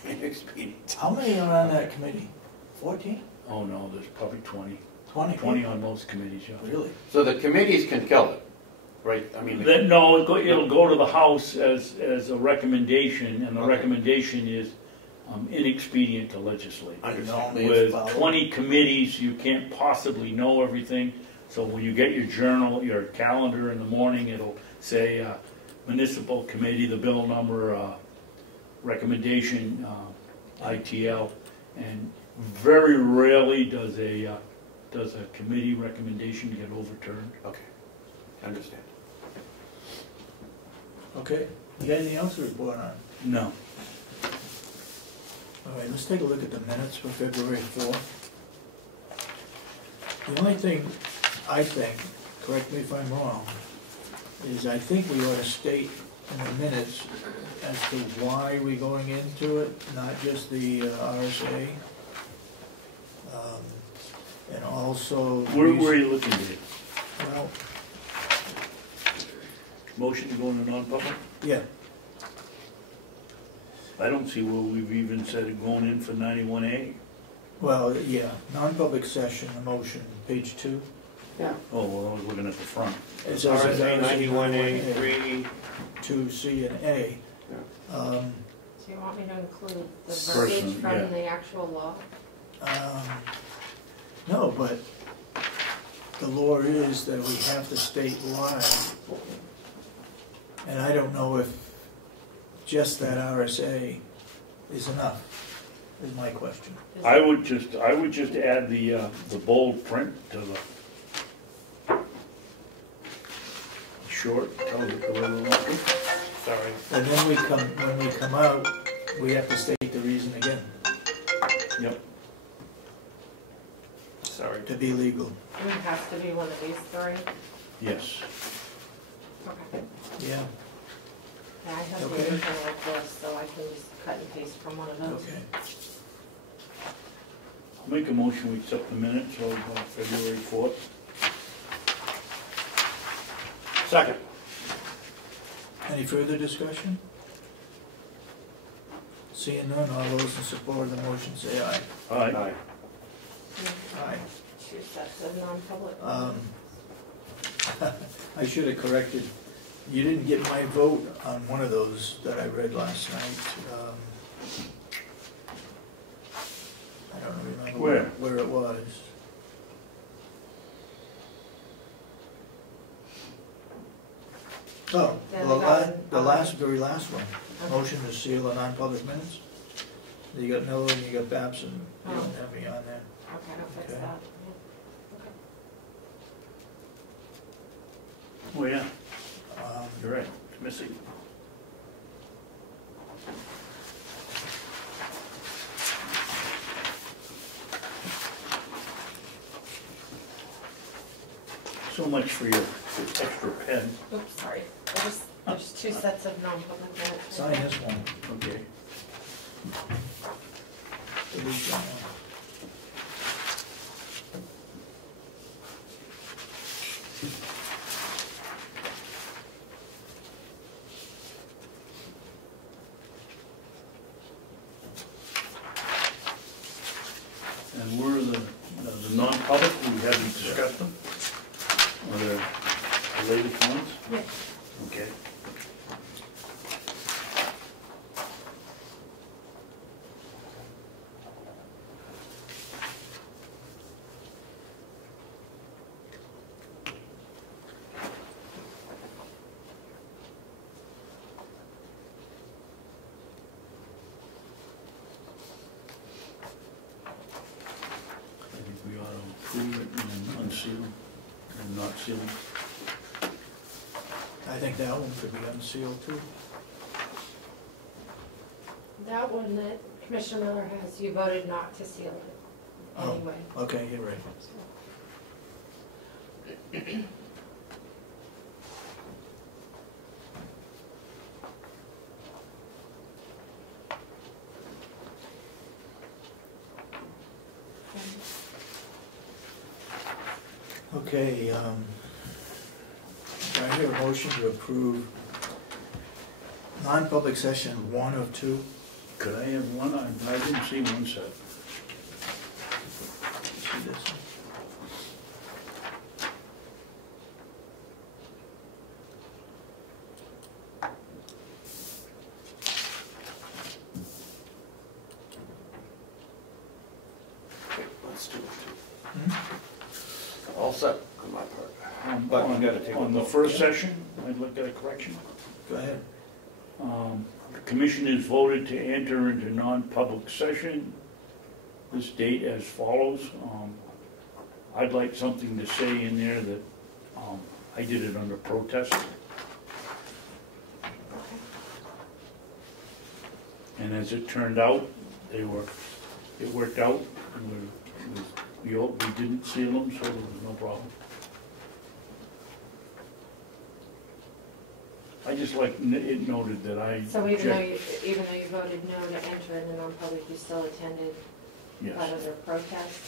Inexpedient. How many are on that committee? 14? Oh no, there's probably 20. 20? 20 on most committees, yeah. Really? So the committees can kill it, right? I mean. No, it'll go to the House as a recommendation, and the Okay. recommendation is inexpedient to legislate. Understand. Normally With it's followed. 20 committees, you can't possibly know everything. So when you get your journal, your calendar in the morning, it'll say municipal committee, the bill number, recommendation, ITL, and very rarely does a committee recommendation get overturned. Okay, understand. Okay. You got anything else to report on? No. All right, let's take a look at the minutes for February 4th. The only thing I think, correct me if I'm wrong, is I think we ought to state in the minutes as to why we're going into it, not just the RSA. And also. Where are you looking, Dave? Well, Motion to go into non-public? yeah, I don't see where we've even said going in for 91A. well, yeah, non-public session, the motion, page 2. Yeah. Oh, well, I was looking at the front. It says RSA 91A, 3, 2C and A. So you want me to include the Person, verbiage from yeah. the actual law? No, but the law is that we have to state why. And I don't know if just that RSA is enough, is my question. I would just add the bold print to the short, tell the little. Sorry. And then when we come out, we have to state the reason again, Yep. Sorry. to be legal. And it has to be one of these 3? Yes. Okay. Yeah, Yeah, I have the Okay. original of this, so I can just cut and paste from one of those. okay. I'll make a motion, we accept the minutes of February 4th. Second. Any further discussion? Seeing none, all those in support of the motion say aye. Aye. Aye. Aye. 2 sets of non-public. I should have corrected, you didn't get my vote on one of those that I read last night. I don't remember where it was. Oh, very last one, motion to seal the non-public minutes. You got Miller and you got Babson, you don't have me on there. Okay, I'll fix Okay. that. Oh, yeah, Um, you're right, it's missing. So much for your extra pen. Oops, sorry. There's two sets of non-public minutes. Sign this one. Okay. Delete that one. And where are the non-public, we haven't discussed them? Are there the latest ones? Yes. Okay. I think we ought to approve it and unseal and not seal it. I think that one could be unsealed too. That one that Commissioner Miller has, you voted not to seal it Oh. anyway. Okay, you're right. Okay, do I hear a motion to approve non-public session 1 of 2? Could I have one? I didn't see one set. See this? Let's do it. Hmm? All set on my part. On- But you gotta take a On the vote. first session, I'd look at a correction. Go ahead. The commissioners voted to enter into non-public session this date as follows. I'd like something to say in there that I did it under protest. And as it turned out, it worked out. And we didn't seal them, so there was no problem. I just like it noted that I So even object- though you voted no to enter in the non-public, you still attended, but Yes, under protest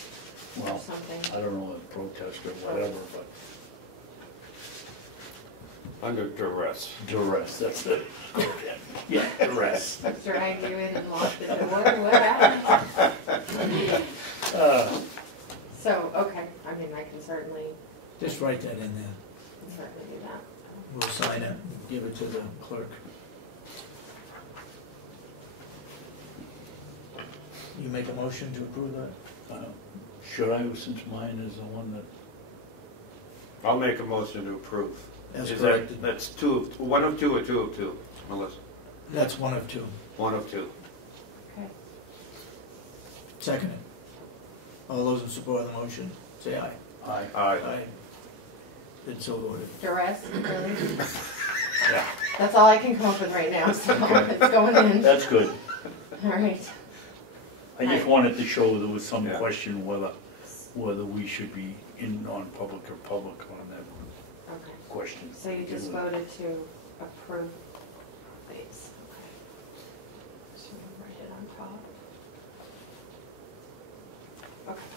or well, something? I don't know if protest or whatever, but Under duress. duress, that's it. Yeah, duress. Drag you in and lock the door, what happened? So, okay, I mean, I can certainly Just write that in there. do that. We'll sign it and give it to the clerk. You make a motion to approve that? Should I, since mine is the one that, I'll make a motion to approve. That's Is correct. That's 1 of 2 or 2 of 2, Melissa? That's 1 of 2. 1 of 2. Okay. Second it. All those in support of the motion, say aye. aye. Aye. Been so voted. Duress, really? Yeah, That's all I can come up with right now, so it's going in. that's good. All right. I just wanted to show there was some Yeah. question whether we should be in non-public or public on that Okay. question. So you just voted to approve these. Okay. So we'll write it on top. Okay.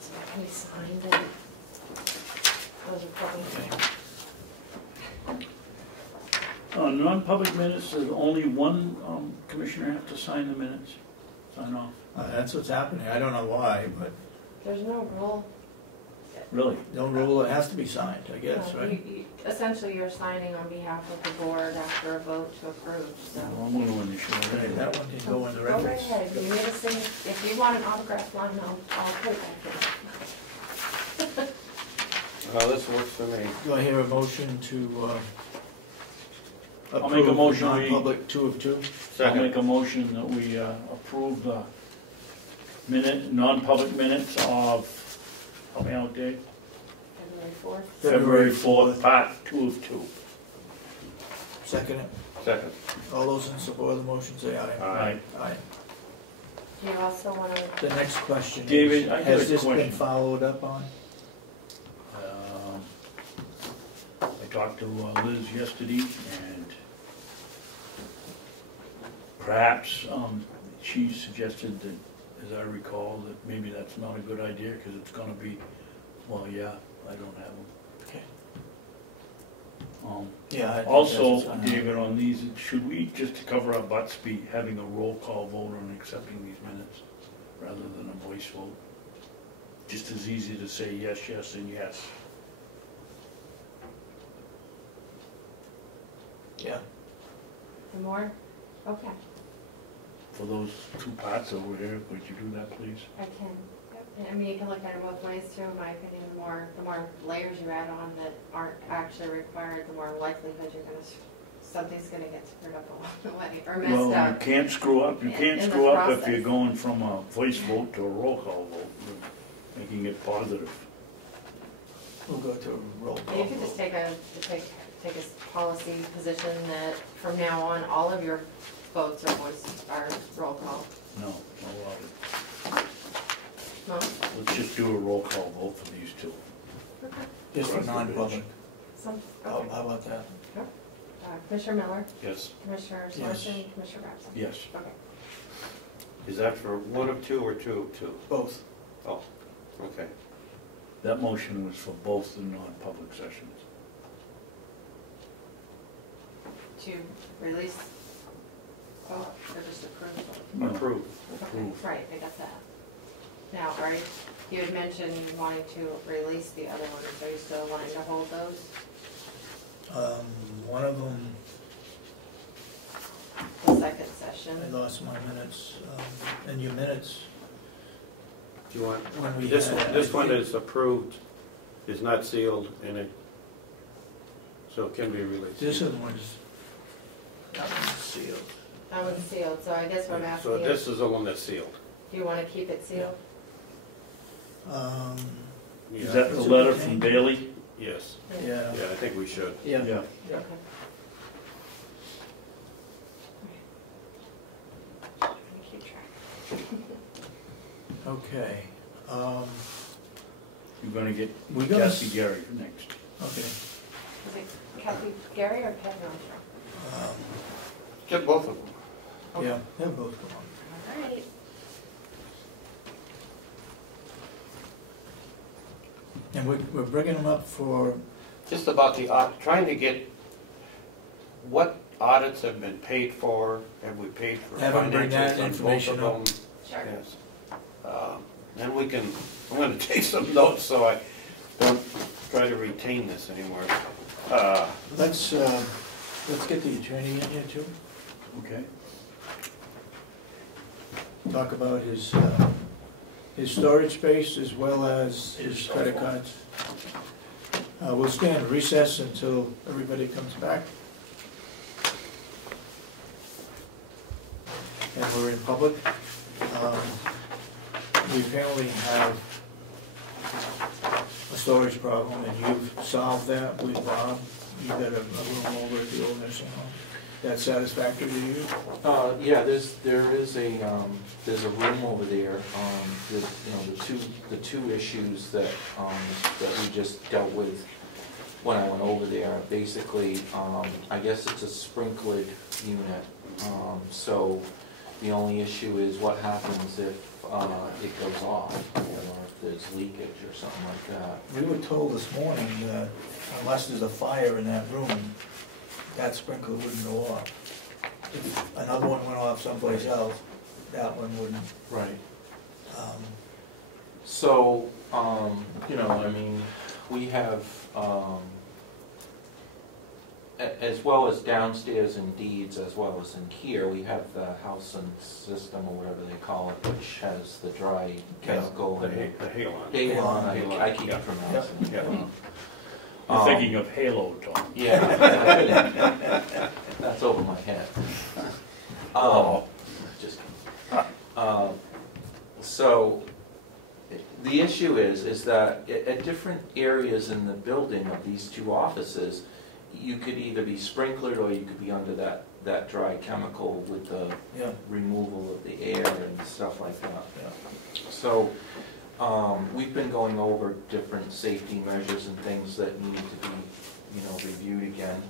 So we signed it. Those are probably. Non-public minutes, does only one commissioner have to sign the minutes? Sign off? That's what's happening. I don't know why, but There's no rule. Really? no rule, it has to be signed, I guess, No, right? Essentially, you're signing on behalf of the board after a vote to approve, so. Well, I'm gonna initial Okay, it. that one can go in the Go right records. ahead, you need a sign, if you want an autograph line, I'll put it back Well, this works for me. Do I hear a motion to I'll make a approve motion we- non-public 2 of 2? I'll make a motion that we approve the non-public minutes of, help me out, Dave? February 4th. February 4th, part 2 of 2. Second it. Second. All those in support of the motion say aye. Aye. Aye. Do you also want to, The next question is, David, I got has a this been question. followed up on? talked to Liz yesterday, and perhaps she suggested that, as I recall, that maybe that's not a good idea, because it's gonna be, well, yeah, I don't have them. Okay. Yeah. I think that's Also, what's gonna happen. David, on these, should we, just to cover our butts, be having a roll call vote on accepting these minutes, rather than a voice vote? Just as easy to say yes, yes, and yes. Yeah. And more? Okay, For those two parts over here, would you do that, please? I can. Yep. I mean, you can look at it both ways too, in my opinion. The more layers you add on that aren't actually required, the more likelihood you're gonna, something's gonna get screwed up along the way, or messed Well, you up. can't screw up, you in- can't in the screw up if process. you're going from a voice vote to a roll call vote, You're making it positive. We'll go to a roll And call. you could just take a policy position that from now on, all of your votes are roll call. No, no, No? let's just do a roll call vote for these two. Okay. Just for non-public. Some, How okay. about that? Commissioner Miller, Yes. Commissioner Yes. Sorensen, Commissioner Babson. Yes. Okay. Is that for one of two or two of two? Both. Oh, okay. That motion was for both the non-public sessions. To release, or just approve? No. Approve. Okay, Approve. right, I got that. Now, you had mentioned wanting to release the other ones, are you still wanting to hold those? One of them, The second session? I lost my minutes, and your minutes, Do you want, when we this had. this one is approved, is not sealed, and it, so it can be released. This one's, that one's sealed. That one's sealed, so I guess what I'm asking So you, this is the one that's sealed. do you want to keep it sealed? Is Yeah. that the letter from Bailey? Yes, Yeah. yeah, I think we should. Yeah. Yeah. Yeah. Okay. Trying to keep track. Okay. You're gonna get We're gonna Kathy Gary next. Okay. Is it Kathy Gary or Kevin Armstrong? Get both of them. Yeah, they'll both go on. All right. And we're bringing them up for, Just about the, trying to get what audits have been paid for, have we paid for Have them bring that financials on both information of up. them? Sure. Yes. Then we can, I'm gonna take some notes so I don't try to retain this anymore. let's get the attorney in here too. Okay. Talk about his storage space as well as his credit cards. We'll stand recess until everybody comes back. And we're in public. We apparently have a storage problem, and you've solved that with Bob. You got a room over at the old nursing home. That's satisfactory to you? Yeah, there's a room over there, the two issues that we just dealt with when I went over there. Basically, I guess it's a sprinkled unit, so the only issue is what happens if it goes off, or if there's leakage or something like that. We were told this morning that unless there's a fire in that room, that sprinkler wouldn't go off. If another one went off someplace else, that one wouldn't. Right. So, we have, as well as downstairs in deeds, as well as in here, we have the house and system, or whatever they call it, which has the dry chemical. The halon. Halon, Halon, I keep yeah. pronouncing it. Yeah. You're thinking of Halo, Tom. Yeah. That's over my head. Just kidding. So, the issue is that at different areas in the building of these two offices, you could either be sprinklered or you could be under that dry chemical with the removal of the air and stuff like that. Yeah. So, we've been going over different safety measures and things that need to be reviewed again.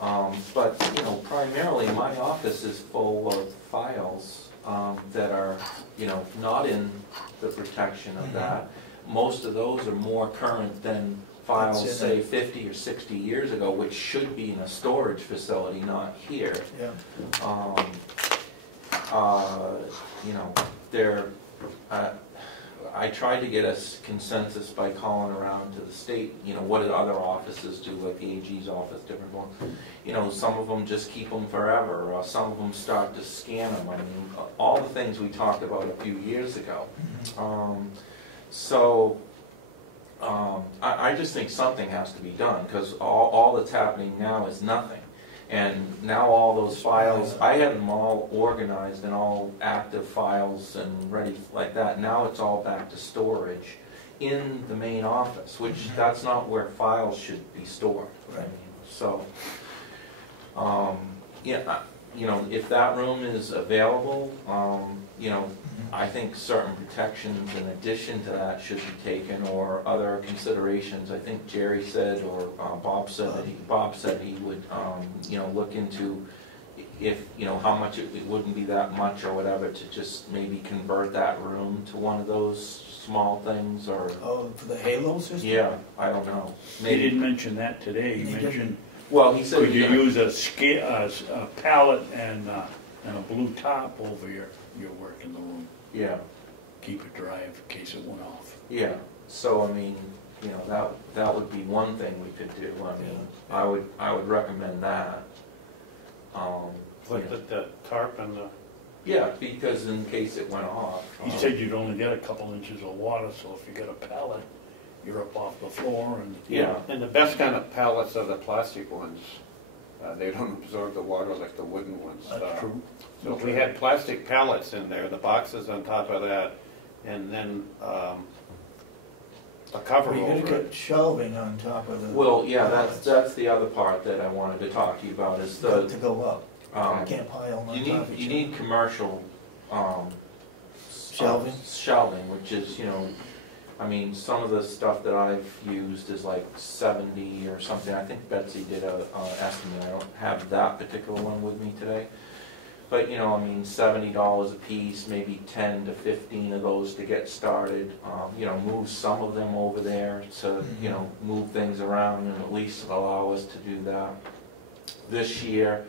But, primarily my office is full of files that are, not in the protection of that. Most of those are more current than files, say, 50 or 60 years ago, which should be in a storage facility, not here. Yeah. I tried to get a consensus by calling around to the state, what did other offices do, like the AG's office, different ones. Some of them just keep them forever, or some of them start to scan them. I mean, all the things we talked about a few years ago. I just think something has to be done, because all that's happening now is nothing. And now all those files, I had them all organized and all active files and ready like that. Now it's all back to storage in the main office, which that's not where files should be stored. Right. I mean, so, if that room is available, I think certain protections in addition to that should be taken, or other considerations. I think Jerry said, or Bob said he would, look into if, how much it wouldn't be that much or whatever, to just maybe convert that room to one of those small things, or. Oh, for the Halo system? Yeah, I don't know. He didn't mention that today. He mentioned, well, he said. could you use a pallet and a blue top over your work in the room? Yeah. Keep it dry in case it went off. Yeah, so I mean, that would be one thing we could do. I mean, I would recommend that. Put the tarp and the... Yeah, because in case it went off. He said you'd only get a couple inches of water, so if you get a pallet, you're up off the floor and... Yeah. And the best kind of pallets are the plastic ones. They don't absorb the water like the wooden ones. That's true. So if we had plastic pallets in there, the boxes on top of that, and then a cover Well, you over gotta it. get shelving on top of the. Well, yeah, pallets that's the other part that I wanted to talk to you about, is To the, go up. You can't pile them on you top of each other. need commercial, Shelving? Shelving, which is, I mean, some of the stuff that I've used is like 70 or something. I think Betsy did a estimate. I don't have that particular one with me today. But, I mean, $70 a piece, maybe 10 to 15 of those to get started. Move some of them over there to, move things around and at least allow us to do that. This year.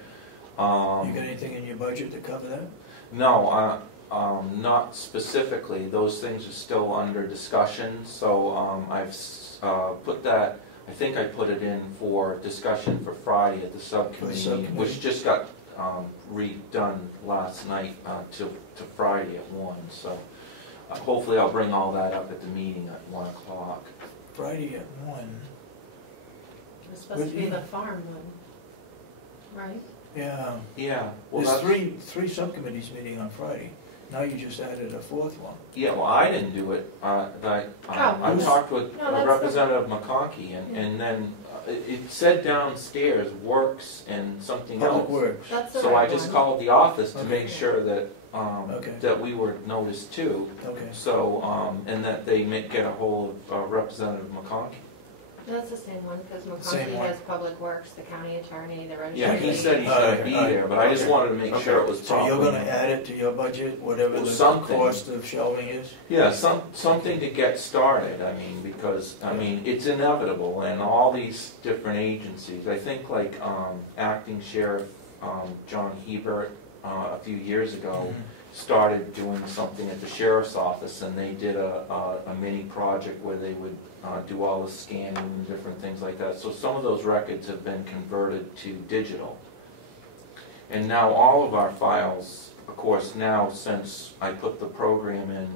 You got anything in your budget to cover that? No, not specifically. Those things are still under discussion, so I've put that, I think I put it in for discussion for Friday at the subcommittee, which just got redone last night to Friday at 1. So hopefully I'll bring all that up at the meeting at 1 o'clock. Friday at 1. It's supposed to be the farm one, right? Yeah. Yeah. Well, There's that's- three subcommittees meeting on Friday. Now you just added a fourth one. Yeah, well, I didn't do it. I talked with No, that's Representative McConkey, and then it said downstairs Works and something else. Public Works. That's the So right I just one. called the office to Okay. make sure that, Okay. that we were noticed too. Okay. So, and that they get a hold of Representative McConkey. That's the same one, because Same McConkey one. has Public Works, the county attorney, the registrar. Yeah, he said he's gonna be there, but I just wanted to make sure it was So properly. you're gonna add it to your budget, whatever Well, the something. cost of shelving is? Yeah, something to get started, I mean, because, it's inevitable, and all these different agencies, I think like, Acting Sheriff, John Hebert, a few years ago, started doing something at the sheriff's office, and they did a mini project where they would do all the scanning and different things like that. So some of those records have been converted to digital. And now all of our files, of course, now since I put the program in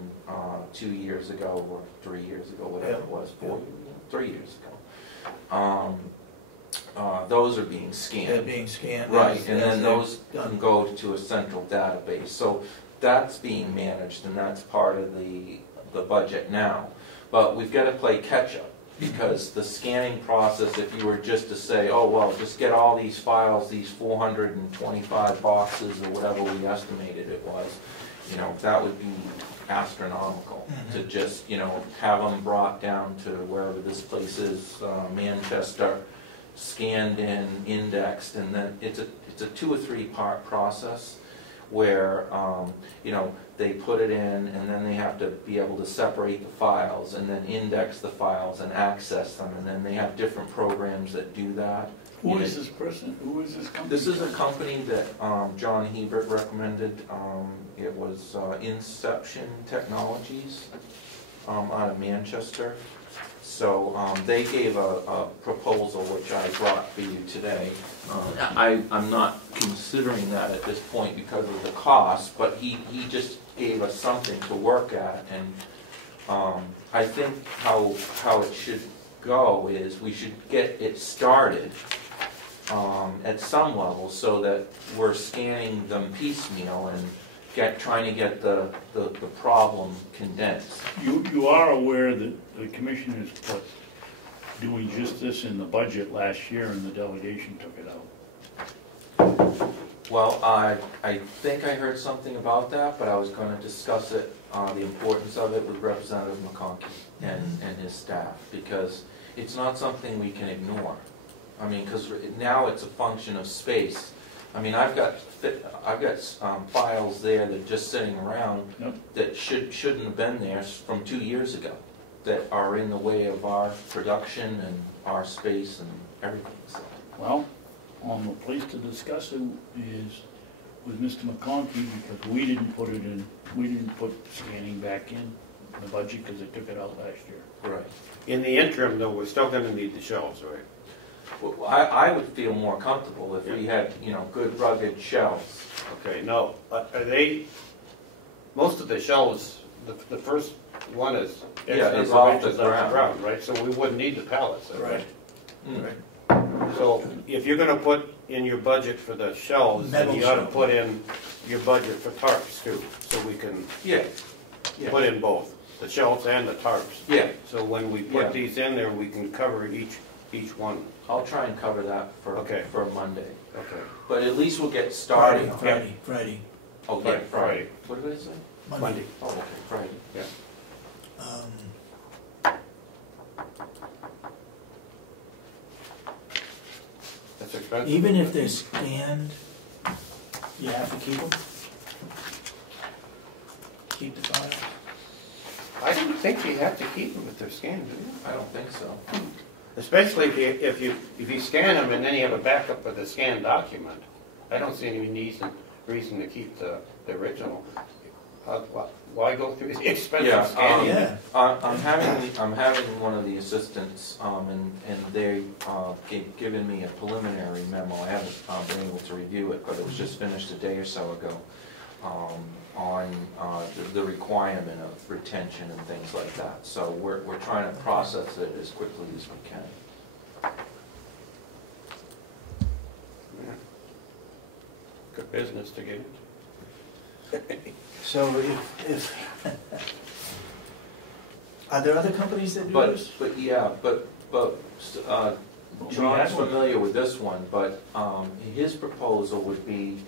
2 years ago, or 3 years ago, whatever it was, 3 years ago, those are being scanned. They're being scanned. Right, as- and as then they're those done. can go to a central database. So that's being managed, and that's part of the budget now. But we've got to play catch-up, because the scanning process, if you were just to say, oh, well, just get all these files, these 425 boxes, or whatever we estimated it was, that would be astronomical to just, have them brought down to wherever this place is, Manchester, scanned in, indexed, and then it's a 2 or 3 part process where, you know, they put it in and then they have to be able to separate the files and then index the files and access them, and then they have different programs that do that. Who is this person? Who is this company? This is a company that John Hebert recommended. It was Inception Technologies out of Manchester. So they gave a proposal which I brought for you today. I'm not considering that at this point because of the cost, but he just gave us something to work at. And I think how it should go is we should get it started at some level so that we're scanning them piecemeal and trying to get the problem condensed. You are aware that the commissioners put doing just this in the budget last year and the delegation took it out. Well, I think I heard something about that, but I was going to discuss it, the importance of it with Representative McConkey and his staff, because it's not something we can ignore. I mean, because now it's a function of space. I mean, I've got files there that are just sitting around that shouldn't have been there from 2 years ago, that are in the way of our production and our space and everything. So. Well, the place to discuss it is with Mr. McConkey, because we didn't put scanning back in the budget because they took it out last year. Right. In the interim, though, we're still gonna need the shelves, right? Well, I would feel more comfortable if we had, you know, good rugged shelves. Okay, no, are they, most of the shelves, the first one is It's off the ground, right? So we wouldn't need the pallets, right? Mm. So if you're gonna put in your budget for the shelves, then you ought to put in your budget for tarps too, so we can put in both, the shelves and the tarps. Yeah. So when we put these in there, we can cover each one. I'll try and cover that for Monday. Okay. But at least we'll get started. Friday. Oh, yeah, Friday. Friday. What did I say? Monday. Oh, okay, Friday. Yeah. That's expensive. Even if they're scanned, you have to keep them? Keep the files? I don't think you have to keep them if they're scanned, do you? I don't think so. Especially if you scan them and then you have a backup of the scanned document. I don't see any reason to keep the original. Why go through the expense of scanning? I'm having one of the assistants, and they given me a preliminary memo. I haven't been able to review it, but it was just finished a day or so ago, on the requirement of retention and things like that. So we're trying to process it as quickly as we can. Yeah. Good business to get into. So if are there other companies that do this? But John's familiar with this one, but his proposal would be,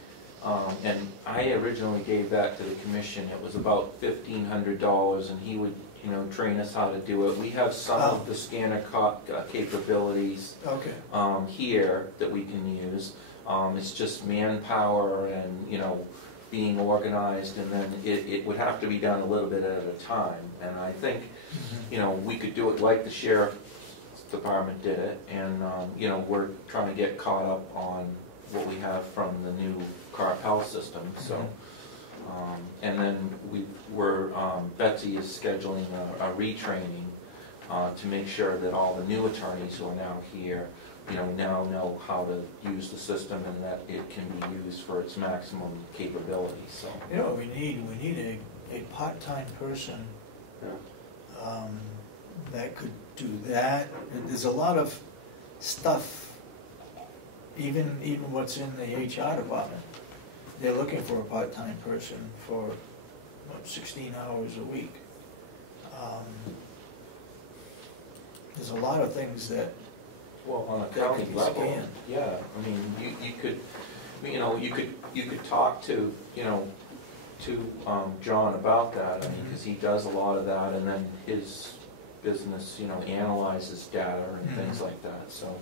and I originally gave that to the commission, it was about $1,500, and he would, you know, train us how to do it. We have some of the scanner capabilities here that we can use. It's just manpower and, you know, being organized, and then it would have to be done a little bit at a time. And I think, you know, we could do it like the sheriff's department did it, and, you know, we're trying to get caught up on what we have from the new Carroll system. So, and then Betsy is scheduling a retraining to make sure that all the new attorneys who are now here, you know, now know how to use the system and that it can be used for its maximum capability. So, you know, we need a part-time person that could do that. There's a lot of stuff, even what's in the HR department. They're looking for a part-time person for 16 hours a week. There's a lot of things that. Well, on a county level, yeah. I mean, you could, you know, you could talk to, you know, to John about that. I mean, because he does a lot of that, and then his business, you know, analyzes data and things like that. So,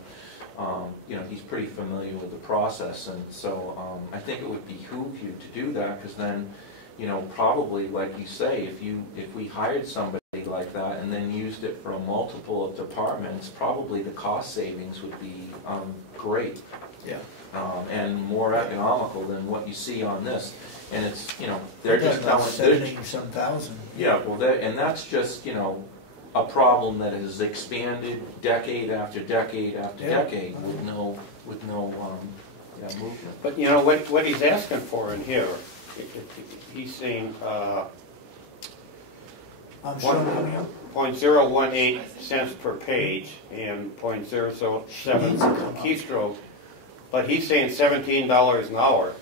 you know, he's pretty familiar with the process, and so I think it would behoove you to do that, because then, you know, probably, like you say, if we hired somebody like that and then used it for a multiple of departments, probably the cost savings would be great. Yeah. And more economical than what you see on this. And it's, you know, they're just about telling, 70-some thousand. yeah, well, and that's just, you know, a problem that has expanded decade after decade after Yeah. decade with no movement. But you know, what he's asking for in here, he's saying, I'm showing coming up. 0.018 cents per page and 0.007 keystroke, but he's saying $17 an hour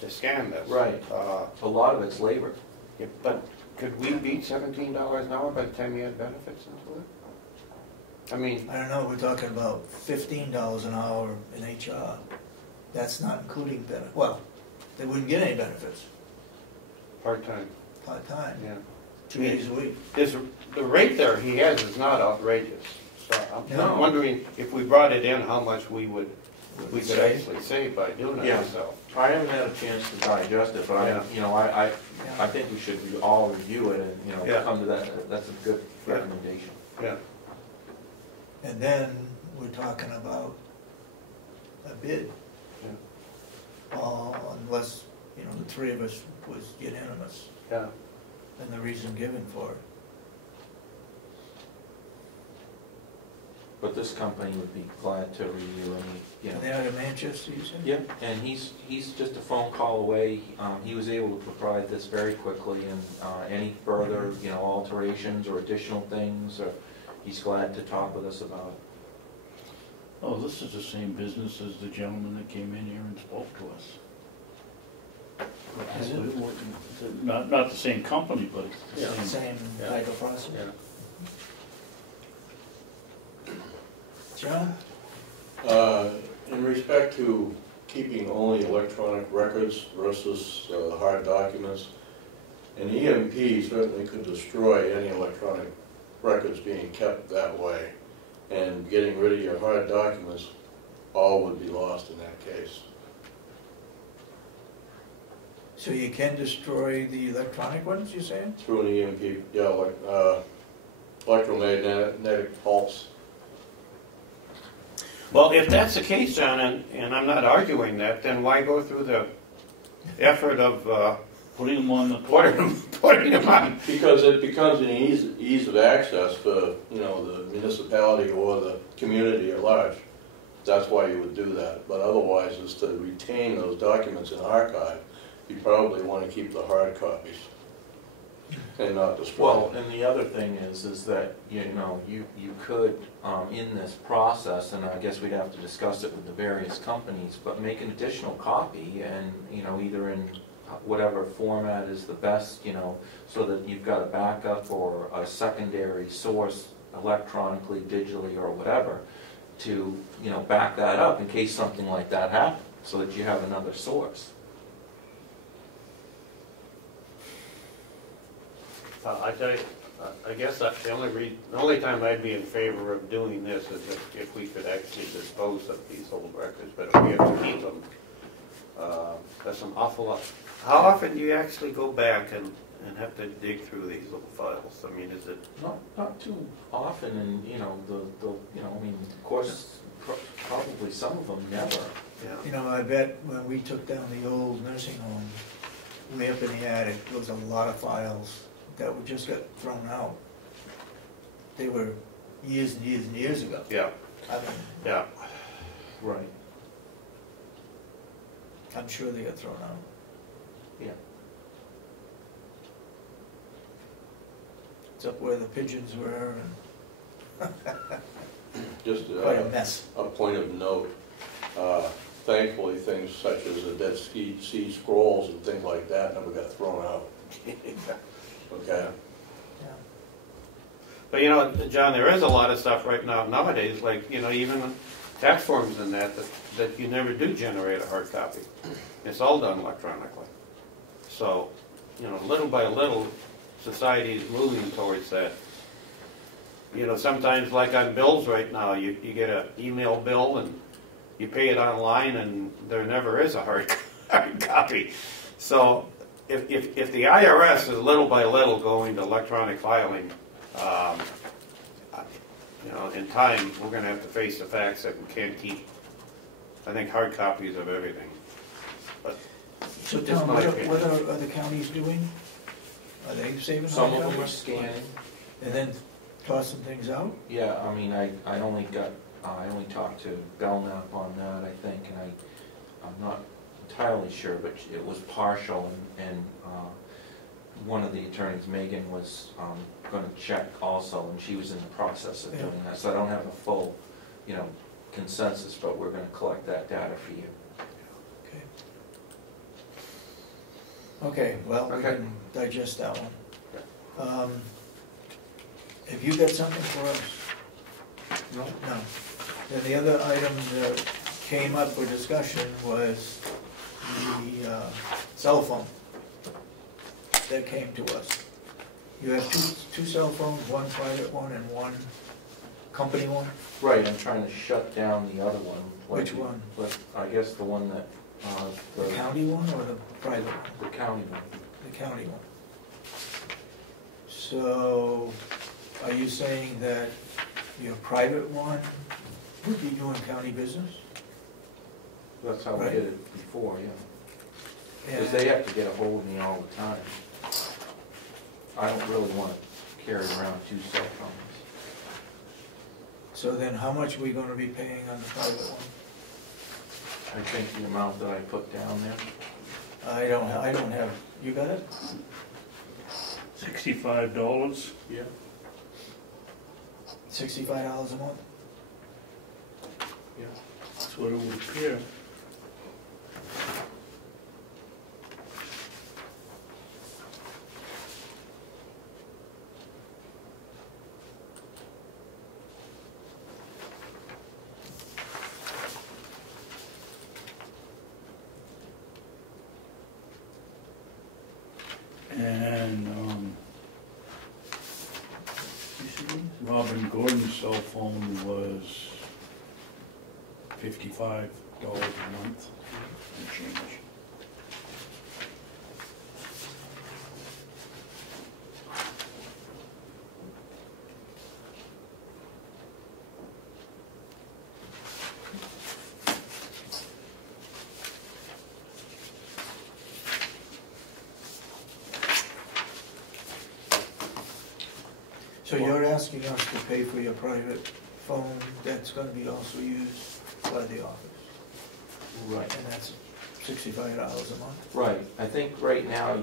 to scan this. Right. A lot of it's labor. Yeah, but could we beat $17 an hour by the time you add benefits into it? I mean, I don't know, we're talking about $15 an hour in HR. That's not including benefits. Well, they wouldn't get any benefits, part-time, part-time, yeah. 2 days a week. The rate there he has is not outrageous. So I'm No. wondering if we brought it in, how much we could Save. actually save by doing it Yeah. ourselves. I haven't had a chance to digest it, but Yeah. I think we should all review it and, you know, Yeah. come to that. That's a good Yeah. recommendation. Yeah. And then we're talking about a bid. Unless, you know, the three of us was unanimous, Yeah. and the reason given for it. But this company would be glad to review any, you know. And they're out of Manchester, you said? Yeah, and he's just a phone call away. He was able to provide this very quickly, and any further, you know, alterations or additional things, or he's glad to talk with us about it. Oh, this is the same business as the gentleman that came in here and spoke to us. Is it? Not the same company, but the Yeah. same. Same Yeah. type of process? Yeah. John? In respect to keeping only electronic records versus hard documents, an EMP certainly could destroy any electronic records being kept that way, and getting rid of your hard documents, all would be lost in that case. So you can destroy the electronic ones, you saying? Through an EMP, yeah, like electromagnetic pulse. Well, if that's the case, John, and I'm not arguing that, then why go through the effort of Putting them on the. putting them on? Because it becomes an ease of access for, you know, the municipality or the community at large. That's why you would do that. But otherwise, is to retain those documents in archive, you probably want to keep the hard copies and not destroy Well, them. and the other thing is that, you know, you could, in this process, and I guess we'd have to discuss it with the various companies, but make an additional copy and, you know, either in whatever format is the best, you know, so that you've got a backup or a secondary source electronically, digitally, or whatever, to, you know, back that up in case something like that happens, so that you have another source. I tell you, I guess that's the only time I'd be in favor of doing this is if we could actually dispose of these old records, but if we have to keep them, that's an awful lot. How often do you actually go back and have to dig through these little files? I mean, is it? Not too often, and, you know, you know, I mean, of course, probably some of them never. Yeah. You know, I bet when we took down the old nursing home, way up in the attic, there was a lot of files that were just got thrown out. They were years and years and years ago. Yeah. I mean, Yeah. Right. I'm sure they got thrown out. Yeah. It's up where the pigeons were, and Just quite a mess. a point of note, thankfully, things such as the Dead Sea Scrolls and things like that never got thrown out. Okay? Yeah. But you know, John, there is a lot of stuff right now nowadays, like, you know, even tax forms and that you never do generate a hard copy. It's all done electronically. So, you know, little by little, society is moving towards that you know, sometimes like on bills right now, you get an email bill and you pay it online and there never is a hard copy. So if the IRS is little by little going to electronic filing, you know, in time, we're gonna have to face the facts that we can't keep, I think, hard copies of everything. But So just Tom, my what opinion. are other counties doing? Are they saving Some hard of them are copies? scanning. And then tossing things out? Yeah, I mean, I only talked to Belknap on that, I think, and I'm not entirely sure, but it was partial, and one of the attorneys, Megan, was gonna check also, and she was in the process of Yeah. doing that, so I don't have a full, you know, consensus, but we're gonna collect that data for you. Okay, well, we Okay. can digest that one. Have you got something for us? No? No. Then the other item that came up for discussion was the cell phone that came to us. You have two cell phones, one private one and one company one? Right, I'm trying to shut down the other one. Which one? But I guess the one that, The county one or the private one? the county one. The county one. So, are you saying that your private one would be doing county business? That's how we Right. did it before, yeah. Because And- they have to get a hold of me all the time. I don't really want to carry around two cell phones. So then how much are we gonna be paying on the private one? I think the amount that I put down there, I don't have, you got it? $65. yeah. $65 a month? Yeah. That's what it would appear. And, Robin Gordon's cell phone was $55 a month and change. So you're asking us to pay for your private phone that's gonna be also used by the office? Right. And that's $65 a month? Right, I think right now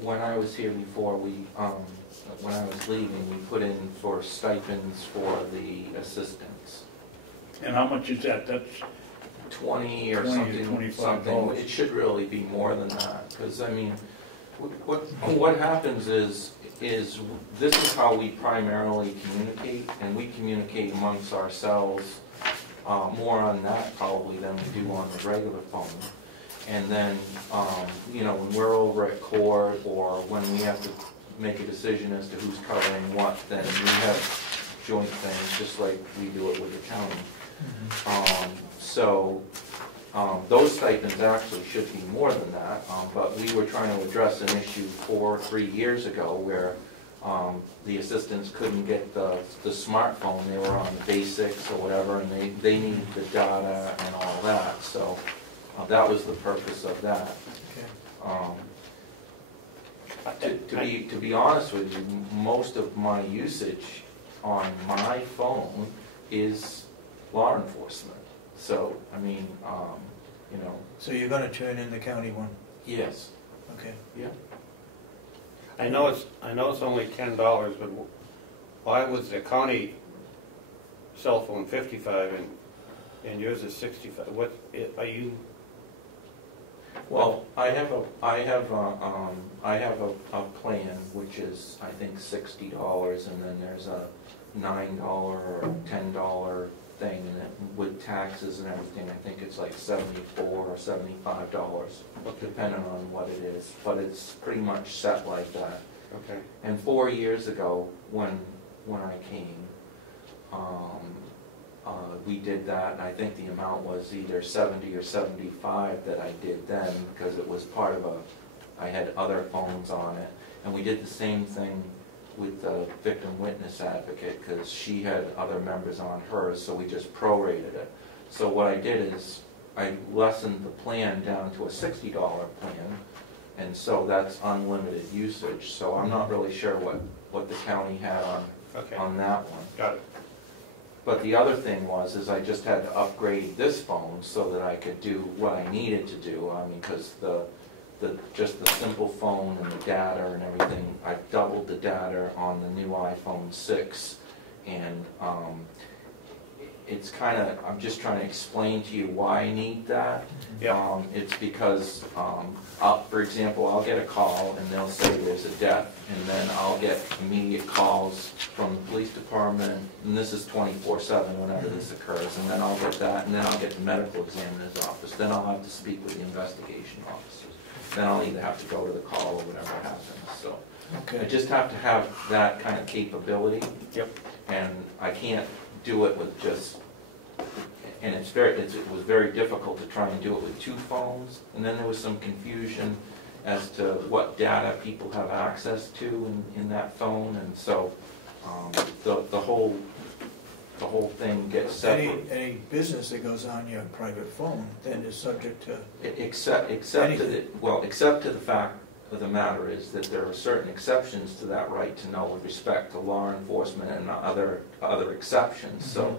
when I was here before, when I was leaving, we put in for stipends for the assistants. And how much is that? That's 20 or 20 to something, $25. It should really be more than that, because I mean, what happens is this is how we primarily communicate, and we communicate amongst ourselves more on that probably than we do on the regular phone. And then, you know, when we're over at court or when we have to make a decision as to who's covering what, then we have joint things, just like we do it with the county. Those stipends actually should be more than that, but we were trying to address an issue 4 or 3 years ago where the assistants couldn't get the smartphone. They were on the basics or whatever, and they needed the data and all that, so that was the purpose of that. To be honest with you, most of my usage on my phone is law enforcement. So, I mean, you know. So you're gonna turn in the county one? Yes. Okay. Yeah. I know it's only $10, but why was the county cell phone 55 and yours is 65? What are you? Well, I have a plan which is I think $60, and then there's a $9 or $10 thing, and it, with taxes and everything, I think it's like $74 or $75, depending on what it is. But it's pretty much set like that. Okay. And 4 years ago, when when I came. We did that, and I think the amount was either 70 or 75 that I did then, because it was part of I had other phones on it. And we did the same thing with the victim witness advocate, because she had other members on hers, so we just prorated it. So what I did is, I lessened the plan down to a $60 plan, and so that's unlimited usage. So I'm not really sure what the county had on that one. Got it. But the other thing is I just had to upgrade this phone so that I could do what I needed to do. I mean, because just the simple phone and the data and everything, I've doubled the data on the new iPhone 6, and it's kind of, I'm just trying to explain to you why I need that. Yeah. It's because, for example, I'll get a call and they'll say there's a death, and then I'll get immediate calls from the police department, and this is 24/7 whenever this occurs, and then I'll get that, and then I'll get the medical examiner's office, then I'll have to speak with the investigation officers, then I'll either have to go to the call or whatever happens. So I just have to have that kind of capability. Yep. And I can't do it with just, and it was very difficult to try and do it with two phones, and then there was some confusion as to what data people have access to in that phone, and so the whole thing gets separate. Any business that goes on your private phone then is subject to... Except to the fact of the matter is that there are certain exceptions to that right to know with respect to law enforcement and other exceptions. Mm-hmm. So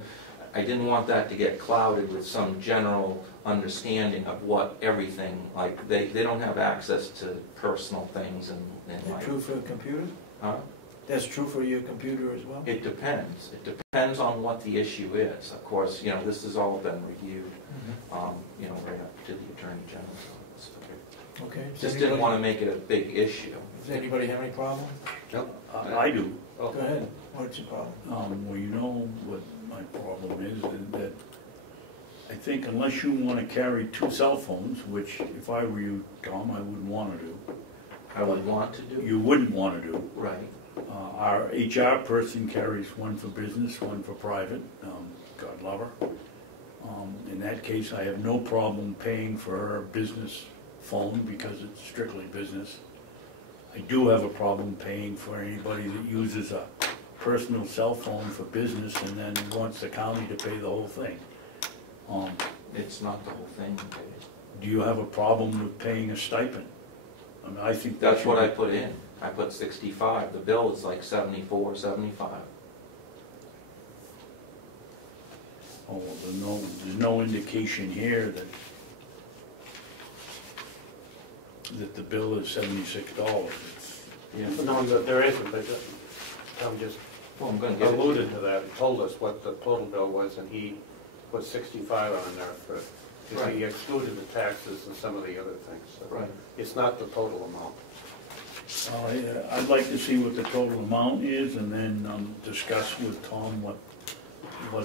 I didn't want that to get clouded with some general understanding of what everything, like they don't have access to personal things and like... True for a computer? Huh? That's true for your computer as well? It depends. It depends on what the issue is. Of course, this has all been reviewed, right up to the Attorney General's office. Okay. Just didn't want to make it a big issue. Does anybody have any problem? Nope. I do. Oh. Go ahead. What's your problem? Well, you know what my problem is that I think unless you want to carry two cell phones, which if I were you, Tom, I wouldn't want to do. I would want to do? You wouldn't want to do. Right. Our HR person carries one for business, one for private, God love her. In that case, I have no problem paying for her business phone because it's strictly business. I do have a problem paying for anybody that uses a personal cell phone for business and then wants the county to pay the whole thing. It's not the whole thing, Dave. Do you have a problem with paying a stipend? I mean, I think that's what I put in. I put 65. The bill is like 74, 75. Oh, well, there's no indication here that the bill is $76. Yeah. No, there isn't, but Tom just I'm going to get alluded to that, and told us what the total bill was, and he put 65 on there for, because he excluded the taxes and some of the other things. So right. It's not the total amount. I'd like to see what the total amount is, and then discuss with Tom what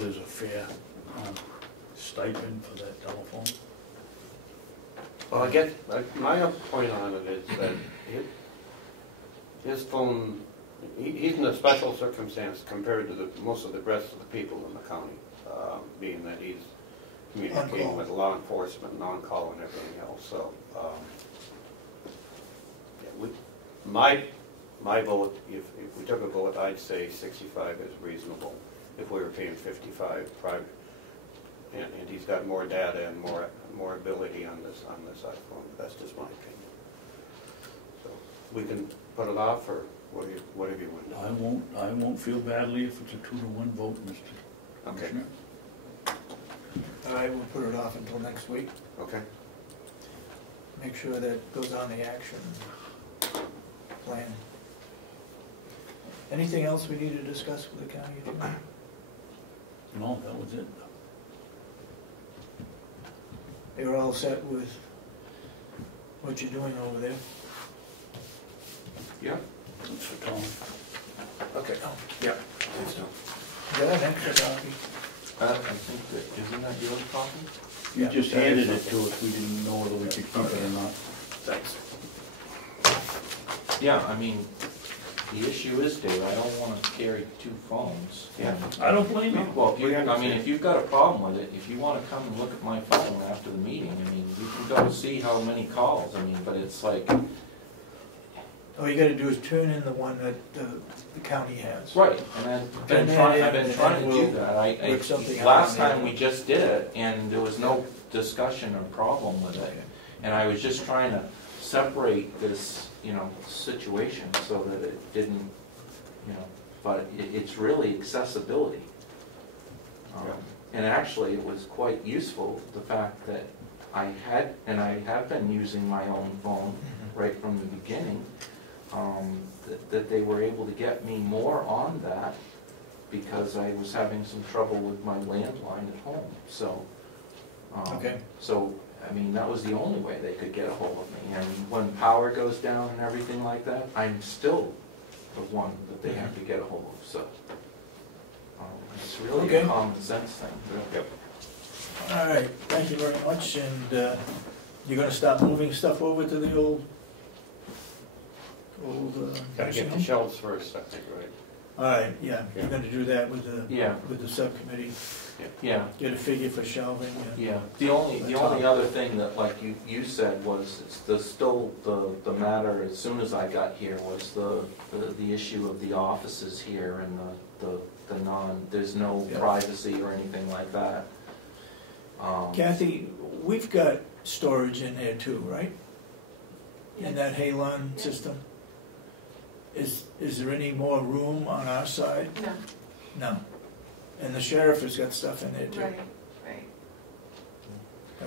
is a fair stipend for that telephone. Well, I guess my point on it is that his phone, he's in a special circumstance compared to most of the rest of the people in the county, being that he's communicating with law enforcement and on-call and everything else. So, my vote, if we took a vote, I'd say 65 is reasonable. If we were paying 55 private, and he's got more data and more ability on this iPhone. That's just my opinion. So we can put it off, or whatever you want to do. I won't feel badly if it's a 2-to-1 vote, Mr. Okay. Commissioner. I will put it off until next week. Okay. Make sure that goes on the action plan. Anything else we need to discuss with the county attorney? No, that was it. You're all set with what you're doing over there? Yeah. That's for Tom. Okay. Oh, Yeah. is that an extra copy? I think that, isn't that your copy? You Yeah, just that handed is it to us, we didn't know whether we could keep it or not. Thanks. Yeah, I mean, the issue is, Dave, I don't wanna carry 2 phones. Yeah. I don't blame you. Well, We understand. if you've got a problem with it, if you wanna come and look at my phone after the meeting, I mean, you can go see how many calls, I mean, but it's like, All you gotta do is turn in the one that the county has. right, and I've been trying to do that. work something out Last on the time other we one. just did it, and there was no discussion or problem with it. And I was just trying to separate this, situation so that it didn't, but it's really accessibility. And actually, it was quite useful, the fact that I have been using my own phone right from the beginning, that they were able to get me more on that because I was having some trouble with my landline at home, so. Okay. So, I mean, that was the only way they could get a hold of me. And when power goes down and everything like that, I'm still the one that they have to get a hold of, so. It's really Okay. a common sense thing. Yep. All right, thank you very much, and you're gonna start moving stuff over to the old Gotta nursing get the home? shelves first, I think, right? All right, yeah, you're gonna do that with Yeah, the subcommittee, yeah. get a figure for shelving, Yeah, the only other thing that, like you said, was, it's the matter, as soon as I got here, was the issue of the offices here and the there's no Yeah. privacy or anything like that. Kathy, we've got storage in there too, right? In that Halon system? Is there any more room on our side? No, No. And the sheriff has got stuff in there too? right, right.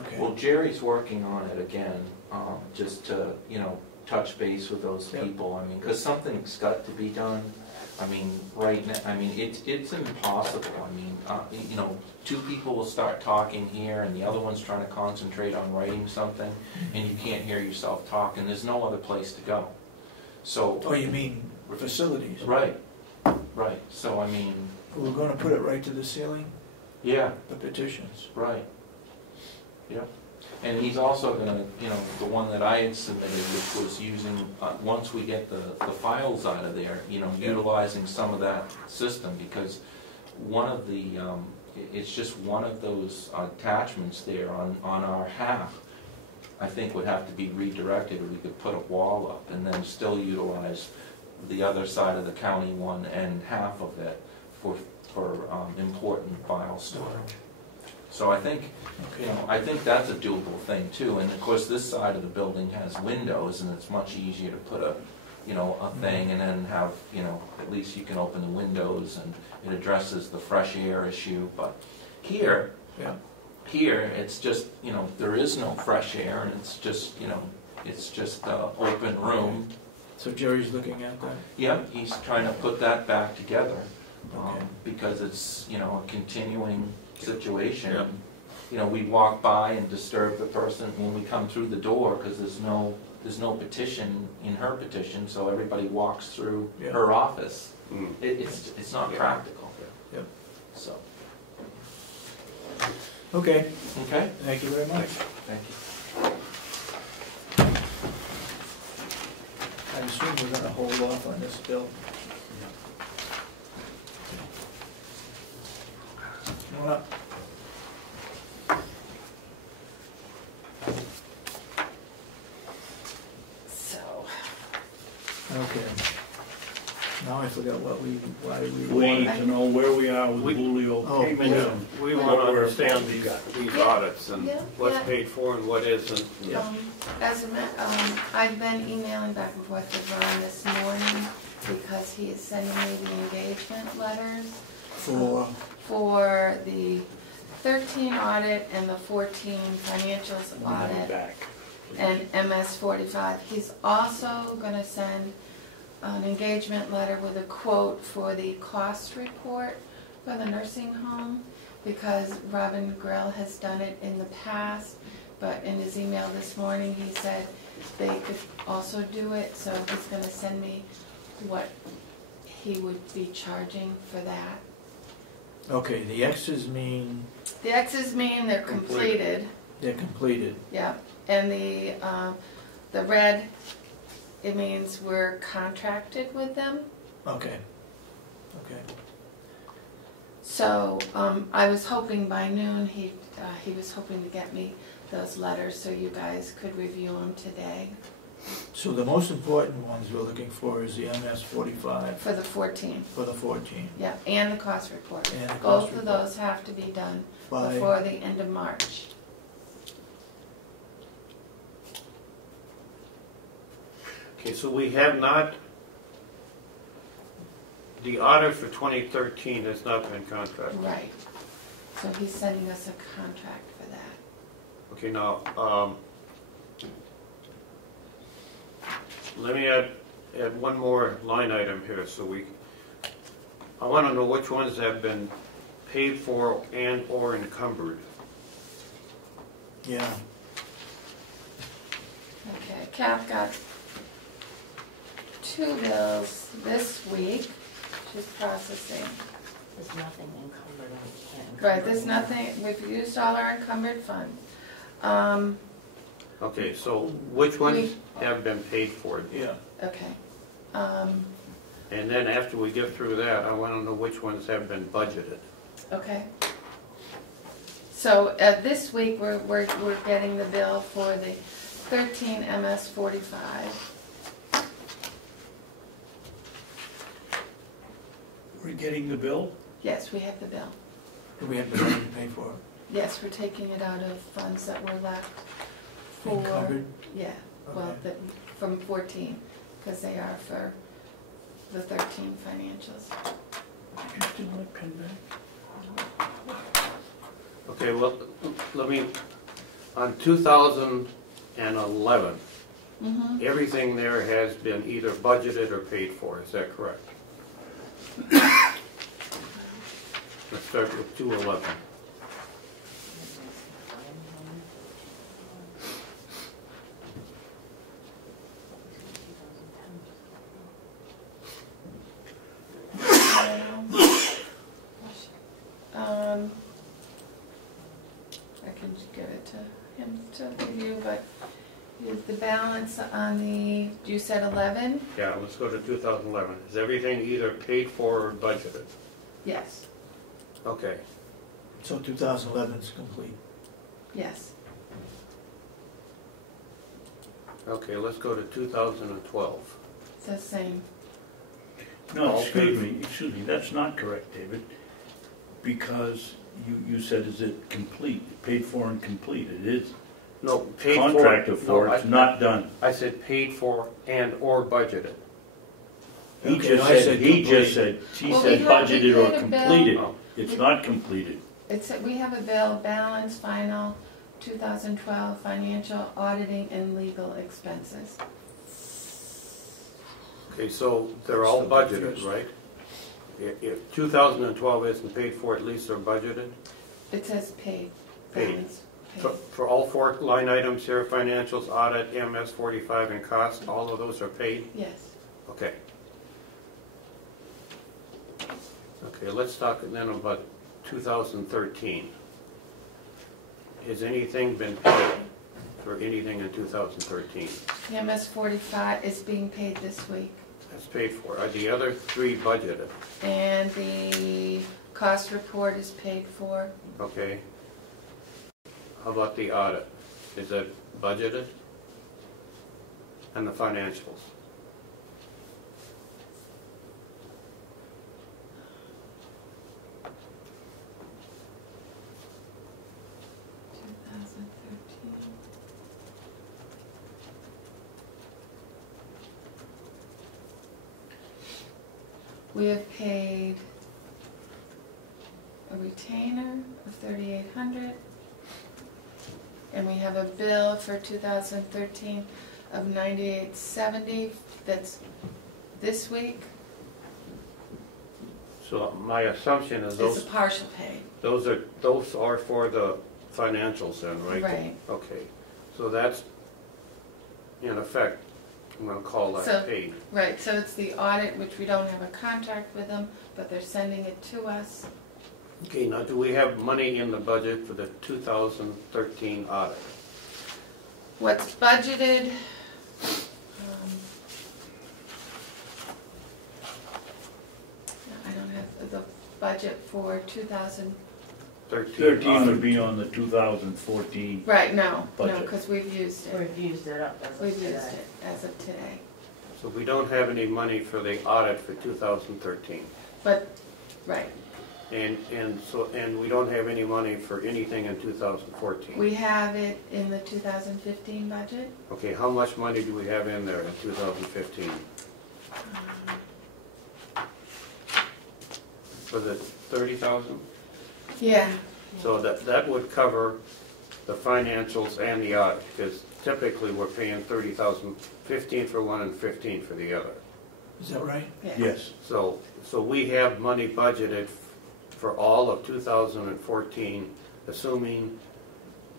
Okay. Well, Jerry's working on it again, just to, touch base with those Yep. people, I mean, because something's got to be done. I mean, right now, I mean, it's impossible, I mean, 2 people will start talking here, and the other one's trying to concentrate on writing something, and you can't hear yourself talk, and there's no other place to go. So. Oh, you mean facilities? Right, right, so I mean, We're gonna put it right to the ceiling, yeah, the petitions. right, yep. And he's also gonna, the one that I had submitted, which was using, once we get the files out of there, utilizing some of that system, because one of the, it's just one of those attachments there on our half, I think would have to be redirected, or we could put a wall up and then still utilize the other side of the county one and half of it for important file storage. So I think, I think that's a doable thing too. And of course, this side of the building has windows, and it's much easier to put a thing and then have, at least you can open the windows and it addresses the fresh air issue. But here, Yeah. it's just, there is no fresh air, and it's just, it's just an open room. So Jerry's looking at that? Yeah, he's trying to put that back together, Okay. because it's, a continuing situation. We walk by and disturb the person when we come through the door, because there's no petition in her petition, so everybody walks through Yeah. her office. Mm. It's not Yeah. practical. Yep. So, Okay, okay, thank you very much. thank you. I assume we're gonna hold off on this bill. Come on up. So, Okay. Now I forgot why we We need to know where we are with We- Julio Oh, payment. yeah. and We what want to we're- understand these audits and Yeah, what's yeah. paid for and what isn't. I've been emailing back and forth with Ron this morning because he is sending me the engagement letters for the 13 audit and the 14 financials audit Back. and MS 45. He's also gonna send an engagement letter with a quote for the cost report for the nursing home, because Robin Grell has done it in the past, but in his email this morning, he said they could also do it, so he's gonna send me what he would be charging for that. Okay, the X's mean The X's mean they're completed, they're completed. yeah, and the red, it means we're contracted with them. Okay, okay. So, I was hoping by noon, he was hoping to get me those letters so you guys could review them today So the most important ones we're looking for is the MS 45 for the 14th. for the 14. Yeah, and the cost report. And the cost Both of report. those have to be done By, before the end of March. Okay, so we have not, the audit for 2013 has not been contracted. Right. So he's sending us a contract for that. Okay, now, let me add one more line item here, so I want to know which ones have been paid for and or encumbered. yeah, Okay, Kath got 2 bills this week. She's processing. There's nothing encumbered and we can't encumber. Right, there's nothing, we've used all our encumbered funds. Okay, so which ones have been paid for? yeah. Okay. And then after we get through that, I want to know which ones have been budgeted. Okay. So this week, we're getting the bill for the 13 MS 45. We're getting the bill? Yes, we have the bill. Do we have the money to pay for it? Yes, we're taking it out of funds that were left for, Encumbered? yeah, well, Okay. from 14, because they are for the 13 financials. You still want to come back? Okay, well, let me, on 2011, Mm-hmm. everything there has been either budgeted or paid for, is that correct? Let's start with 211. I can just give it to him to review, but the balance on the, you said 11? Yeah, let's go to 2011. Is everything either paid for or budgeted? Yes, Okay, So 2011 is complete. yes. okay, let's go to 2012. It's the same. No, excuse me, that's not correct, David, because you said, is it complete, paid for and complete? It is No, paid for. contracted for, No, it's not done. I said paid for and or budgeted. He Okay, just I said, he just said, she Well, said we budgeted or paid a bill. completed. Oh. It's not completed. It's, we have a bill, balance final 2012 financial auditing and legal expenses. Okay, so they're all Still budgeted, confused. right? If 2012 isn't paid for, at least they're budgeted? It says paid, Paid. balance paid. For all 4 line items here, financials, audit, MS 45, and cost, all of those are paid? Yes. Okay. Okay, let's talk then about 2013. Has anything been paid for anything in 2013? The MS 45 is being paid this week. That's paid for. Are the other 3 budgeted? And the cost report is paid for. Okay. How about the audit? Is that budgeted? And the financials? We have paid a retainer of $3,800, and we have a bill for 2013 of $98.70. That's this week. So my assumption is It's a partial pay. those are for the financials then, right? Right. Okay. So that's in effect, I'm gonna call So- that paid. Right, so it's the audit, which we don't have a contract with them, but they're sending it to us. Okay, now do we have money in the budget for the 2013 audit? What's budgeted, budget for 2000, 13 would be on the 2014. right, no, Budget. because we've used it. We've used it up as of We've used today. it as of today. So we don't have any money for the audit for 2013. But, right, And we don't have any money for anything in 2014. we have it in the 2015 budget. Okay, how much money do we have in there in 2015? Was it 30,000? Yeah, So that would cover the financials and the audit, because typically we're paying 30,000, 15 for one and 15 for the other. Is that right? yeah. Yes. So we have money budgeted for all of 2014, assuming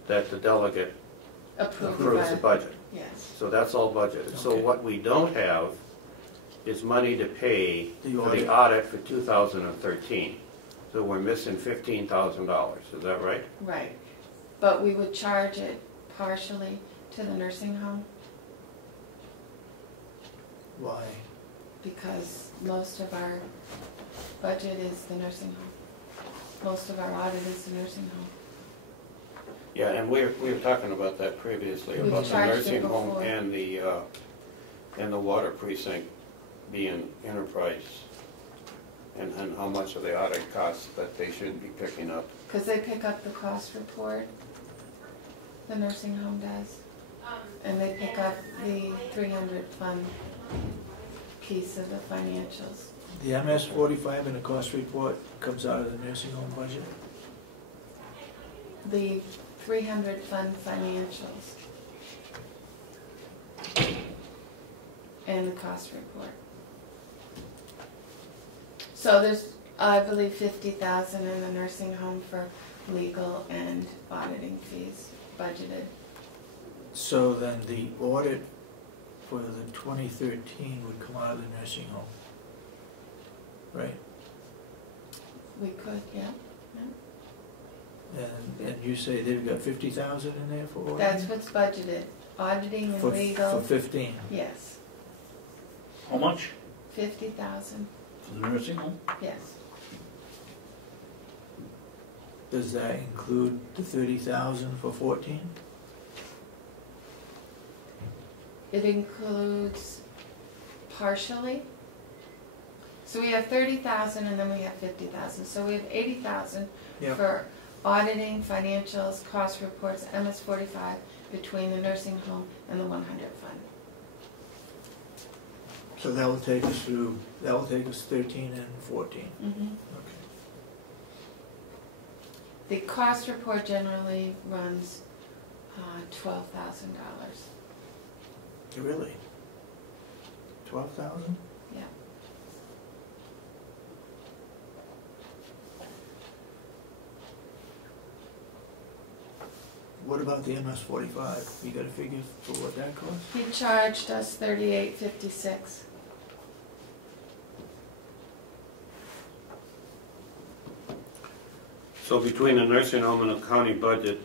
that the delegate approves the budget. Yes, So that's all budgeted. So Okay. what we don't have is money to pay The for audit. the audit for 2013. So we're missing $15,000, is that right? right. But we would charge it partially to the nursing home Why? because most of our budget is the nursing home. Most of our audit is the nursing home. Yeah, and we were talking about that previously, We've about the charged nursing it home before. and the water precinct being enterprise, and how much of the audit costs that they should be picking up. Because they pick up the cost report, the nursing home does, and they pick up the 300 fund piece of the financials. The MS 45 and the cost report comes out of the nursing home budget? The 300 fund financials and the cost report. So there's, I believe, 50,000 in the nursing home for legal and auditing fees budgeted. So then the audit for the 2013 would come out of the nursing home, right? We could, yeah. And you say they've got 50,000 in there for auditing? That's what's budgeted, auditing and For legal, 15? yes, How much 50,000, for the nursing home? yes. Does that include the 30,000 for 14? It includes partially. So we have 30,000 and then we have 50,000. So we have 80,000 Yeah. for auditing, financials, cost reports, MS-45 between the nursing home and the 100 fund. So that will take us through, that will take us 13 and 14. Mm-hmm. Okay. The cost report generally runs $12,000. Really? 12,000? Yeah. What about the MS 45? You got a figure for what that costs? He charged us $38.56. So between the nursing home and the county budget,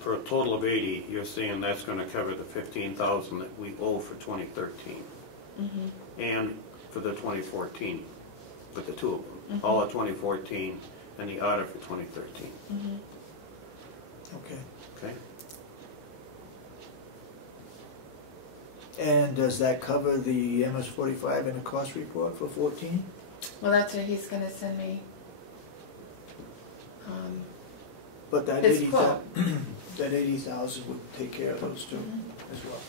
for a total of 80, you're saying that's gonna cover the 15,000 that we owe for 2013, Mm-hmm. and for the 2014, with the two of them, Mhm. all of 2014 and the audit for 2013, Mm-hmm. Okay. okay? And does that cover the MS 45 and the cost report for 14? Well, that's what he's gonna send me. But that His 80,000 that 80,000 would take care of those two Mhm. as well.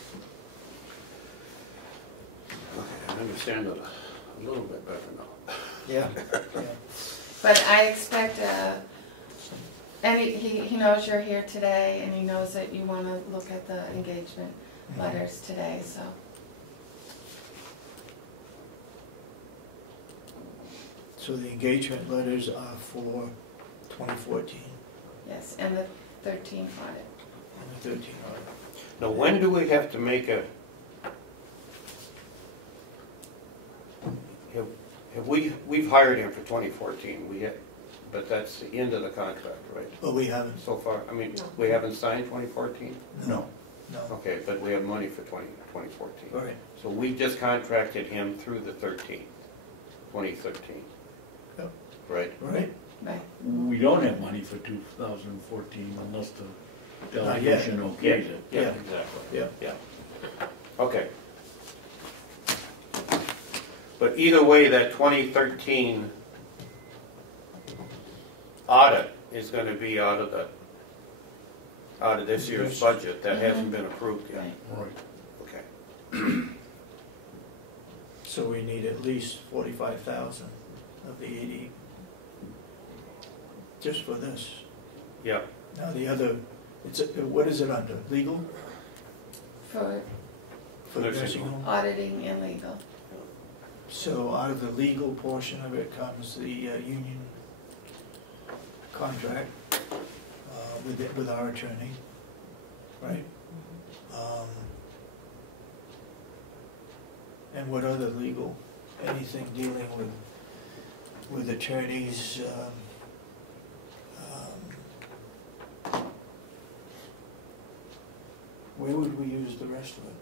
Okay, I understand it a little bit better now. Yeah. Yeah. But I expect, and he knows you're here today, and he knows that you want to look at the engagement letters today, so. So the engagement letters are for 2014 Yes, and the 13 audit. and the 13 audit. Now, when do we have to make a, we've hired him for 2014, but that's the end of the contract, right? But we haven't. So far, I mean, No. we haven't signed 2014? No. No. Okay, but we have money for 2014. All right. So we just contracted him through the 2013. Yep. Right. right? Right. We don't have money for 2014 unless the Not yet. delegation okays it. Yeah, Yeah. exactly. Yeah. Yeah. Okay. But either way, that 2013 audit is going to be out of this year's budget. That hasn't been approved yet. Right. Right. Okay. So we need at least 45,000 of the 80, just for this. Yeah. Now the other, what is it under, legal? For For the nursing home? auditing and legal. So out of the legal portion of it comes the union contract with our attorney, right? And what other legal, anything dealing with attorneys, where would we use the rest of it?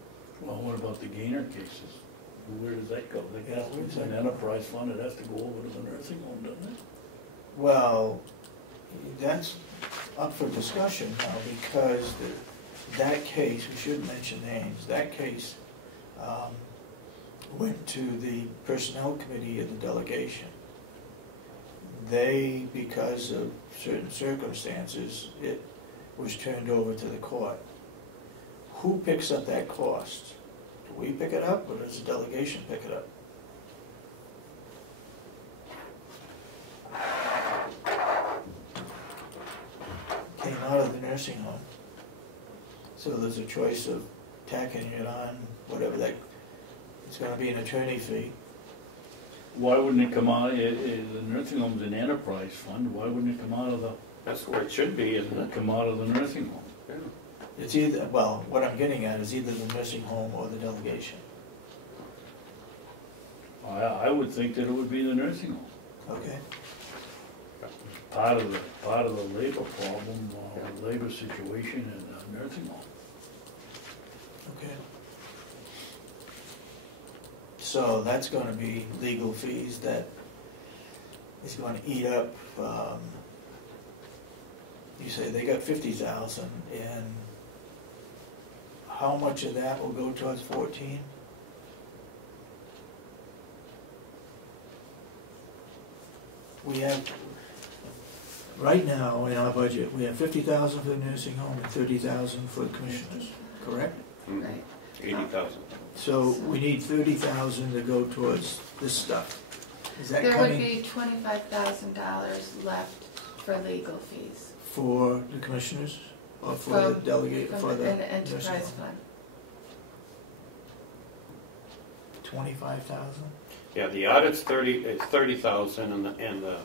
Well, what about the gainer cases? Where does that go? They got, Where's it's that an go? enterprise fund, it has to go over to the nursing home, doesn't it? Well, that's up for discussion now, because that case, we shouldn't mention names, that case went to the personnel committee of the delegation. They, because of certain circumstances, it was turned over to the court. Who picks up that cost? Do we pick it up, or does the delegation pick it up? Came out of the nursing home. So there's a choice of tacking it on, whatever that, it's gonna be an attorney fee. Why wouldn't it come out, the nursing home's an enterprise fund, why wouldn't it come out of That's where it should be, isn't it? come out of the nursing home? Yeah. It's either, well, what I'm getting at is either the nursing home or the delegation. I would think that it would be the nursing home. Okay, Part of the labor problem, labor situation in the nursing home. okay. So that's gonna be legal fees that is gonna eat up, you say they got 50,000, and how much of that will go towards 14? We have, right now in our budget, we have 50,000 for the nursing home and 30,000 for the commissioners, correct? Right. 80,000. So we need 30,000 to go towards this stuff. Is that There would coming be $25,000 left for legal fees. for the commissioners or for the delegate, for From the an nursing enterprise home? fund. 25,000? Yeah, the audit's 30,000, and the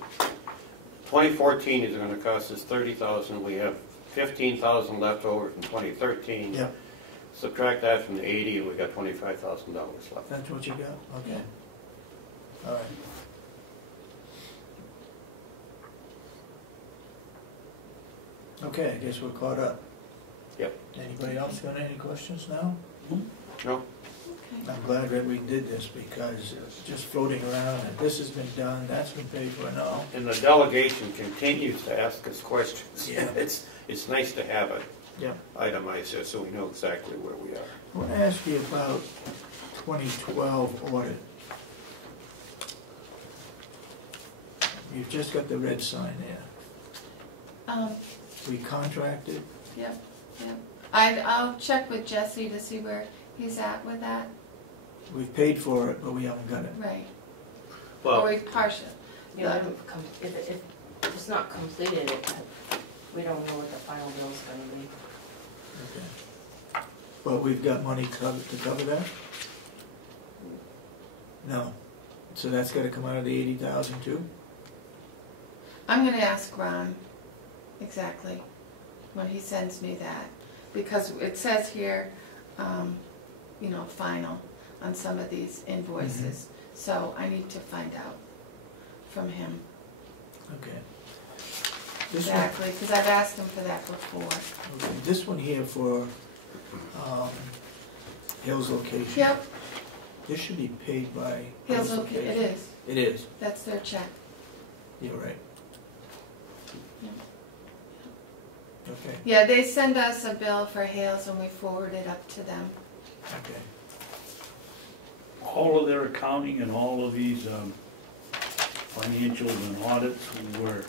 2014 is going to cost us 30,000. We have 15,000 left over from 2013. Yep, Subtract that from the 80, and we got $25,000 left. that's what you got? Okay. All right. Okay, I guess we're caught up. Yep. Anybody else got any questions now? No? Okay. I'm glad that we did this, because it's just floating around, and this has been done, that's been paid for, no. And the delegation continues to ask us questions. Yeah. It's nice to have it Yep. itemized here so we know exactly where we are. I want to ask you about 2012 audit. You've just got the red sign there. We contracted, Yep, yep. I'll check with Jesse to see where he's at with that. we've paid for it, but we haven't got it. Right. Well, Or we partial. Yeah, if it's not completed, we don't know what the final bill's gonna be. Okay. But we've got money to cover that? No. So that's gotta come out of the 80,000 too? I'm gonna ask Ron exactly when he sends me that, because it says here, you know, final on some of these invoices. So I need to find out from him Okay. This one, exactly, because I've asked him for that before. okay, this one here for, Hills Location. Yep, This should be paid by Hills, Hills okay, Location. it is. It is. That's their check. You're right. Yeah. Okay, Yeah, they send us a bill for Hales and we forward it up to them. okay. All of their accounting and all of these financials and audits were,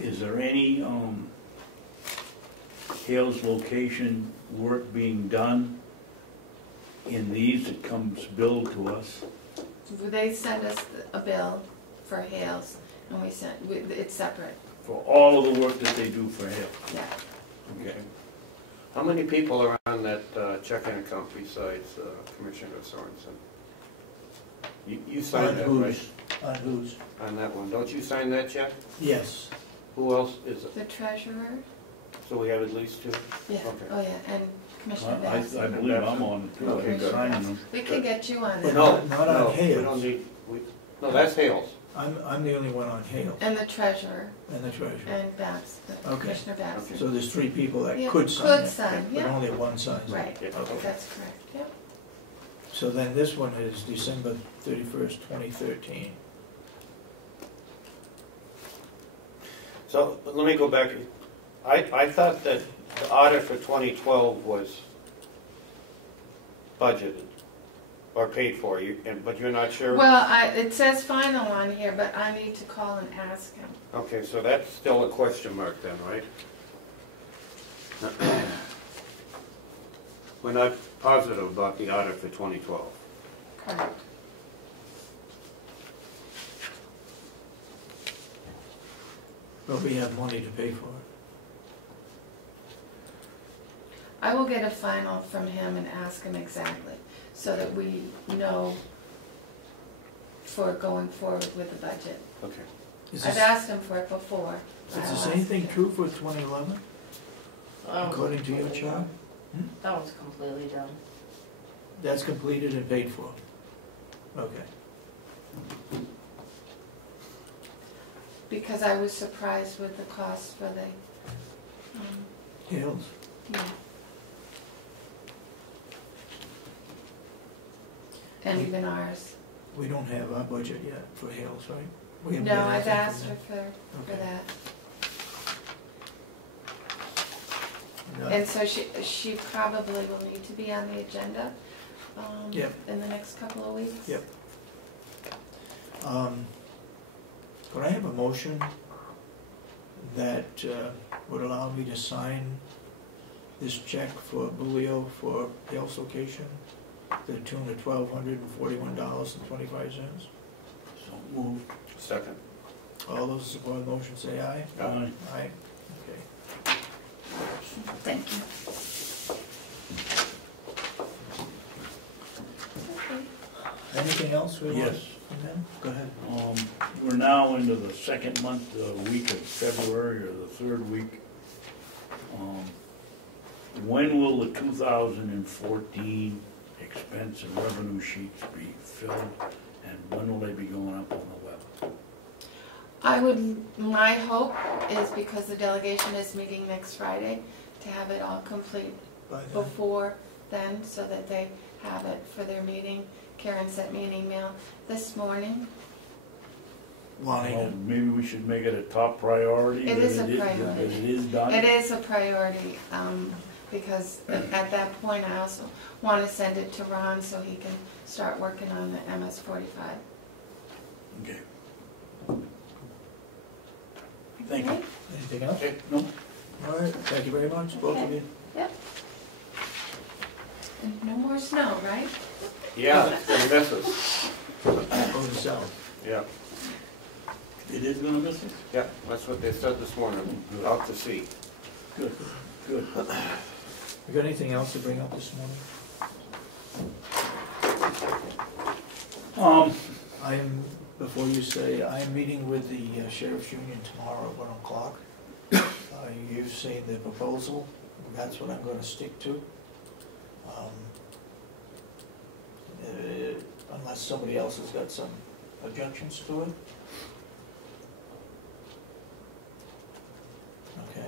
is there any Hales location work being done in these that comes billed to us? They send us a bill for Hales and it's separate, For all of the work that they do for Hales? yeah. Okay. How many people are on that checking account besides Commissioner Sorensen? You signed that, right? On whose? On that one. Don't you sign that check? Yes. Who else is it? The treasurer? So we have at least two? Yeah, Okay. oh yeah, and Commissioner I Babson. believe I'm on it too, Okay, I'm good. signing them. We can get you on But it. No, not on no, we Hales. don't need, no, that's Hales. I'm the only one on Hales And the treasurer and the treasurer. and Babson, Okay. Commissioner Babson. So there's three people that Yeah, could sign could it, sign, but yeah. only one signs it. Right, Yeah, Okay. that's correct, yeah. So then this one is December 31st, 2013. So let me go back. I thought that the audit for 2012 was budgeted or paid for, but you're not sure? Well, it says final on here, but I need to call and ask him. Okay, so that's still a question mark then, right? We're not positive about the audit for 2012. Correct. But we have money to pay for it. I will get a final from him and ask him exactly, so that we know for going forward with the budget. Okay. Is I've this- asked him for it before. Is the I'll same ask thing him. true for 2011, according to your chart? That one's completely done. That's completed and paid for? Okay. Because I was surprised with the cost for the, Hales? yeah. And even ours. We don't have our budget yet for Hales, right? We haven't No, got I've anything from asked her them. for Okay. that. No. And so she probably will need to be on the agenda Yep. in the next couple of weeks. Yep. Could I have a motion that would allow me to sign this check for Bulio for Hales location, to the tune of $1,241.25? So moved. Second. All those who support the motion say aye. Aye. Aye, okay. Thank you. Okay. Anything else we want? Yes. Go ahead. We're now into the second month, week of February, or the third week. When will the 2014 expense and revenue sheets be filled, and when will they be going up on the web? My hope is, because the delegation is meeting next Friday, to have it all complete By then. before then, so that they have it for their meeting. Karen sent me an email this morning. Lonnie, Well, maybe we should make it a top priority. It that is a priority. That it is done. It is a priority, because at that point, I also want to send it to Ron so he can start working on the MS-45. Okay. Thank you. Okay? anything else? No? All right, thank you very much, both of you. Yep. And no more snow, right? Yeah, it's gonna miss us. Going south. Yeah, It is gonna miss us? yeah, that's what they said this morning, out to sea. Good, good. You got anything else to bring up this morning? I am, before you say, I am meeting with the Sheriff's Union tomorrow at 1 o'clock. You've seen the proposal, that's what I'm gonna stick to. Unless somebody else has got some objections to it. Okay.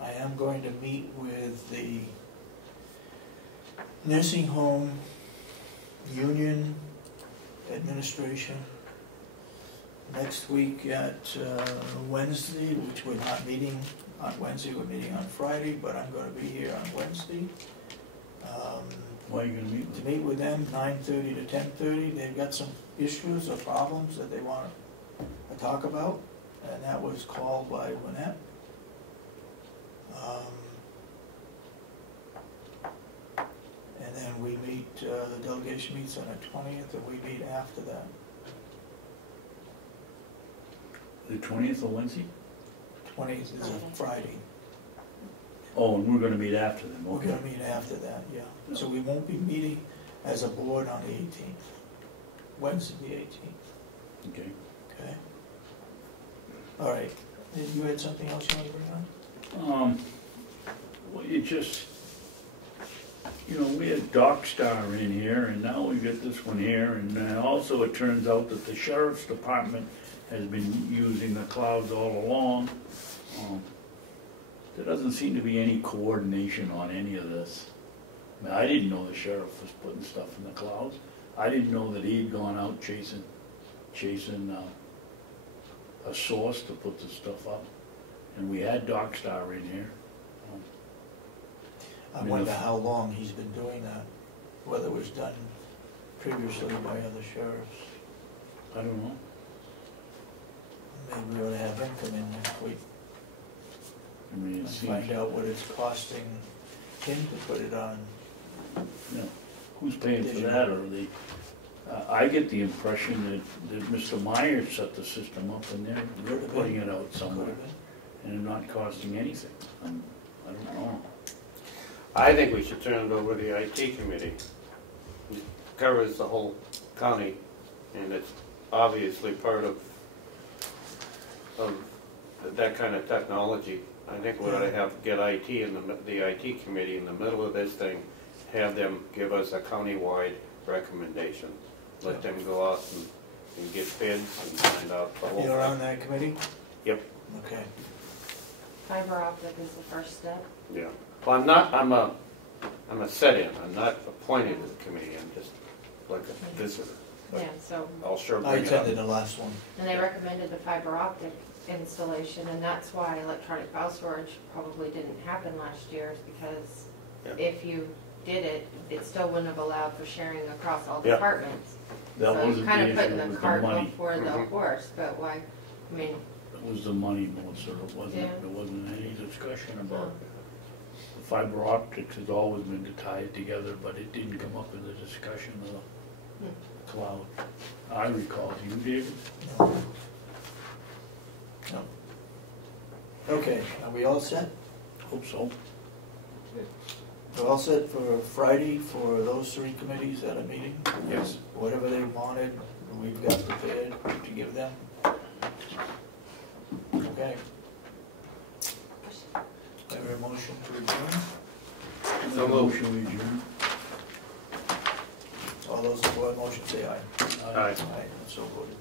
I am going to meet with the nursing home union administration next week at Wednesday, which we're not meeting on Wednesday, we're meeting on Friday, but I'm gonna be here on Wednesday. Why are you gonna meet To with meet with them, 9:30 to 10:30, they've got some issues or problems that they wanna talk about, and that was called by Lynette. And then we meet, the delegation meets on the 20th, and we meet after that. the 20th of Wednesday? 20th is a Friday. Oh, and we're gonna meet after them, We're okay. gonna meet after that, yeah. So we won't be meeting as a board on the 18th, Wednesday the 18th, Okay. okay? All right, you had something else you wanted to bring on? Well, it just, you know, we had Doc Star in here, and now we got this one here, and also it turns out that the sheriff's department has been using the clouds all along. There doesn't seem to be any coordination on any of this. I mean, I didn't know the sheriff was putting stuff in the clouds. I didn't know that he'd gone out chasing a source to put the stuff up. And we had Doc Star in here. I wonder how long he's been doing that, whether it was done previously by other sheriffs. I don't know. Maybe we ought to have him come in next week I mean, it and seems, find out what it's costing him to put it on. you know, who's paying for that, or I get the impression that Mr. Myers set the system up and they're putting it out somewhere, and it's not costing anything. I don't know. I think we should turn it over to the IT committee. It covers the whole county, and it's obviously part of that kind of technology. I think we ought to have, get IT in the IT committee in the middle of this thing, have them give us a countywide recommendation. Let them go out and get bids and find out the whole thing. You're on that committee? Yep. Okay. Fiber optic is the first step. Yeah. Well, I'm a set-in. I'm not appointed to the committee. I'm just like a visitor. But Yeah, so, I'll sure I bring it up. attended the last one. and they recommended the fiber optic installation, and that's why electronic file storage probably didn't happen last year, is because Yeah. if you did it, it still wouldn't have allowed for sharing across all Yeah. departments. That So wasn't you're kind the of putting issue, it the was the cart money. before the Mhm. horse, but why, I mean, It was the money, Melissa, Yeah. there wasn't any discussion about no. the fiber optics has always been tied together, but it didn't come up in the discussion of the cloud. I recall, you did? No. No. Okay, are we all set? Hope so. We're all set for Friday for those three committees at a meeting? Yes. Whatever they wanted, we've got prepared to give them. Okay. Have a motion to adjourn? So moved. Motion we adjourn. All those in favor of the motion say aye. Aye. Aye, so voted.